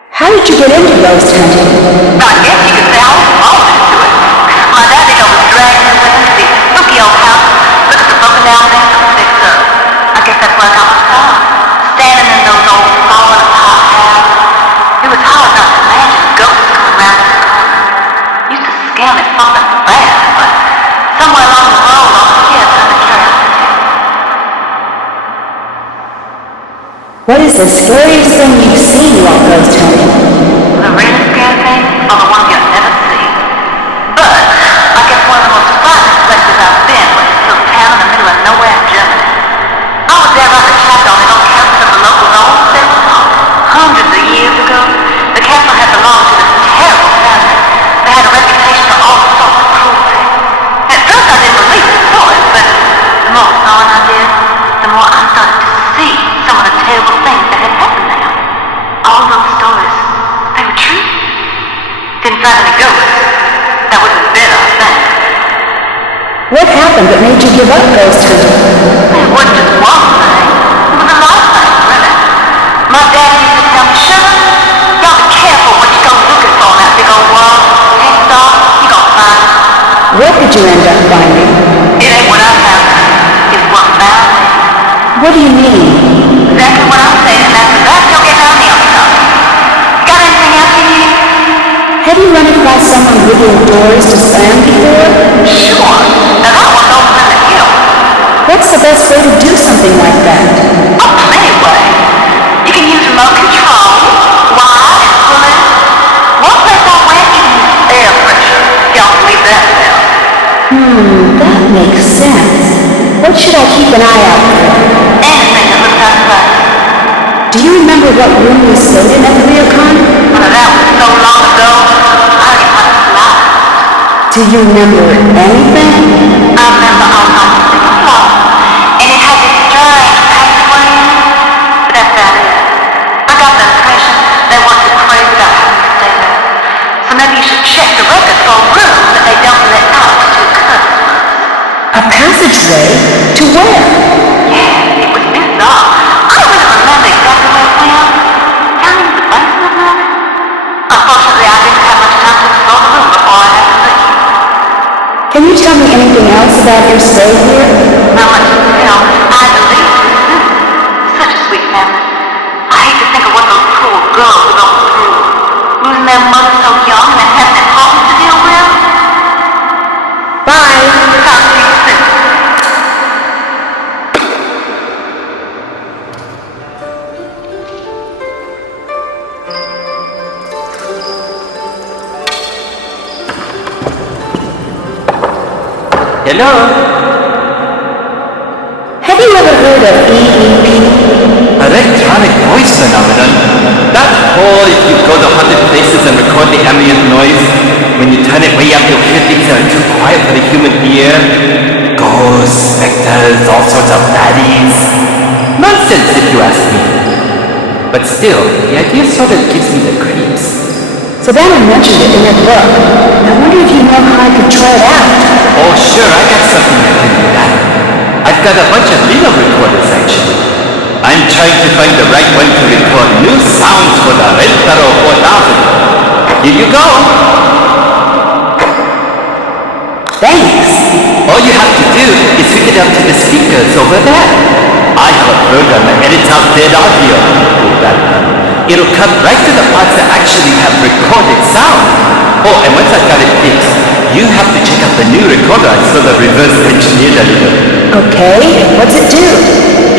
How did you get into ghost hunting? I guess you could say I was born into it. My daddy always dragged me with him to these spooky old houses, look at the broken down things and fix up. I guess that's where I got my start. Standing in those old fallen apart houses. It was hard not to imagine ghosts coming around this corner. Used to scare me something bad, but somewhere along the road all the kids had the curiosity. What is the scariest thing you've seen while ghost hunting? The really scary things are the ones you'll never see. But I guess one of the most frightening places I've been was a little town in the middle of nowhere in Germany. I was there right the chapter on the old castle of the local old settlement hall. Hundreds of years ago, the castle had belonged to this terrible family. They had a reputation for all sorts of cruelty. At first I didn't believe the stories, but the more knowing I did, the more I started to see some of the terrible things that had happened there. All those stories, they were true. Didn't find any ghosts. That would have been better, I think. What happened that made you give up ghost hunting? It wasn't just one thing. It was a lot of things, really. My dad used to tell me, Sugar, y'all be careful what you go looking for in that big old world. Ain't dark, you gonna find it. What did you end up finding? It ain't what I found. It's what found me. What do you mean? Exactly what I'm saying, and after that, you'll get down the other stuff. Got anything else you need? Have you run across someone rigging doors to slam before? Sure. Now that one's over in the hill. What's the best way to do something like that? Oh, plenty ways. You can use remote control, wire, and pulling. One place I went, you can use air pressure. Y'all can leave that there. That makes sense. What should I keep an eye out for? Anything that looks out of place. Do you remember what room we stayed in at the Reacon? Well, that was so long ago, I don't even want to lie. Do you remember anything? I remember I was on the sixth floor, and it had this strange passageway in it, but that's about it. I got the impression they weren't too crazy about having to stay there. So maybe you should check the records for a room that they don't let out to customers. A passageway? To where? Yeah, it was bizarre. I don't really remember exactly where it went. Down into the basement, maybe? Unfortunately, I didn't have much time to explore the room before I had to leave. Can you tell me anything else about your stay here? Not much to tell. I had to leave too soon. Such a sweet family. I hate to think of what those poor girls were going through. Losing their mother so young and then having their homes to deal with. Bye. Talk to you soon. Hello? Have you ever heard of EVP? Electronic voice phenomenon. That whole if you go to haunted places and record the ambient noise, when you turn it way up you'll hear things that are too quiet for the human ear. Ghosts, specters, all sorts of baddies. Nonsense if you ask me. But still, the idea sort of gives me the creeps. Savannah mentioned it in her book. I wonder if you know how I could try it out. Oh sure, I got something that can do that. I've got a bunch of little recorders actually. I'm trying to find the right one to record new sounds for the Red Barrow 4000. Here you go. Thanks. All you have to do is hook it up to the speakers over there. I have a program that edits out dead audio. With that, it'll cut right to the parts that actually have recorded sound. Oh, and once I've got it fixed, you have to check out the new recorder I sort of reverse engineered a little. Okay, what's it do?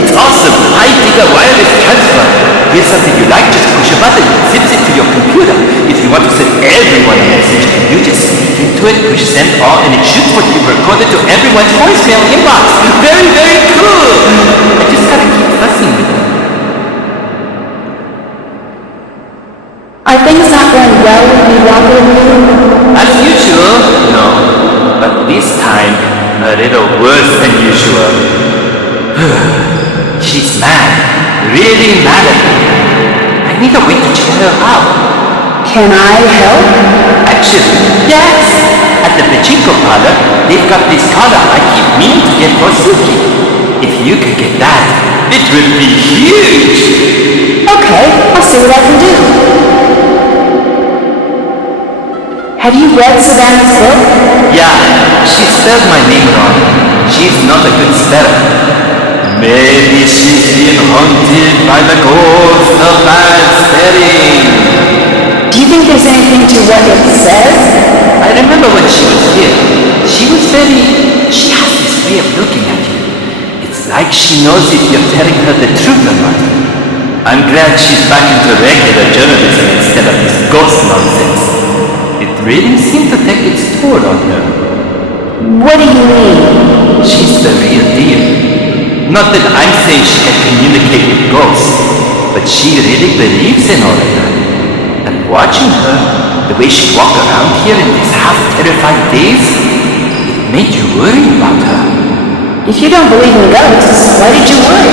It's awesome. High digger wireless transfer. Here's something you like, just push a button. It zips it to your computer. If you want to send everyone a message, you just speak into it, push send all, and it shoots what you've recorded to everyone's voicemail inbox. Very, very cool. I just gotta keep fussing with it. Are things not going well with Minella and you? As usual, no. But this time, a little worse than usual. She's mad. Really mad at me. I need a way to cheer her up. Can I help? Actually, yes. At the pachinko parlor, they've got this collar I keep meaning to get for Suki. If you could get that, it would be huge. Okay, I'll see what I can do. Have you read Savannah's book? Yeah, she spelled my name wrong. She's not a good speller. Maybe she's been haunted by the ghost of bad spelling. Do you think there's anything to what it says? I remember when she was here. She has this way of looking at you. It's like she knows if you're telling her the truth or not. I'm glad she's back into regular journalism instead of this ghost nonsense. It really seemed to take its toll on her. What do you mean? She's the real deal. Not that I'm saying she can communicate with ghosts, but she really believes in all of that. And watching her, the way she walked around here in these half-terrified days, it made you worry about her. If you don't believe in ghosts, why did you worry?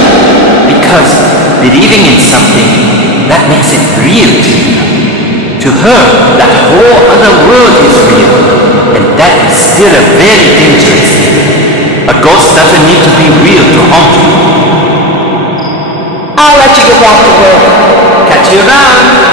Because believing in something, that makes it real to you. To her, that whole other world is real, and that is still a very dangerous thing. A ghost doesn't need to be real to haunt you. I'll let you get back to work. Catch you around.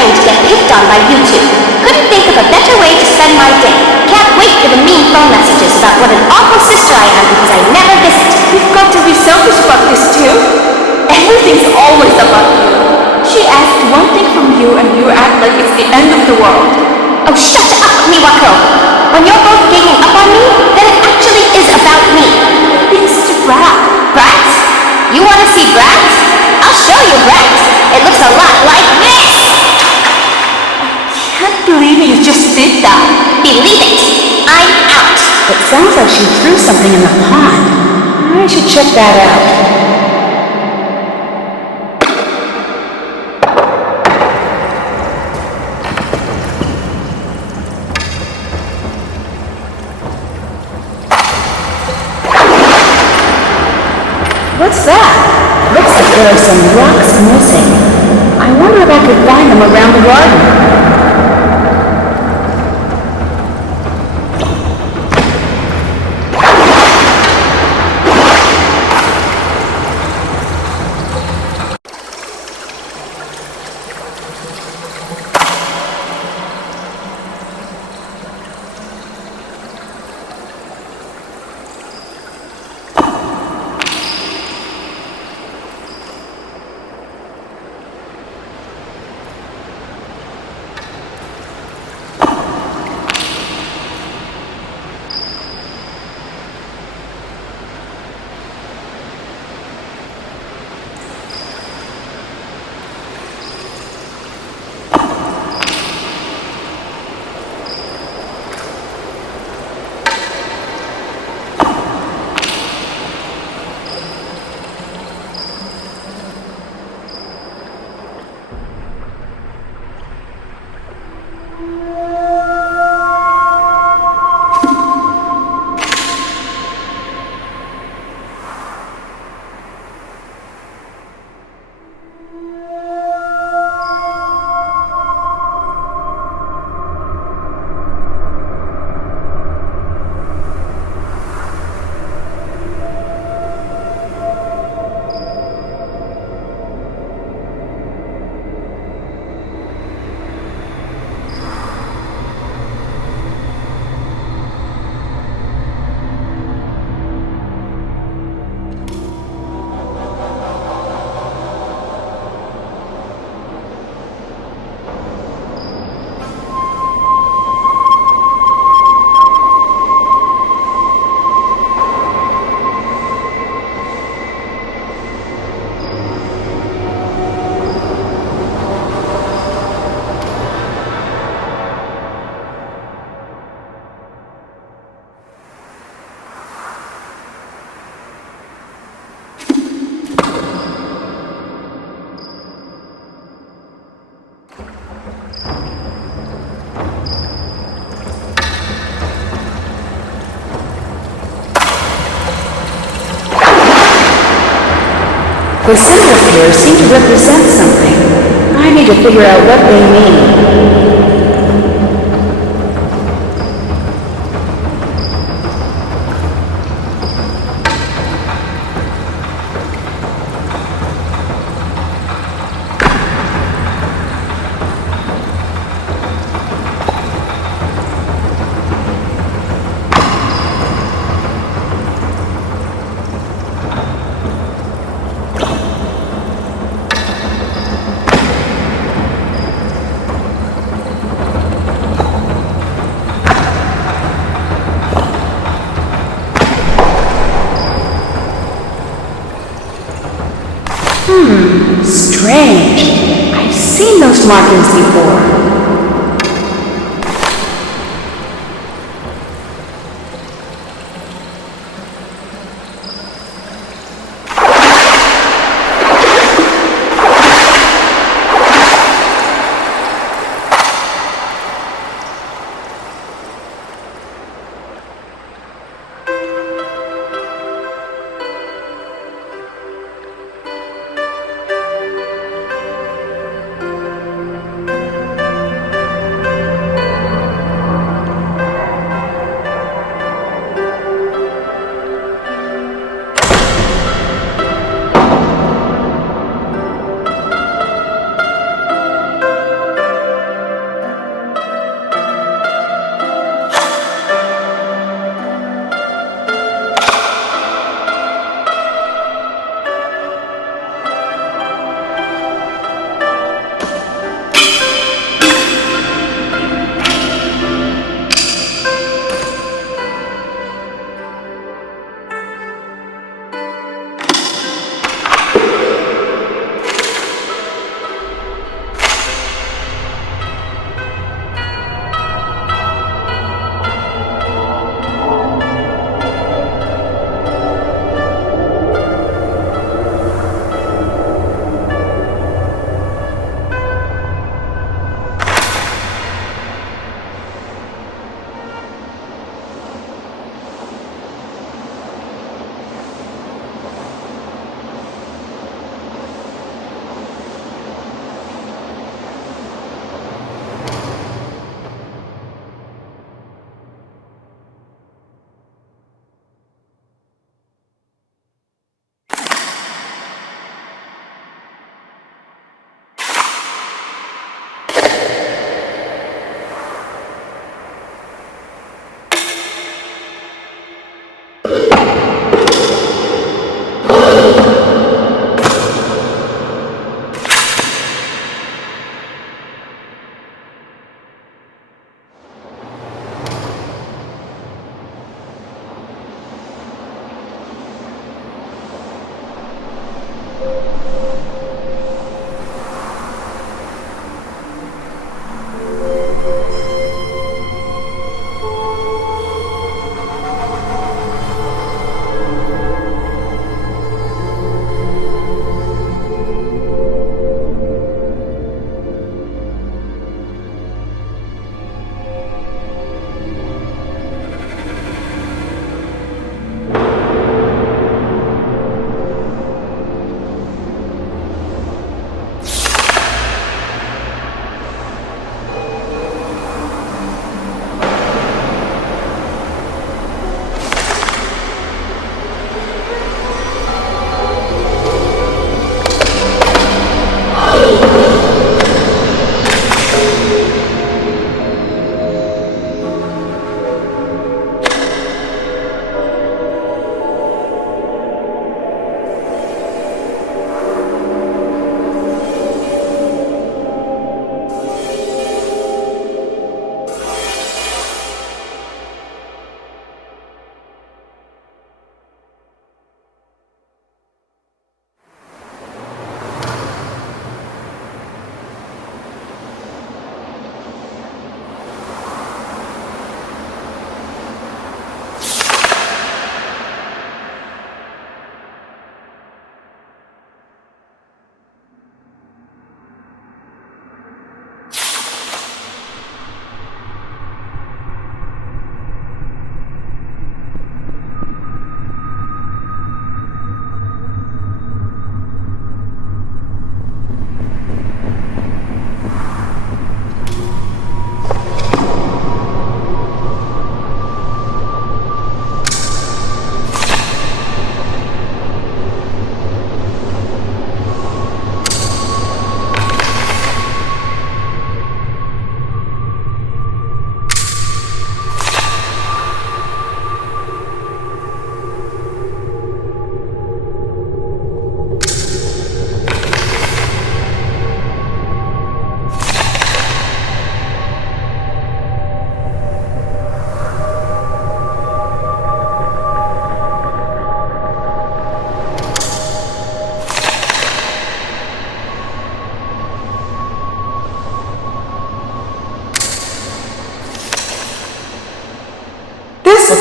trying to get picked on by you two. Couldn't think of a better way to spend my day. Can't wait for the mean phone messages about what an awful sister I am because I never visit. You've got to be selfish about this too. Everything's always about you. She asked one thing from you and you act like it's the end of the world. Oh, shut up, Miwako! When you're both ganging up on me, then it actually is about me. You're being such a brat. Brats? You want to see brats? I'll show you brats. It looks a lot like this! I can't believe you just did that. Believe it! I'm out! It sounds like she threw something in the pond. I should check that out. What's that? Looks like there are some rocks missing. I wonder if I could find them around the garden. The symbols here seem to represent something. I need to figure out what they mean. Strange. I've seen those markings before.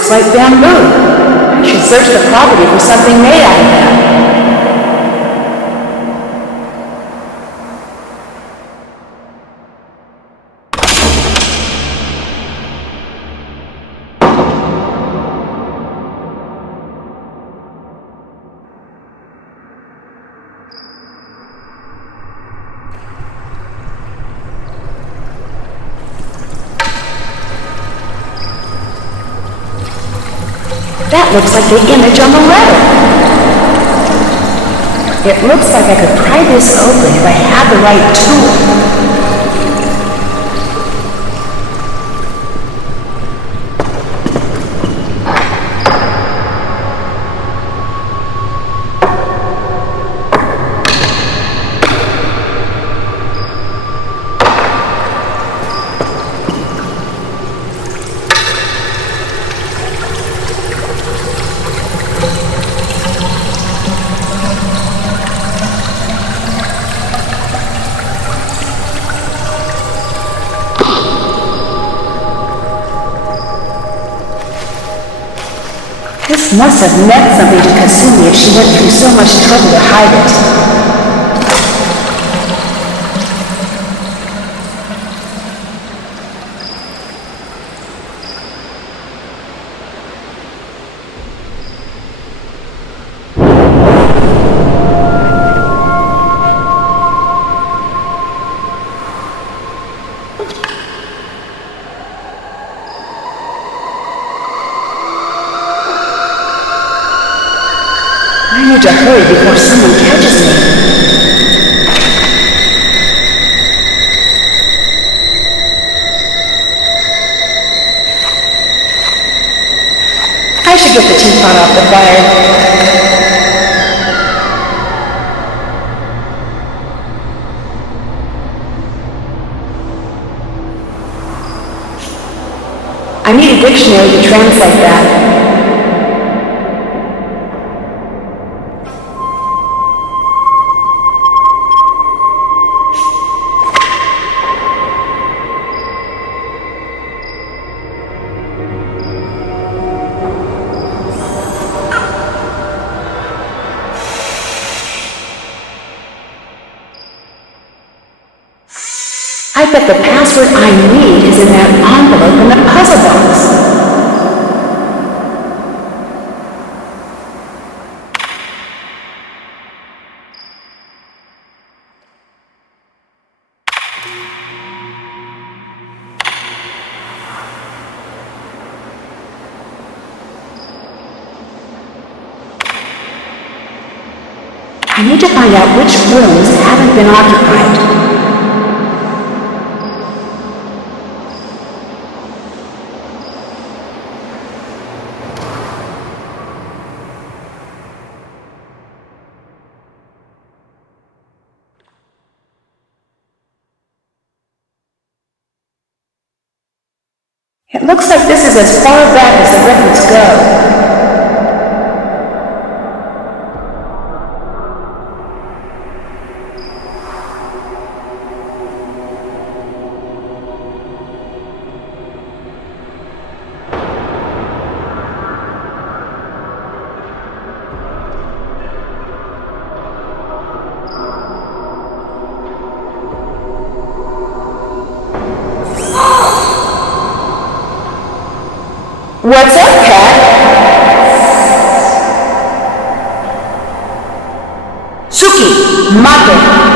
looks like bamboo. I should search the property for something made out of that. That looks like the image on the letter. It looks like I could pry this open if I had the right tool. This must have meant something to Kasumi if she went through so much trouble to hide it. I need to hurry before someone catches me. I should get the teapot off the fire. I need a dictionary to translate that. I bet the password I need is in that envelope in the puzzle box. I need to find out which rooms haven't been occupied. It looks like this is as far back as the records go. What's up, cat? Suki, mate.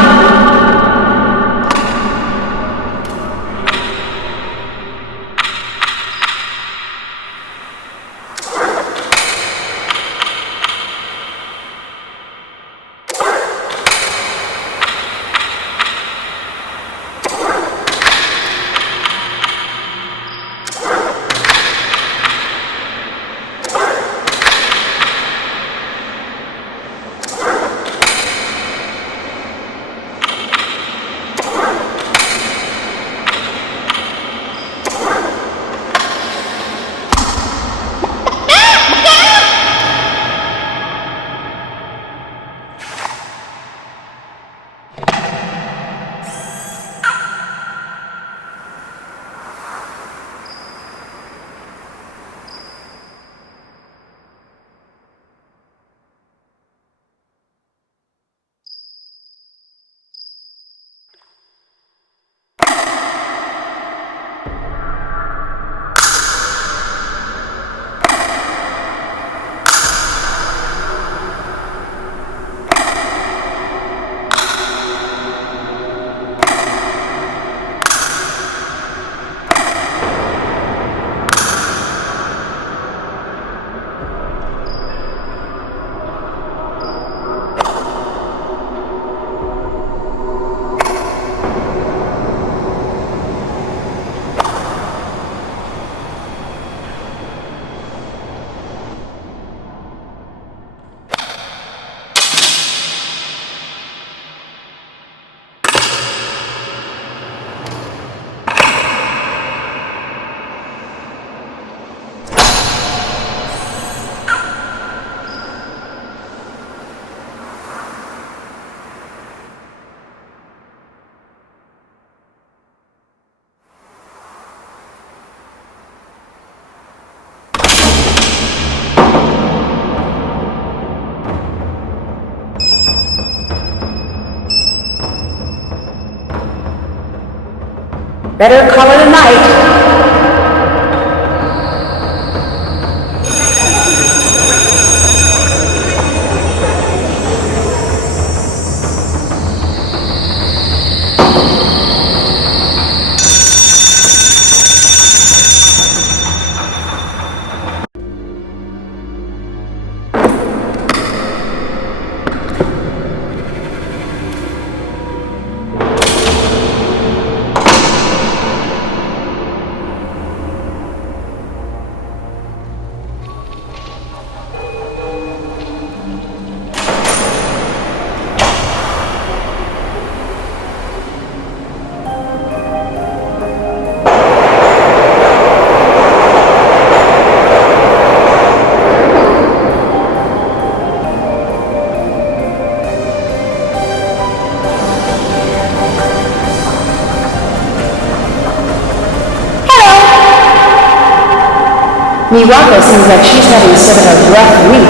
Better call it a night. Miwako seems like she's having sort of a rough week.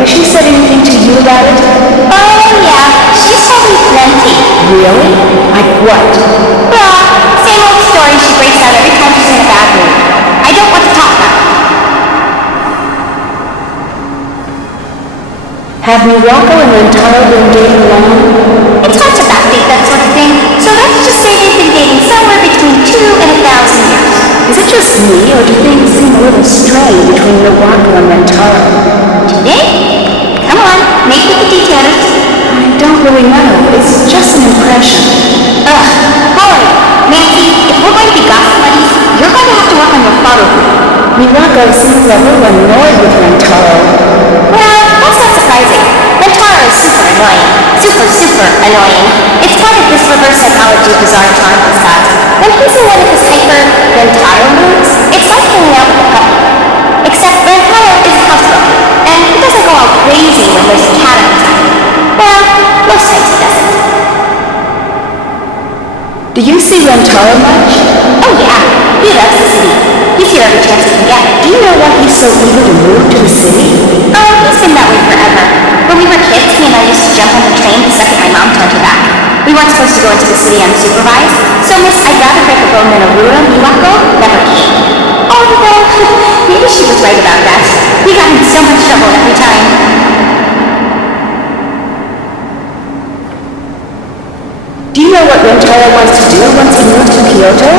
Has she said anything to you about it? Oh, yeah. She's told me plenty. Really? Like what? Well, same old story. She breaks out every time she's in a bad mood. I don't want to talk about it. Have Miwako and Rentaro been dating long? It's hard to backdate that sort of thing, so let's just say they've been dating somewhere between 2 and 1,000 years. Is it just me, or do things seem a little strained between Miwako and Rentaro? Do they? Come on, make me the details. I don't really know. It's just an impression. Ugh, boy. Nancy, if we're going to be gossip buddies, you're going to have to work on your follow-through. Miwako seems a little annoyed with Rentaro. Well, that's not surprising. Rentaro is super annoying. Super annoying. It's part of this reverse psychology bizarre charm he's got. When he's in one of his hyper Rentaro moods, it's like hanging out with a puppy. Except Rentaro is housebroken, and he doesn't go all crazy when there's a cat outside. Well, most times he doesn't. Do you see Rentaro much? Oh yeah, he loves the city. He's here every chance he can get. Do you know why he's so eager to move to the city? Oh, he's been that way forever. When we were kids, he and I used to jump on the train the second my mom turned her back. We weren't supposed to go into the city unsupervised, so Miss I'd rather break a bone than a ruler Miwako never came. Although, maybe she was right about that. We got in so much trouble every time. Do you know what Rentaro wants to do once he moves to Kyoto?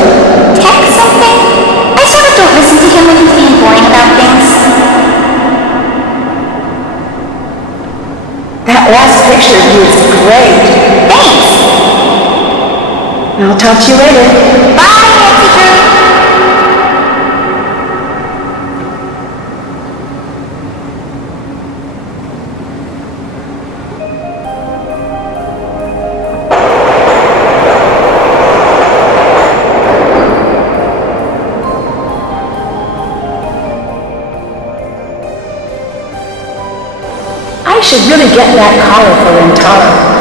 Tech something? I sort of don't listen to him when he's being boring about things. That last picture of you is great. Thanks. I'll talk to you later. Bye, Nancy Drew. I should really get that collar for Rentaro.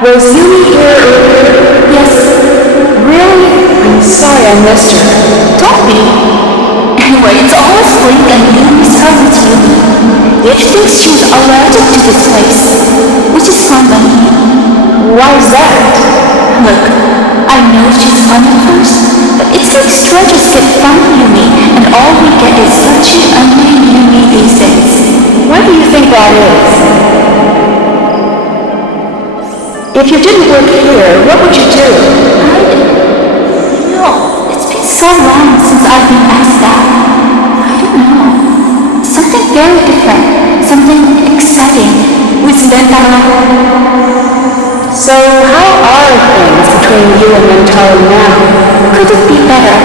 Was Yumi here earlier? Yes. Really? I'm sorry I missed her. Don't be. Anyway, it's always Blink and Yumi's her with Yumi. It thinks she's allergic to this place, which is funny. Why is that? Look, I know she's fun at first, but it's like strangers get fun Yumi, and all we get is such an ugly Yumi these days. Why do you think that is? If you didn't work here, what would you do? It's been so long since I've been asked that. I don't know. Something very different. Something exciting. With Mentaro. So how are things between you and Mentaro now? Could it be better?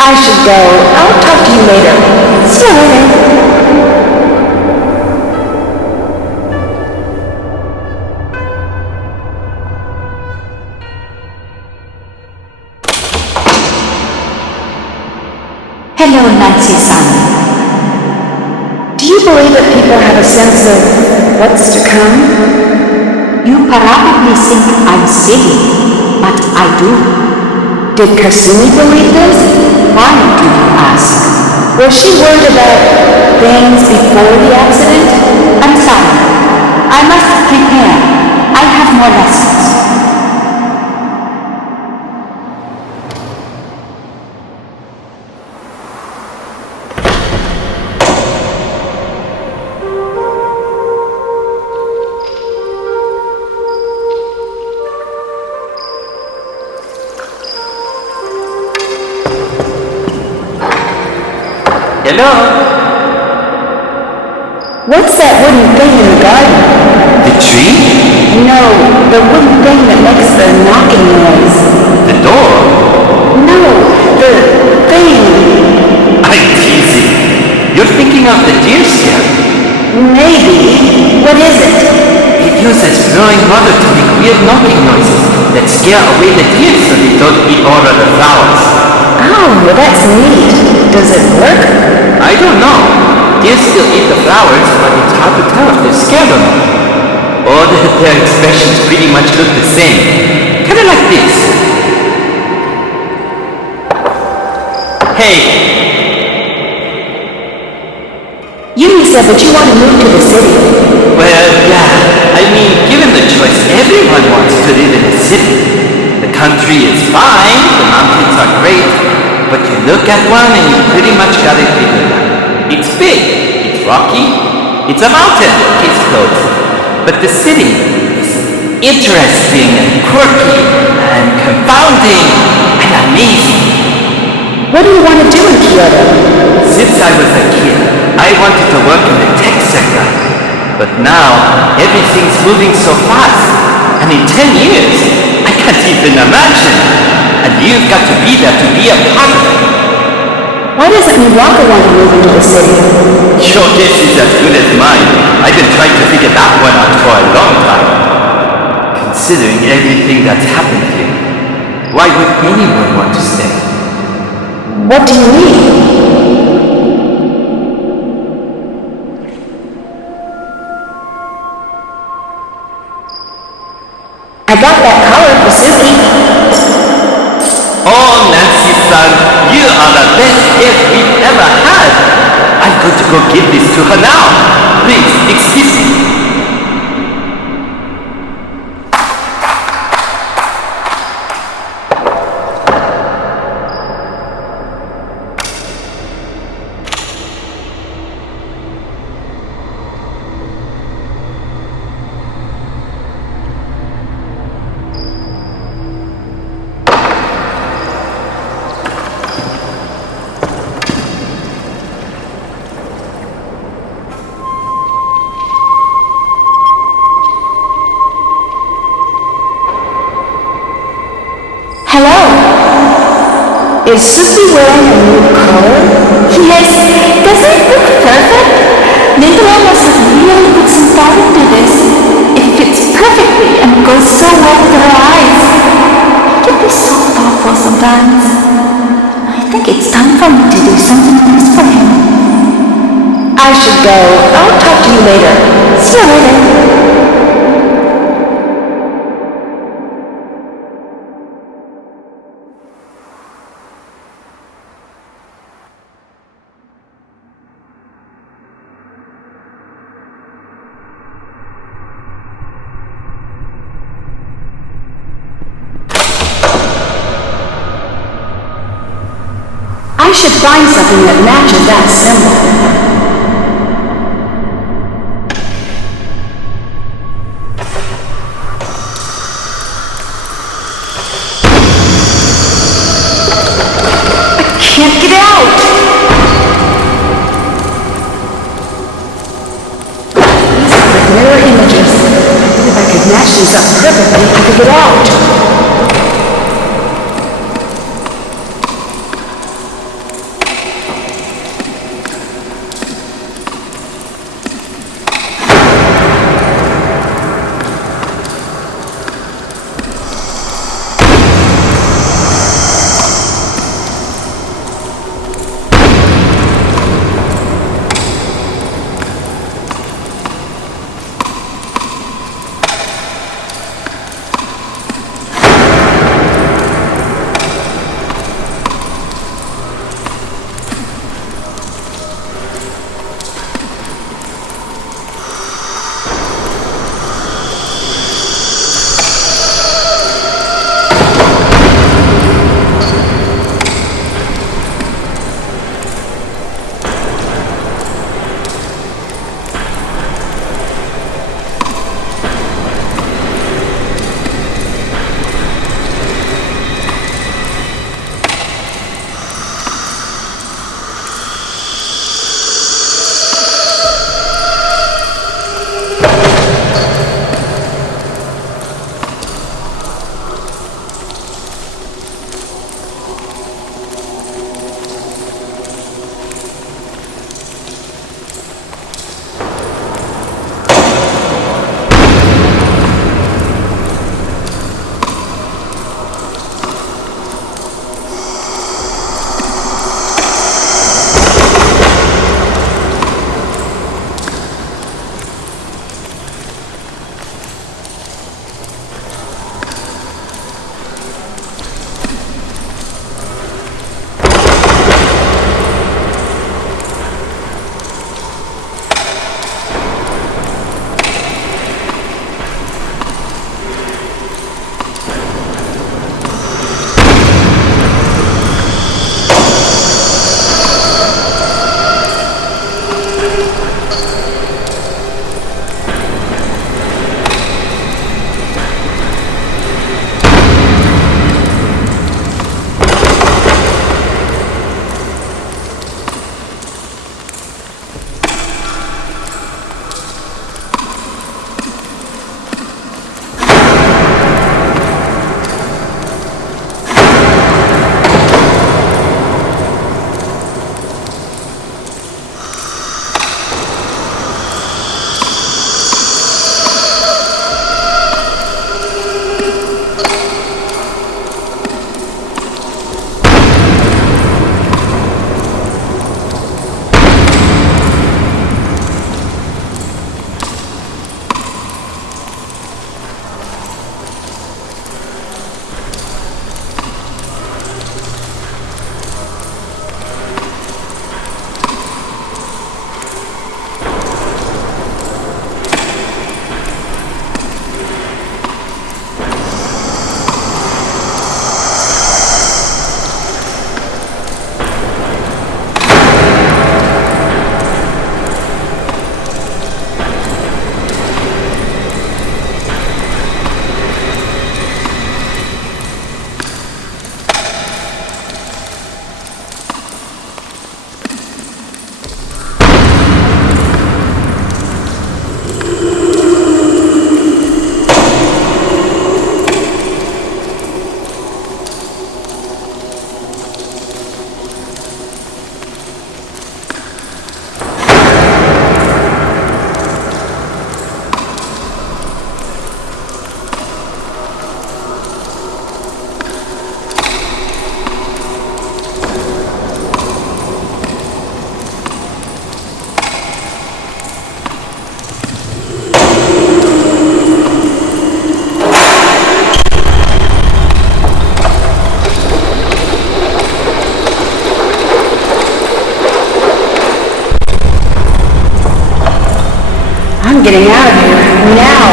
I should go. I'll talk to you later. See you later. Hello, Nancy-san. Do you believe that people have a sense of what's to come? You probably think I'm silly, but I do. Did Kasumi believe this? Why do you ask? Was she worried about things before the accident? I'm sorry. I must prepare. I have more lessons. Hello? What's that wooden thing in the garden? The tree? No, the wooden thing that makes the knocking noise. The door? No, the thing. I'm teasing. You're thinking of the deer scare. Maybe. What is it? It uses flowing water to make weird knocking noises that scare away the deer so they don't eat all of the flowers. Oh, well that's neat. Does it work? I don't know. Deer still eat the flowers, but it's hard to tell if they're scared or not. All their expressions pretty much look the same. Kind of like this. Hey! Yumi said that you want to move to the city. Well, yeah. I mean, given the choice, everyone wants to live in a city. The country is fine, the mountains are great, but you look at one and you pretty much got it figured out. It's big, it's rocky, it's a mountain, case closed. But the city is interesting and quirky and confounding and amazing. What do you want to do in Kyoto? Since I was a kid, I wanted to work in the tech sector. But now, everything's moving so fast. And in 10 years, I can't even imagine. And you've got to be there to be a part of it. Why doesn't Miwaka want to move into the city? Your guess is as good as mine. I've been trying to figure that one out for a long time. Considering everything that's happened here, why would anyone want to stay? What do you mean? I got that collar for Suki. Oh, Nancy-san, you are the best gift we've ever had. I'm going to go give this to her now. Please, excuse me. Is Suki wearing a new collar? Yes, doesn't it look perfect? Minella must have really put some thought into this. It fits perfectly and goes so well with her eyes. He can be so thoughtful sometimes. I think it's time for me to do something nice for him. I should go. I'll talk to you later. See you later. I should find something that matches that symbol. Can't get out! These are like mirror images. If I could match these up perfectly, I could get out. I'm getting out of here now.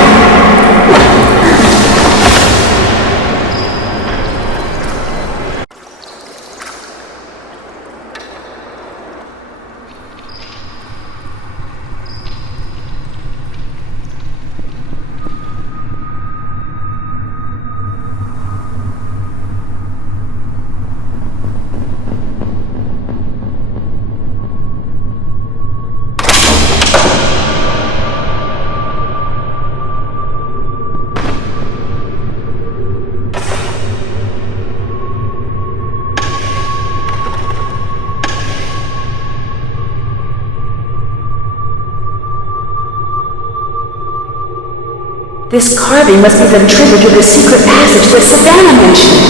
This carving must be the trigger to the secret passage that Savannah mentioned.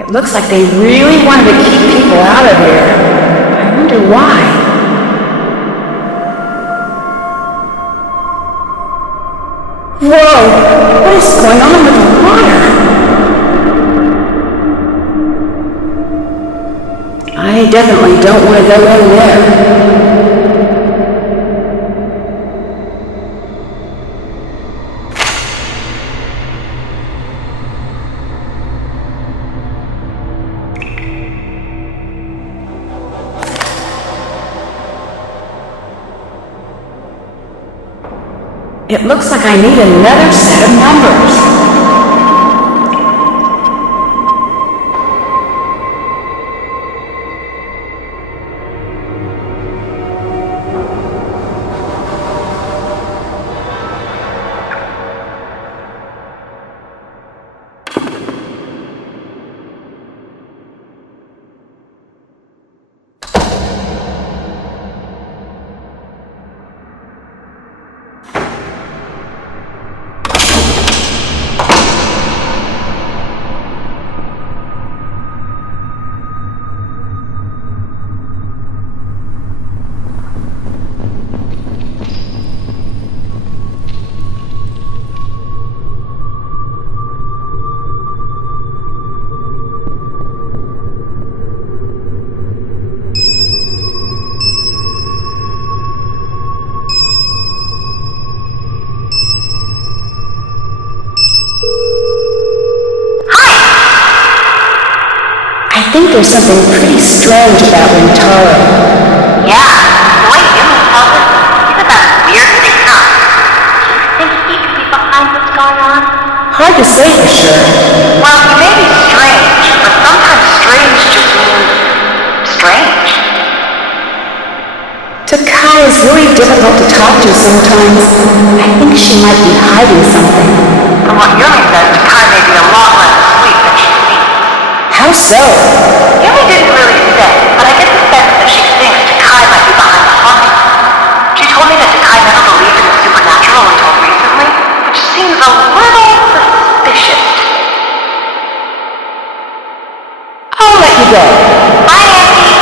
It looks like they really wanted to keep people out of here. I wonder why. Whoa! What is going on with the water? I definitely don't want to go in there. It looks like I need another set of numbers. I think there's something pretty strange about Rintaro. Yeah, the way Yumi tells us, he's about as weird as they come. Do you think he could be behind what's going on? Hard to say for sure. Well, he may be strange, but sometimes strange just means strange. Takai is really difficult to talk to sometimes. I think she might be hiding something. From what Yumi says, Takai may be a lot less sweet than she seems. How so? Yumi didn't really say, but I get the sense that she thinks Takai might be behind the haunting. She told me that Takai never believed in the supernatural until recently, which seems a little suspicious. I'll let you go. Bye, Auntie!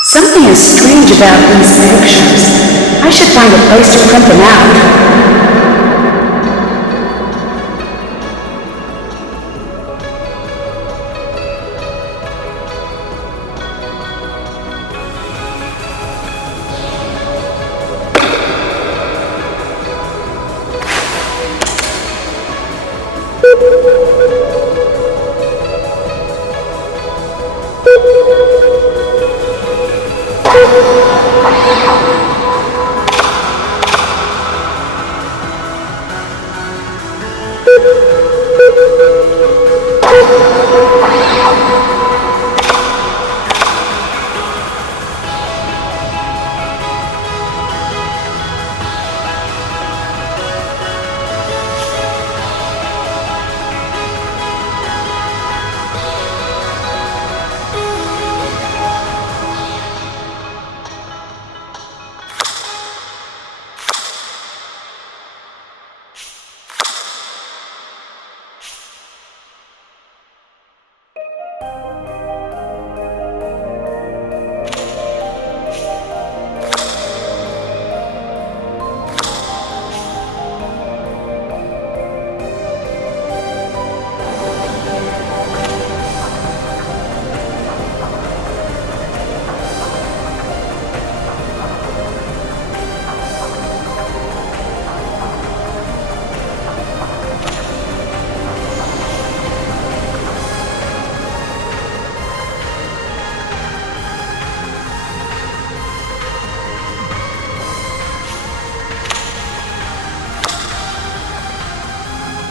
Something is strange about these pictures. I should find a place to print them out.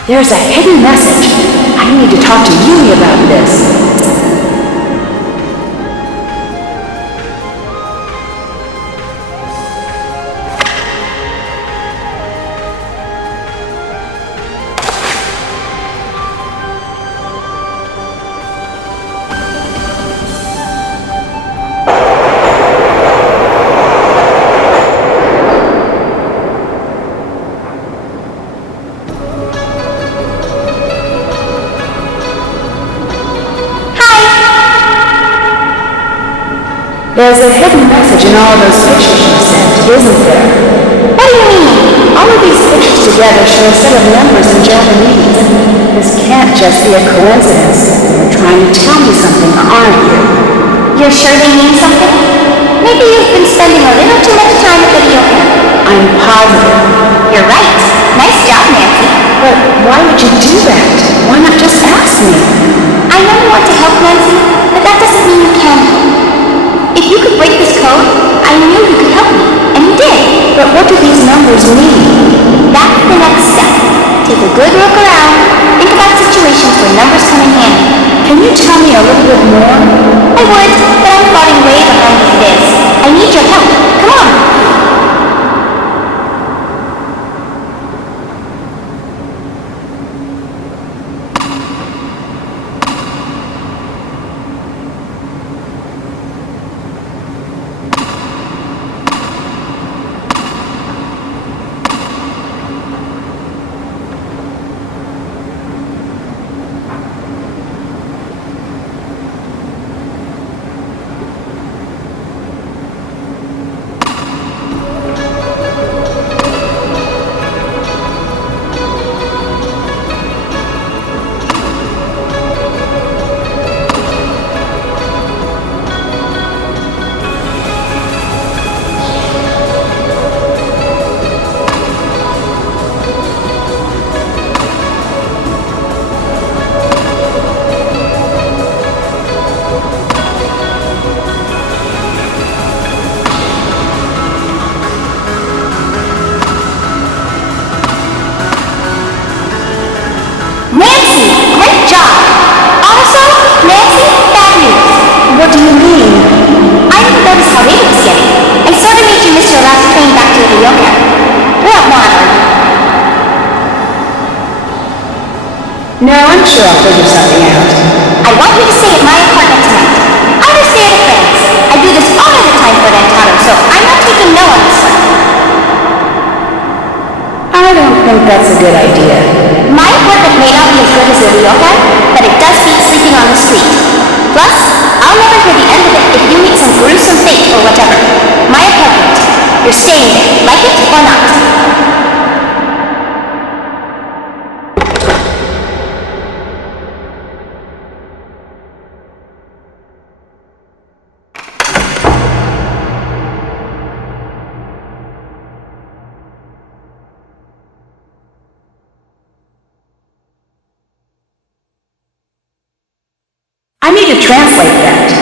There's a hidden message. I need to talk to Yumi about this. There's a hidden message in all those pictures you sent, isn't there? What do you mean? All of these pictures together show a set of numbers in Japanese. This can't just be a coincidence. You're trying to tell me something, aren't you? You're sure they mean something? Maybe you've been spending a little too much time at the video camp. I'm positive. You're right. Nice job, Nancy. But why would you do that? Why not just ask me? I know you want to help, Nancy, but that doesn't mean you can help. If you could break this code, I knew you could help me, and you did. But what do these numbers mean? That's the next step. Take a good look around. Think about situations where numbers come in handy. Can you tell me a little bit more? I would, but I'm falling way behind with this. I need your help. Come on. What do you mean? I didn't notice how late it was getting. I sort of made you miss your last train back to the Ryokan. You're up now, are you? No, I'm sure I'll figure something out. I want you to stay at my apartment tonight. I just stay at a friend's. I do this all of the time for Rentaro, so I'm not taking no on this one. I don't think that's a good idea. My apartment may not be as good as the Ryokan, but it does beat sleeping on the street. Plus, I'll never hear the end of it if you meet some gruesome fate or whatever. My apartment. You're staying there, like it or not. I need to translate that.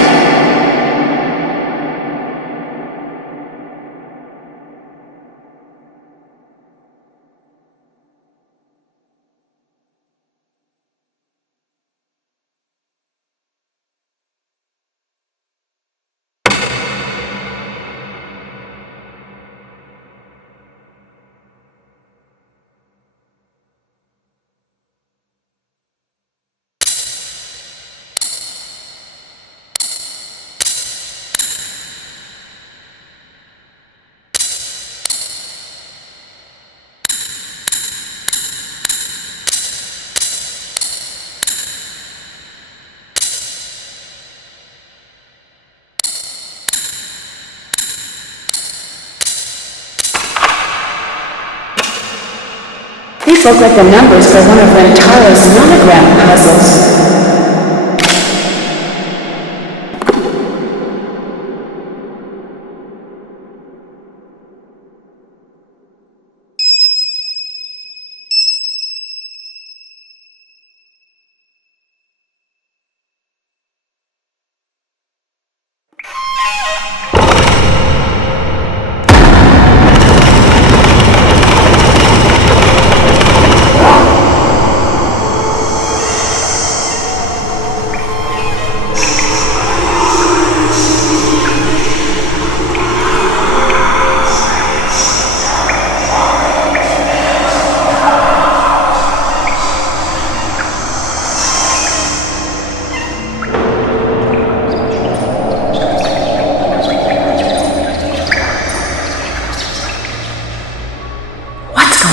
These look like the numbers for one of Rentaro's monogram puzzles.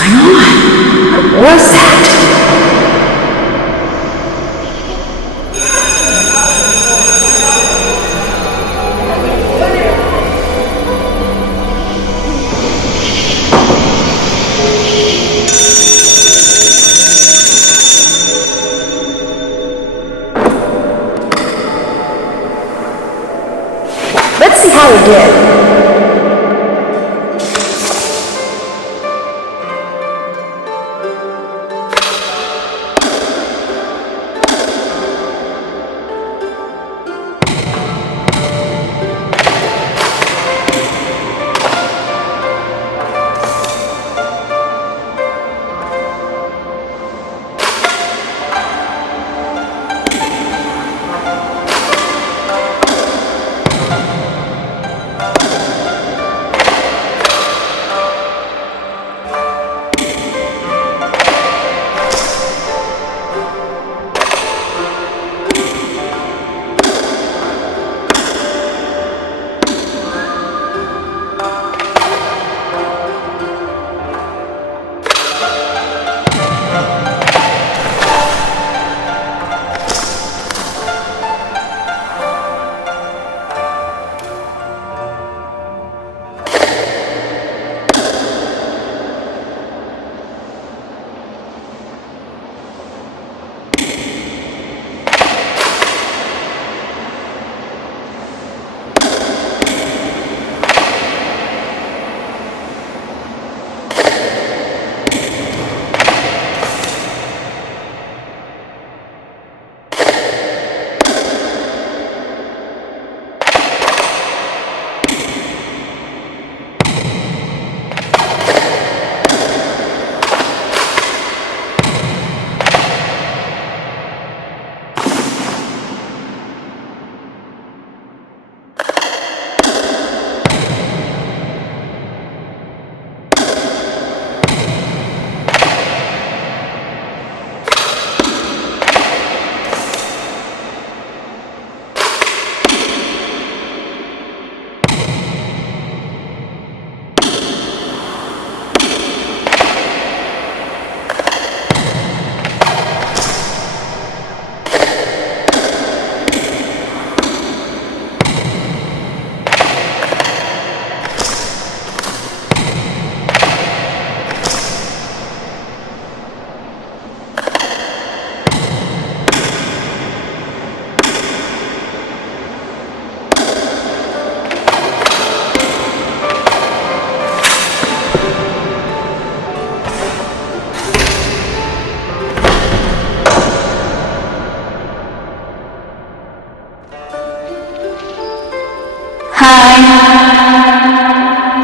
going on? What was that? Let's see how we did.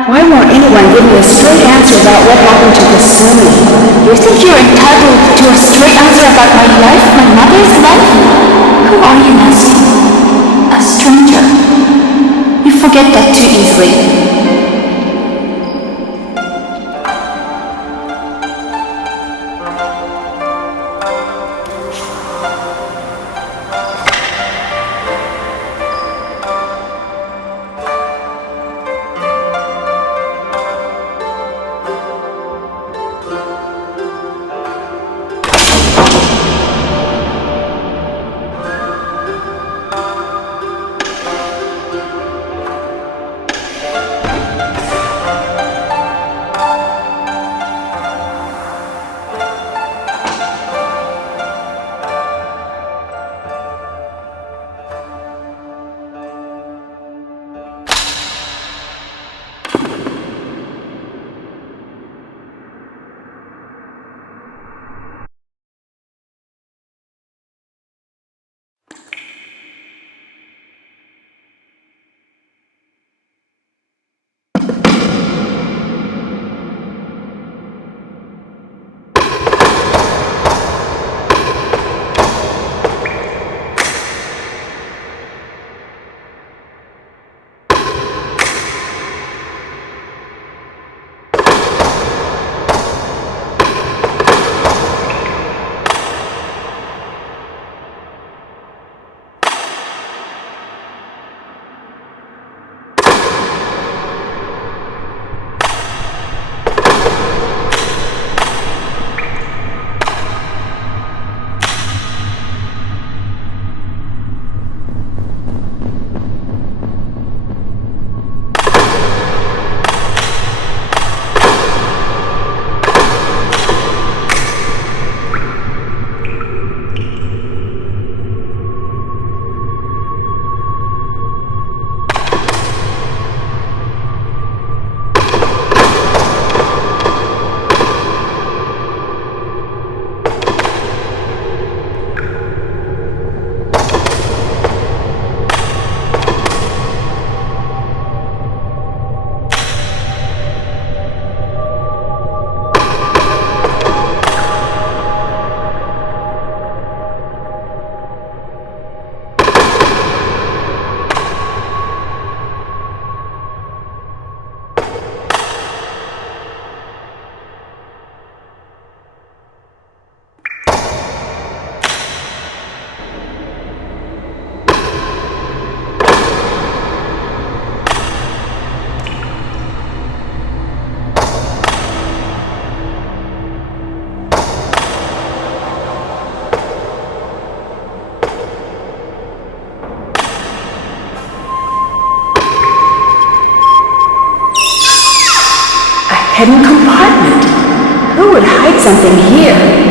Why won't anyone give me a straight answer about what happened to Kasumi? You think you're entitled to a straight answer about my life, my mother's life? Who are you, Nancy? A stranger. You forget that too easily. something here.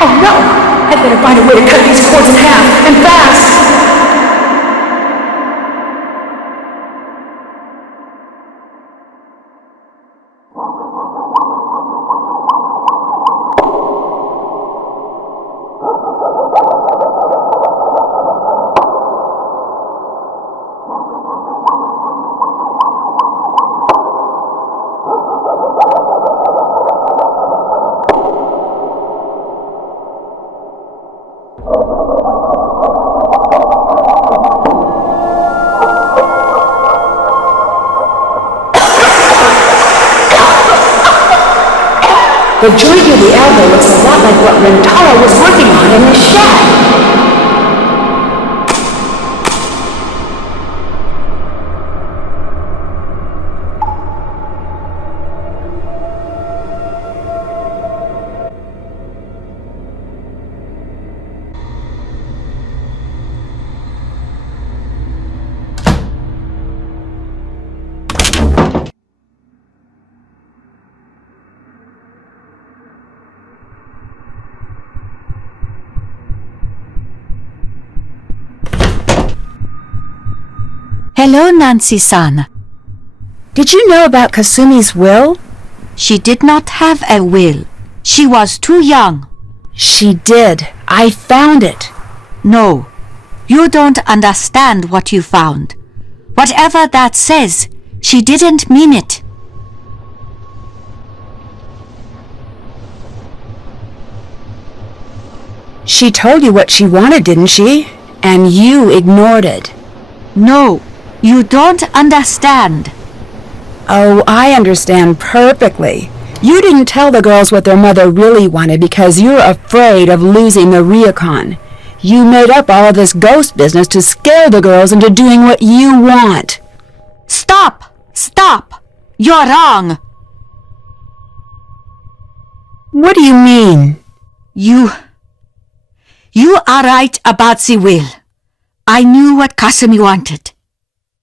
Oh no! I'd better find a way to cut these cords in half, and fast! The joint near the elbow looks a lot like what Rentaro was working on in his shed. Hello, Nancy-san. Did you know about Kasumi's will? She did not have a will. She was too young. She did. I found it. No, you don't understand what you found. Whatever that says, she didn't mean it. She told you what she wanted, didn't she? And you ignored it. No, you don't understand. Oh, I understand perfectly. You didn't tell the girls what their mother really wanted because you're afraid of losing the Ryukon. You made up all of this ghost business to scare the girls into doing what you want. Stop! Stop! You're wrong! What do you mean? You are right about the will. I knew what Kasumi wanted.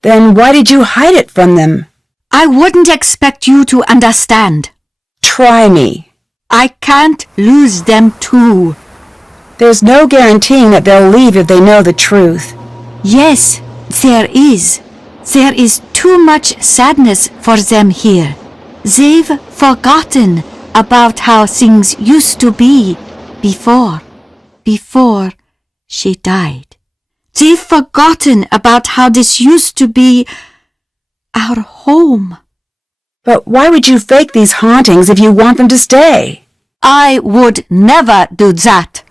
Then why did you hide it from them? I wouldn't expect you to understand. Try me. I can't lose them too. There's no guaranteeing that they'll leave if they know the truth. Yes, there is. There is too much sadness for them here. They've forgotten about how things used to be before she died. They've forgotten about how this used to be our home. But why would you fake these hauntings if you want them to stay? I would never do that.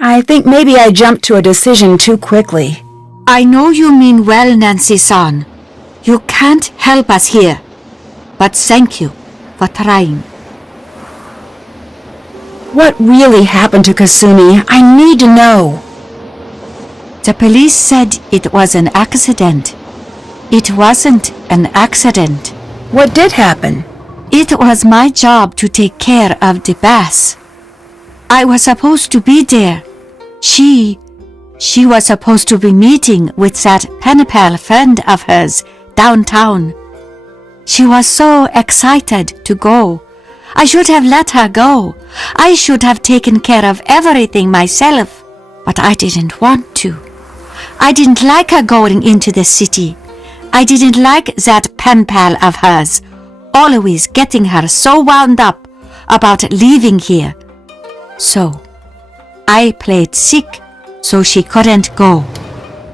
I think maybe I jumped to a decision too quickly. I know you mean well, Nancy-san. You can't help us here. But thank you for trying. What really happened to Kasumi? I need to know. The police said it was an accident. It wasn't an accident. What did happen? It was my job to take care of the bath. I was supposed to be there. She was supposed to be meeting with that pen pal friend of hers downtown. She was so excited to go. I should have let her go. I should have taken care of everything myself. But I didn't want to. I didn't like her going into the city. I didn't like that pen pal of hers, always getting her so wound up about leaving here. So, I played sick so she couldn't go.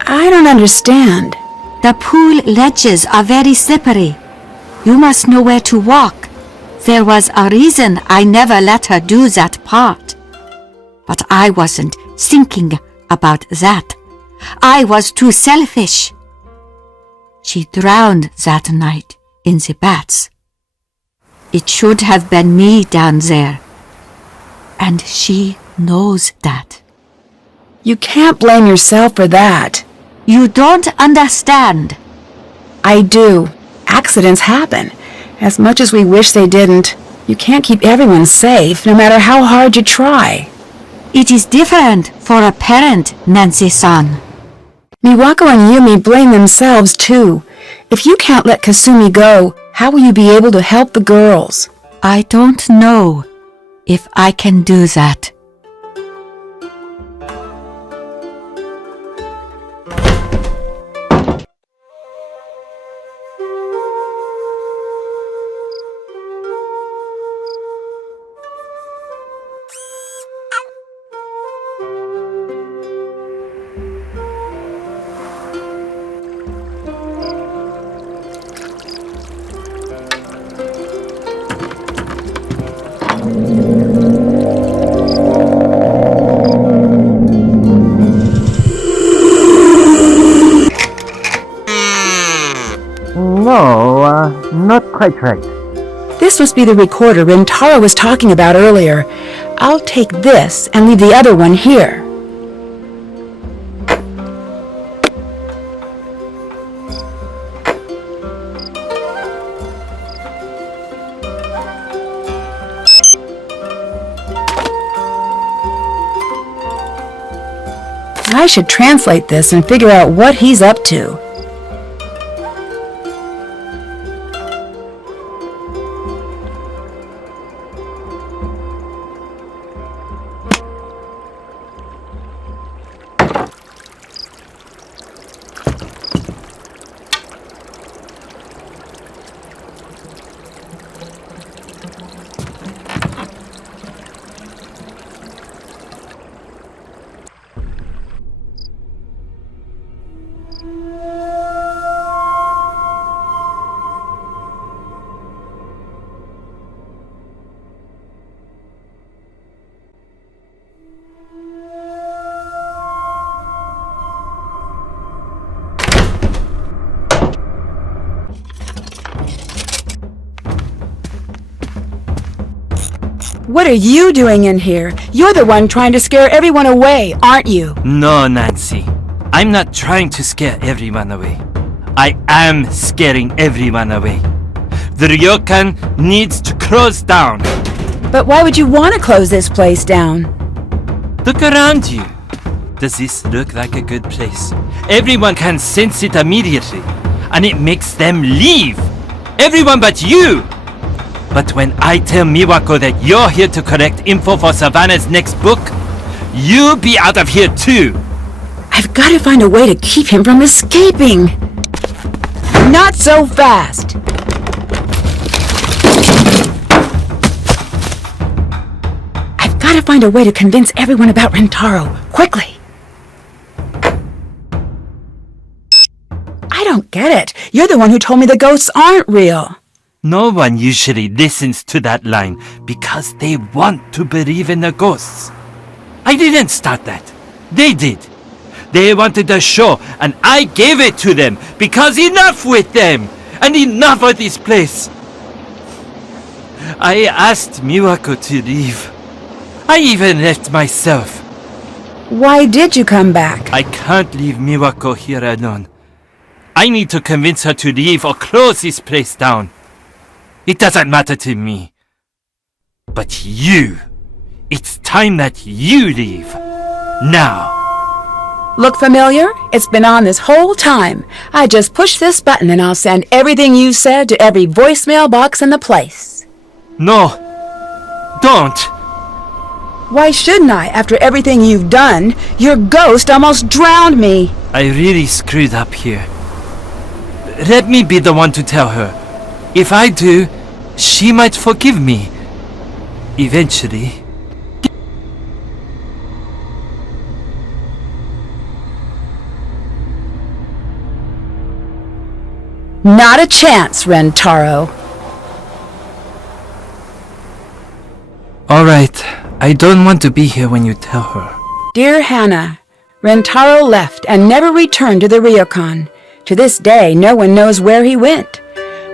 I don't understand. The pool ledges are very slippery. You must know where to walk. There was a reason I never let her do that part. But I wasn't thinking about that. I was too selfish. She drowned that night in the baths. It should have been me down there. And she knows that. You can't blame yourself for that. You don't understand. I do. Accidents happen. As much as we wish they didn't, you can't keep everyone safe, no matter how hard you try. It is different for a parent, Nancy-san. Miwako and Yumi blame themselves, too. If you can't let Kasumi go, how will you be able to help the girls? I don't know if I can do that. No, not quite right. This must be the recorder Rintaro was talking about earlier. I'll take this and leave the other one here. I should translate this and figure out what he's up to. What are you doing in here? You're the one trying to scare everyone away, aren't you? No, Nancy. I'm not trying to scare everyone away. I am scaring everyone away. The ryokan needs to close down. But why would you want to close this place down? Look around you. Does this look like a good place? Everyone can sense it immediately, and it makes them leave. Everyone but you. But when I tell Miwako that you're here to collect info for Savannah's next book, you'll be out of here too. I've got to find a way to keep him from escaping. Not so fast. I've got to find a way to convince everyone about Rintaro, quickly. I don't get it. You're the one who told me the ghosts aren't real. No one usually listens to that line because they want to believe in the ghosts. I didn't start that. They did. They wanted a show, and I gave it to them because enough with them and enough of this place. I asked Miwako to leave. I even left myself. Why did you come back? I can't leave Miwako here alone. I need to convince her to leave or close this place down. It doesn't matter to me. But you, it's time that you leave. Now. Look familiar? It's been on this whole time. I just push this button and I'll send everything you said to every voicemail box in the place. No, don't! Why shouldn't I, after everything you've done? Your ghost almost drowned me. I really screwed up here. Let me be the one to tell her. If I do, she might forgive me. Eventually. Not a chance, Rentaro. Alright, I don't want to be here when you tell her. Dear Hannah, Rentaro left and never returned to the ryokan. To this day, no one knows where he went.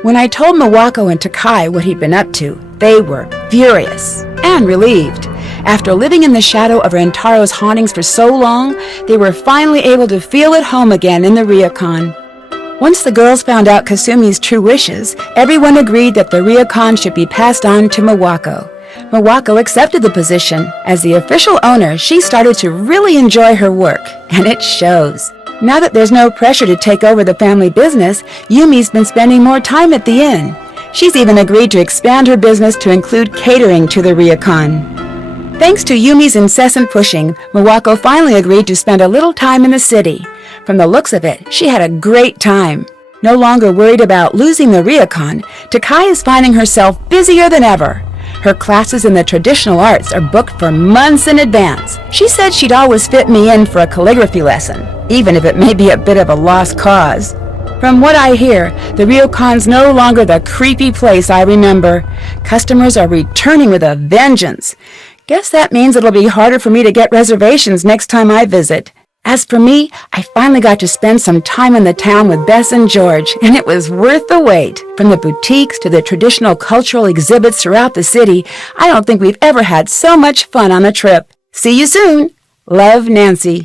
When I told Miwako and Takai what he'd been up to, they were furious and relieved. After living in the shadow of Rentaro's hauntings for so long, they were finally able to feel at home again in the ryokan. Once the girls found out Kasumi's true wishes, everyone agreed that the ryokan should be passed on to Miwako. Miwako accepted the position. As the official owner, she started to really enjoy her work, and it shows. Now that there's no pressure to take over the family business, Yumi's been spending more time at the inn. She's even agreed to expand her business to include catering to the ryokan. Thanks to Yumi's incessant pushing, Miwako finally agreed to spend a little time in the city. From the looks of it, she had a great time. No longer worried about losing the ryokan, Takai is finding herself busier than ever. Her classes in the traditional arts are booked for months in advance. She said she'd always fit me in for a calligraphy lesson, even if it may be a bit of a lost cause. From what I hear, the ryokan's no longer the creepy place I remember. Customers are returning with a vengeance. Guess that means it'll be harder for me to get reservations next time I visit. As for me, I finally got to spend some time in the town with Bess and George, and it was worth the wait. From the boutiques to the traditional cultural exhibits throughout the city, I don't think we've ever had so much fun on a trip. See you soon. Love, Nancy.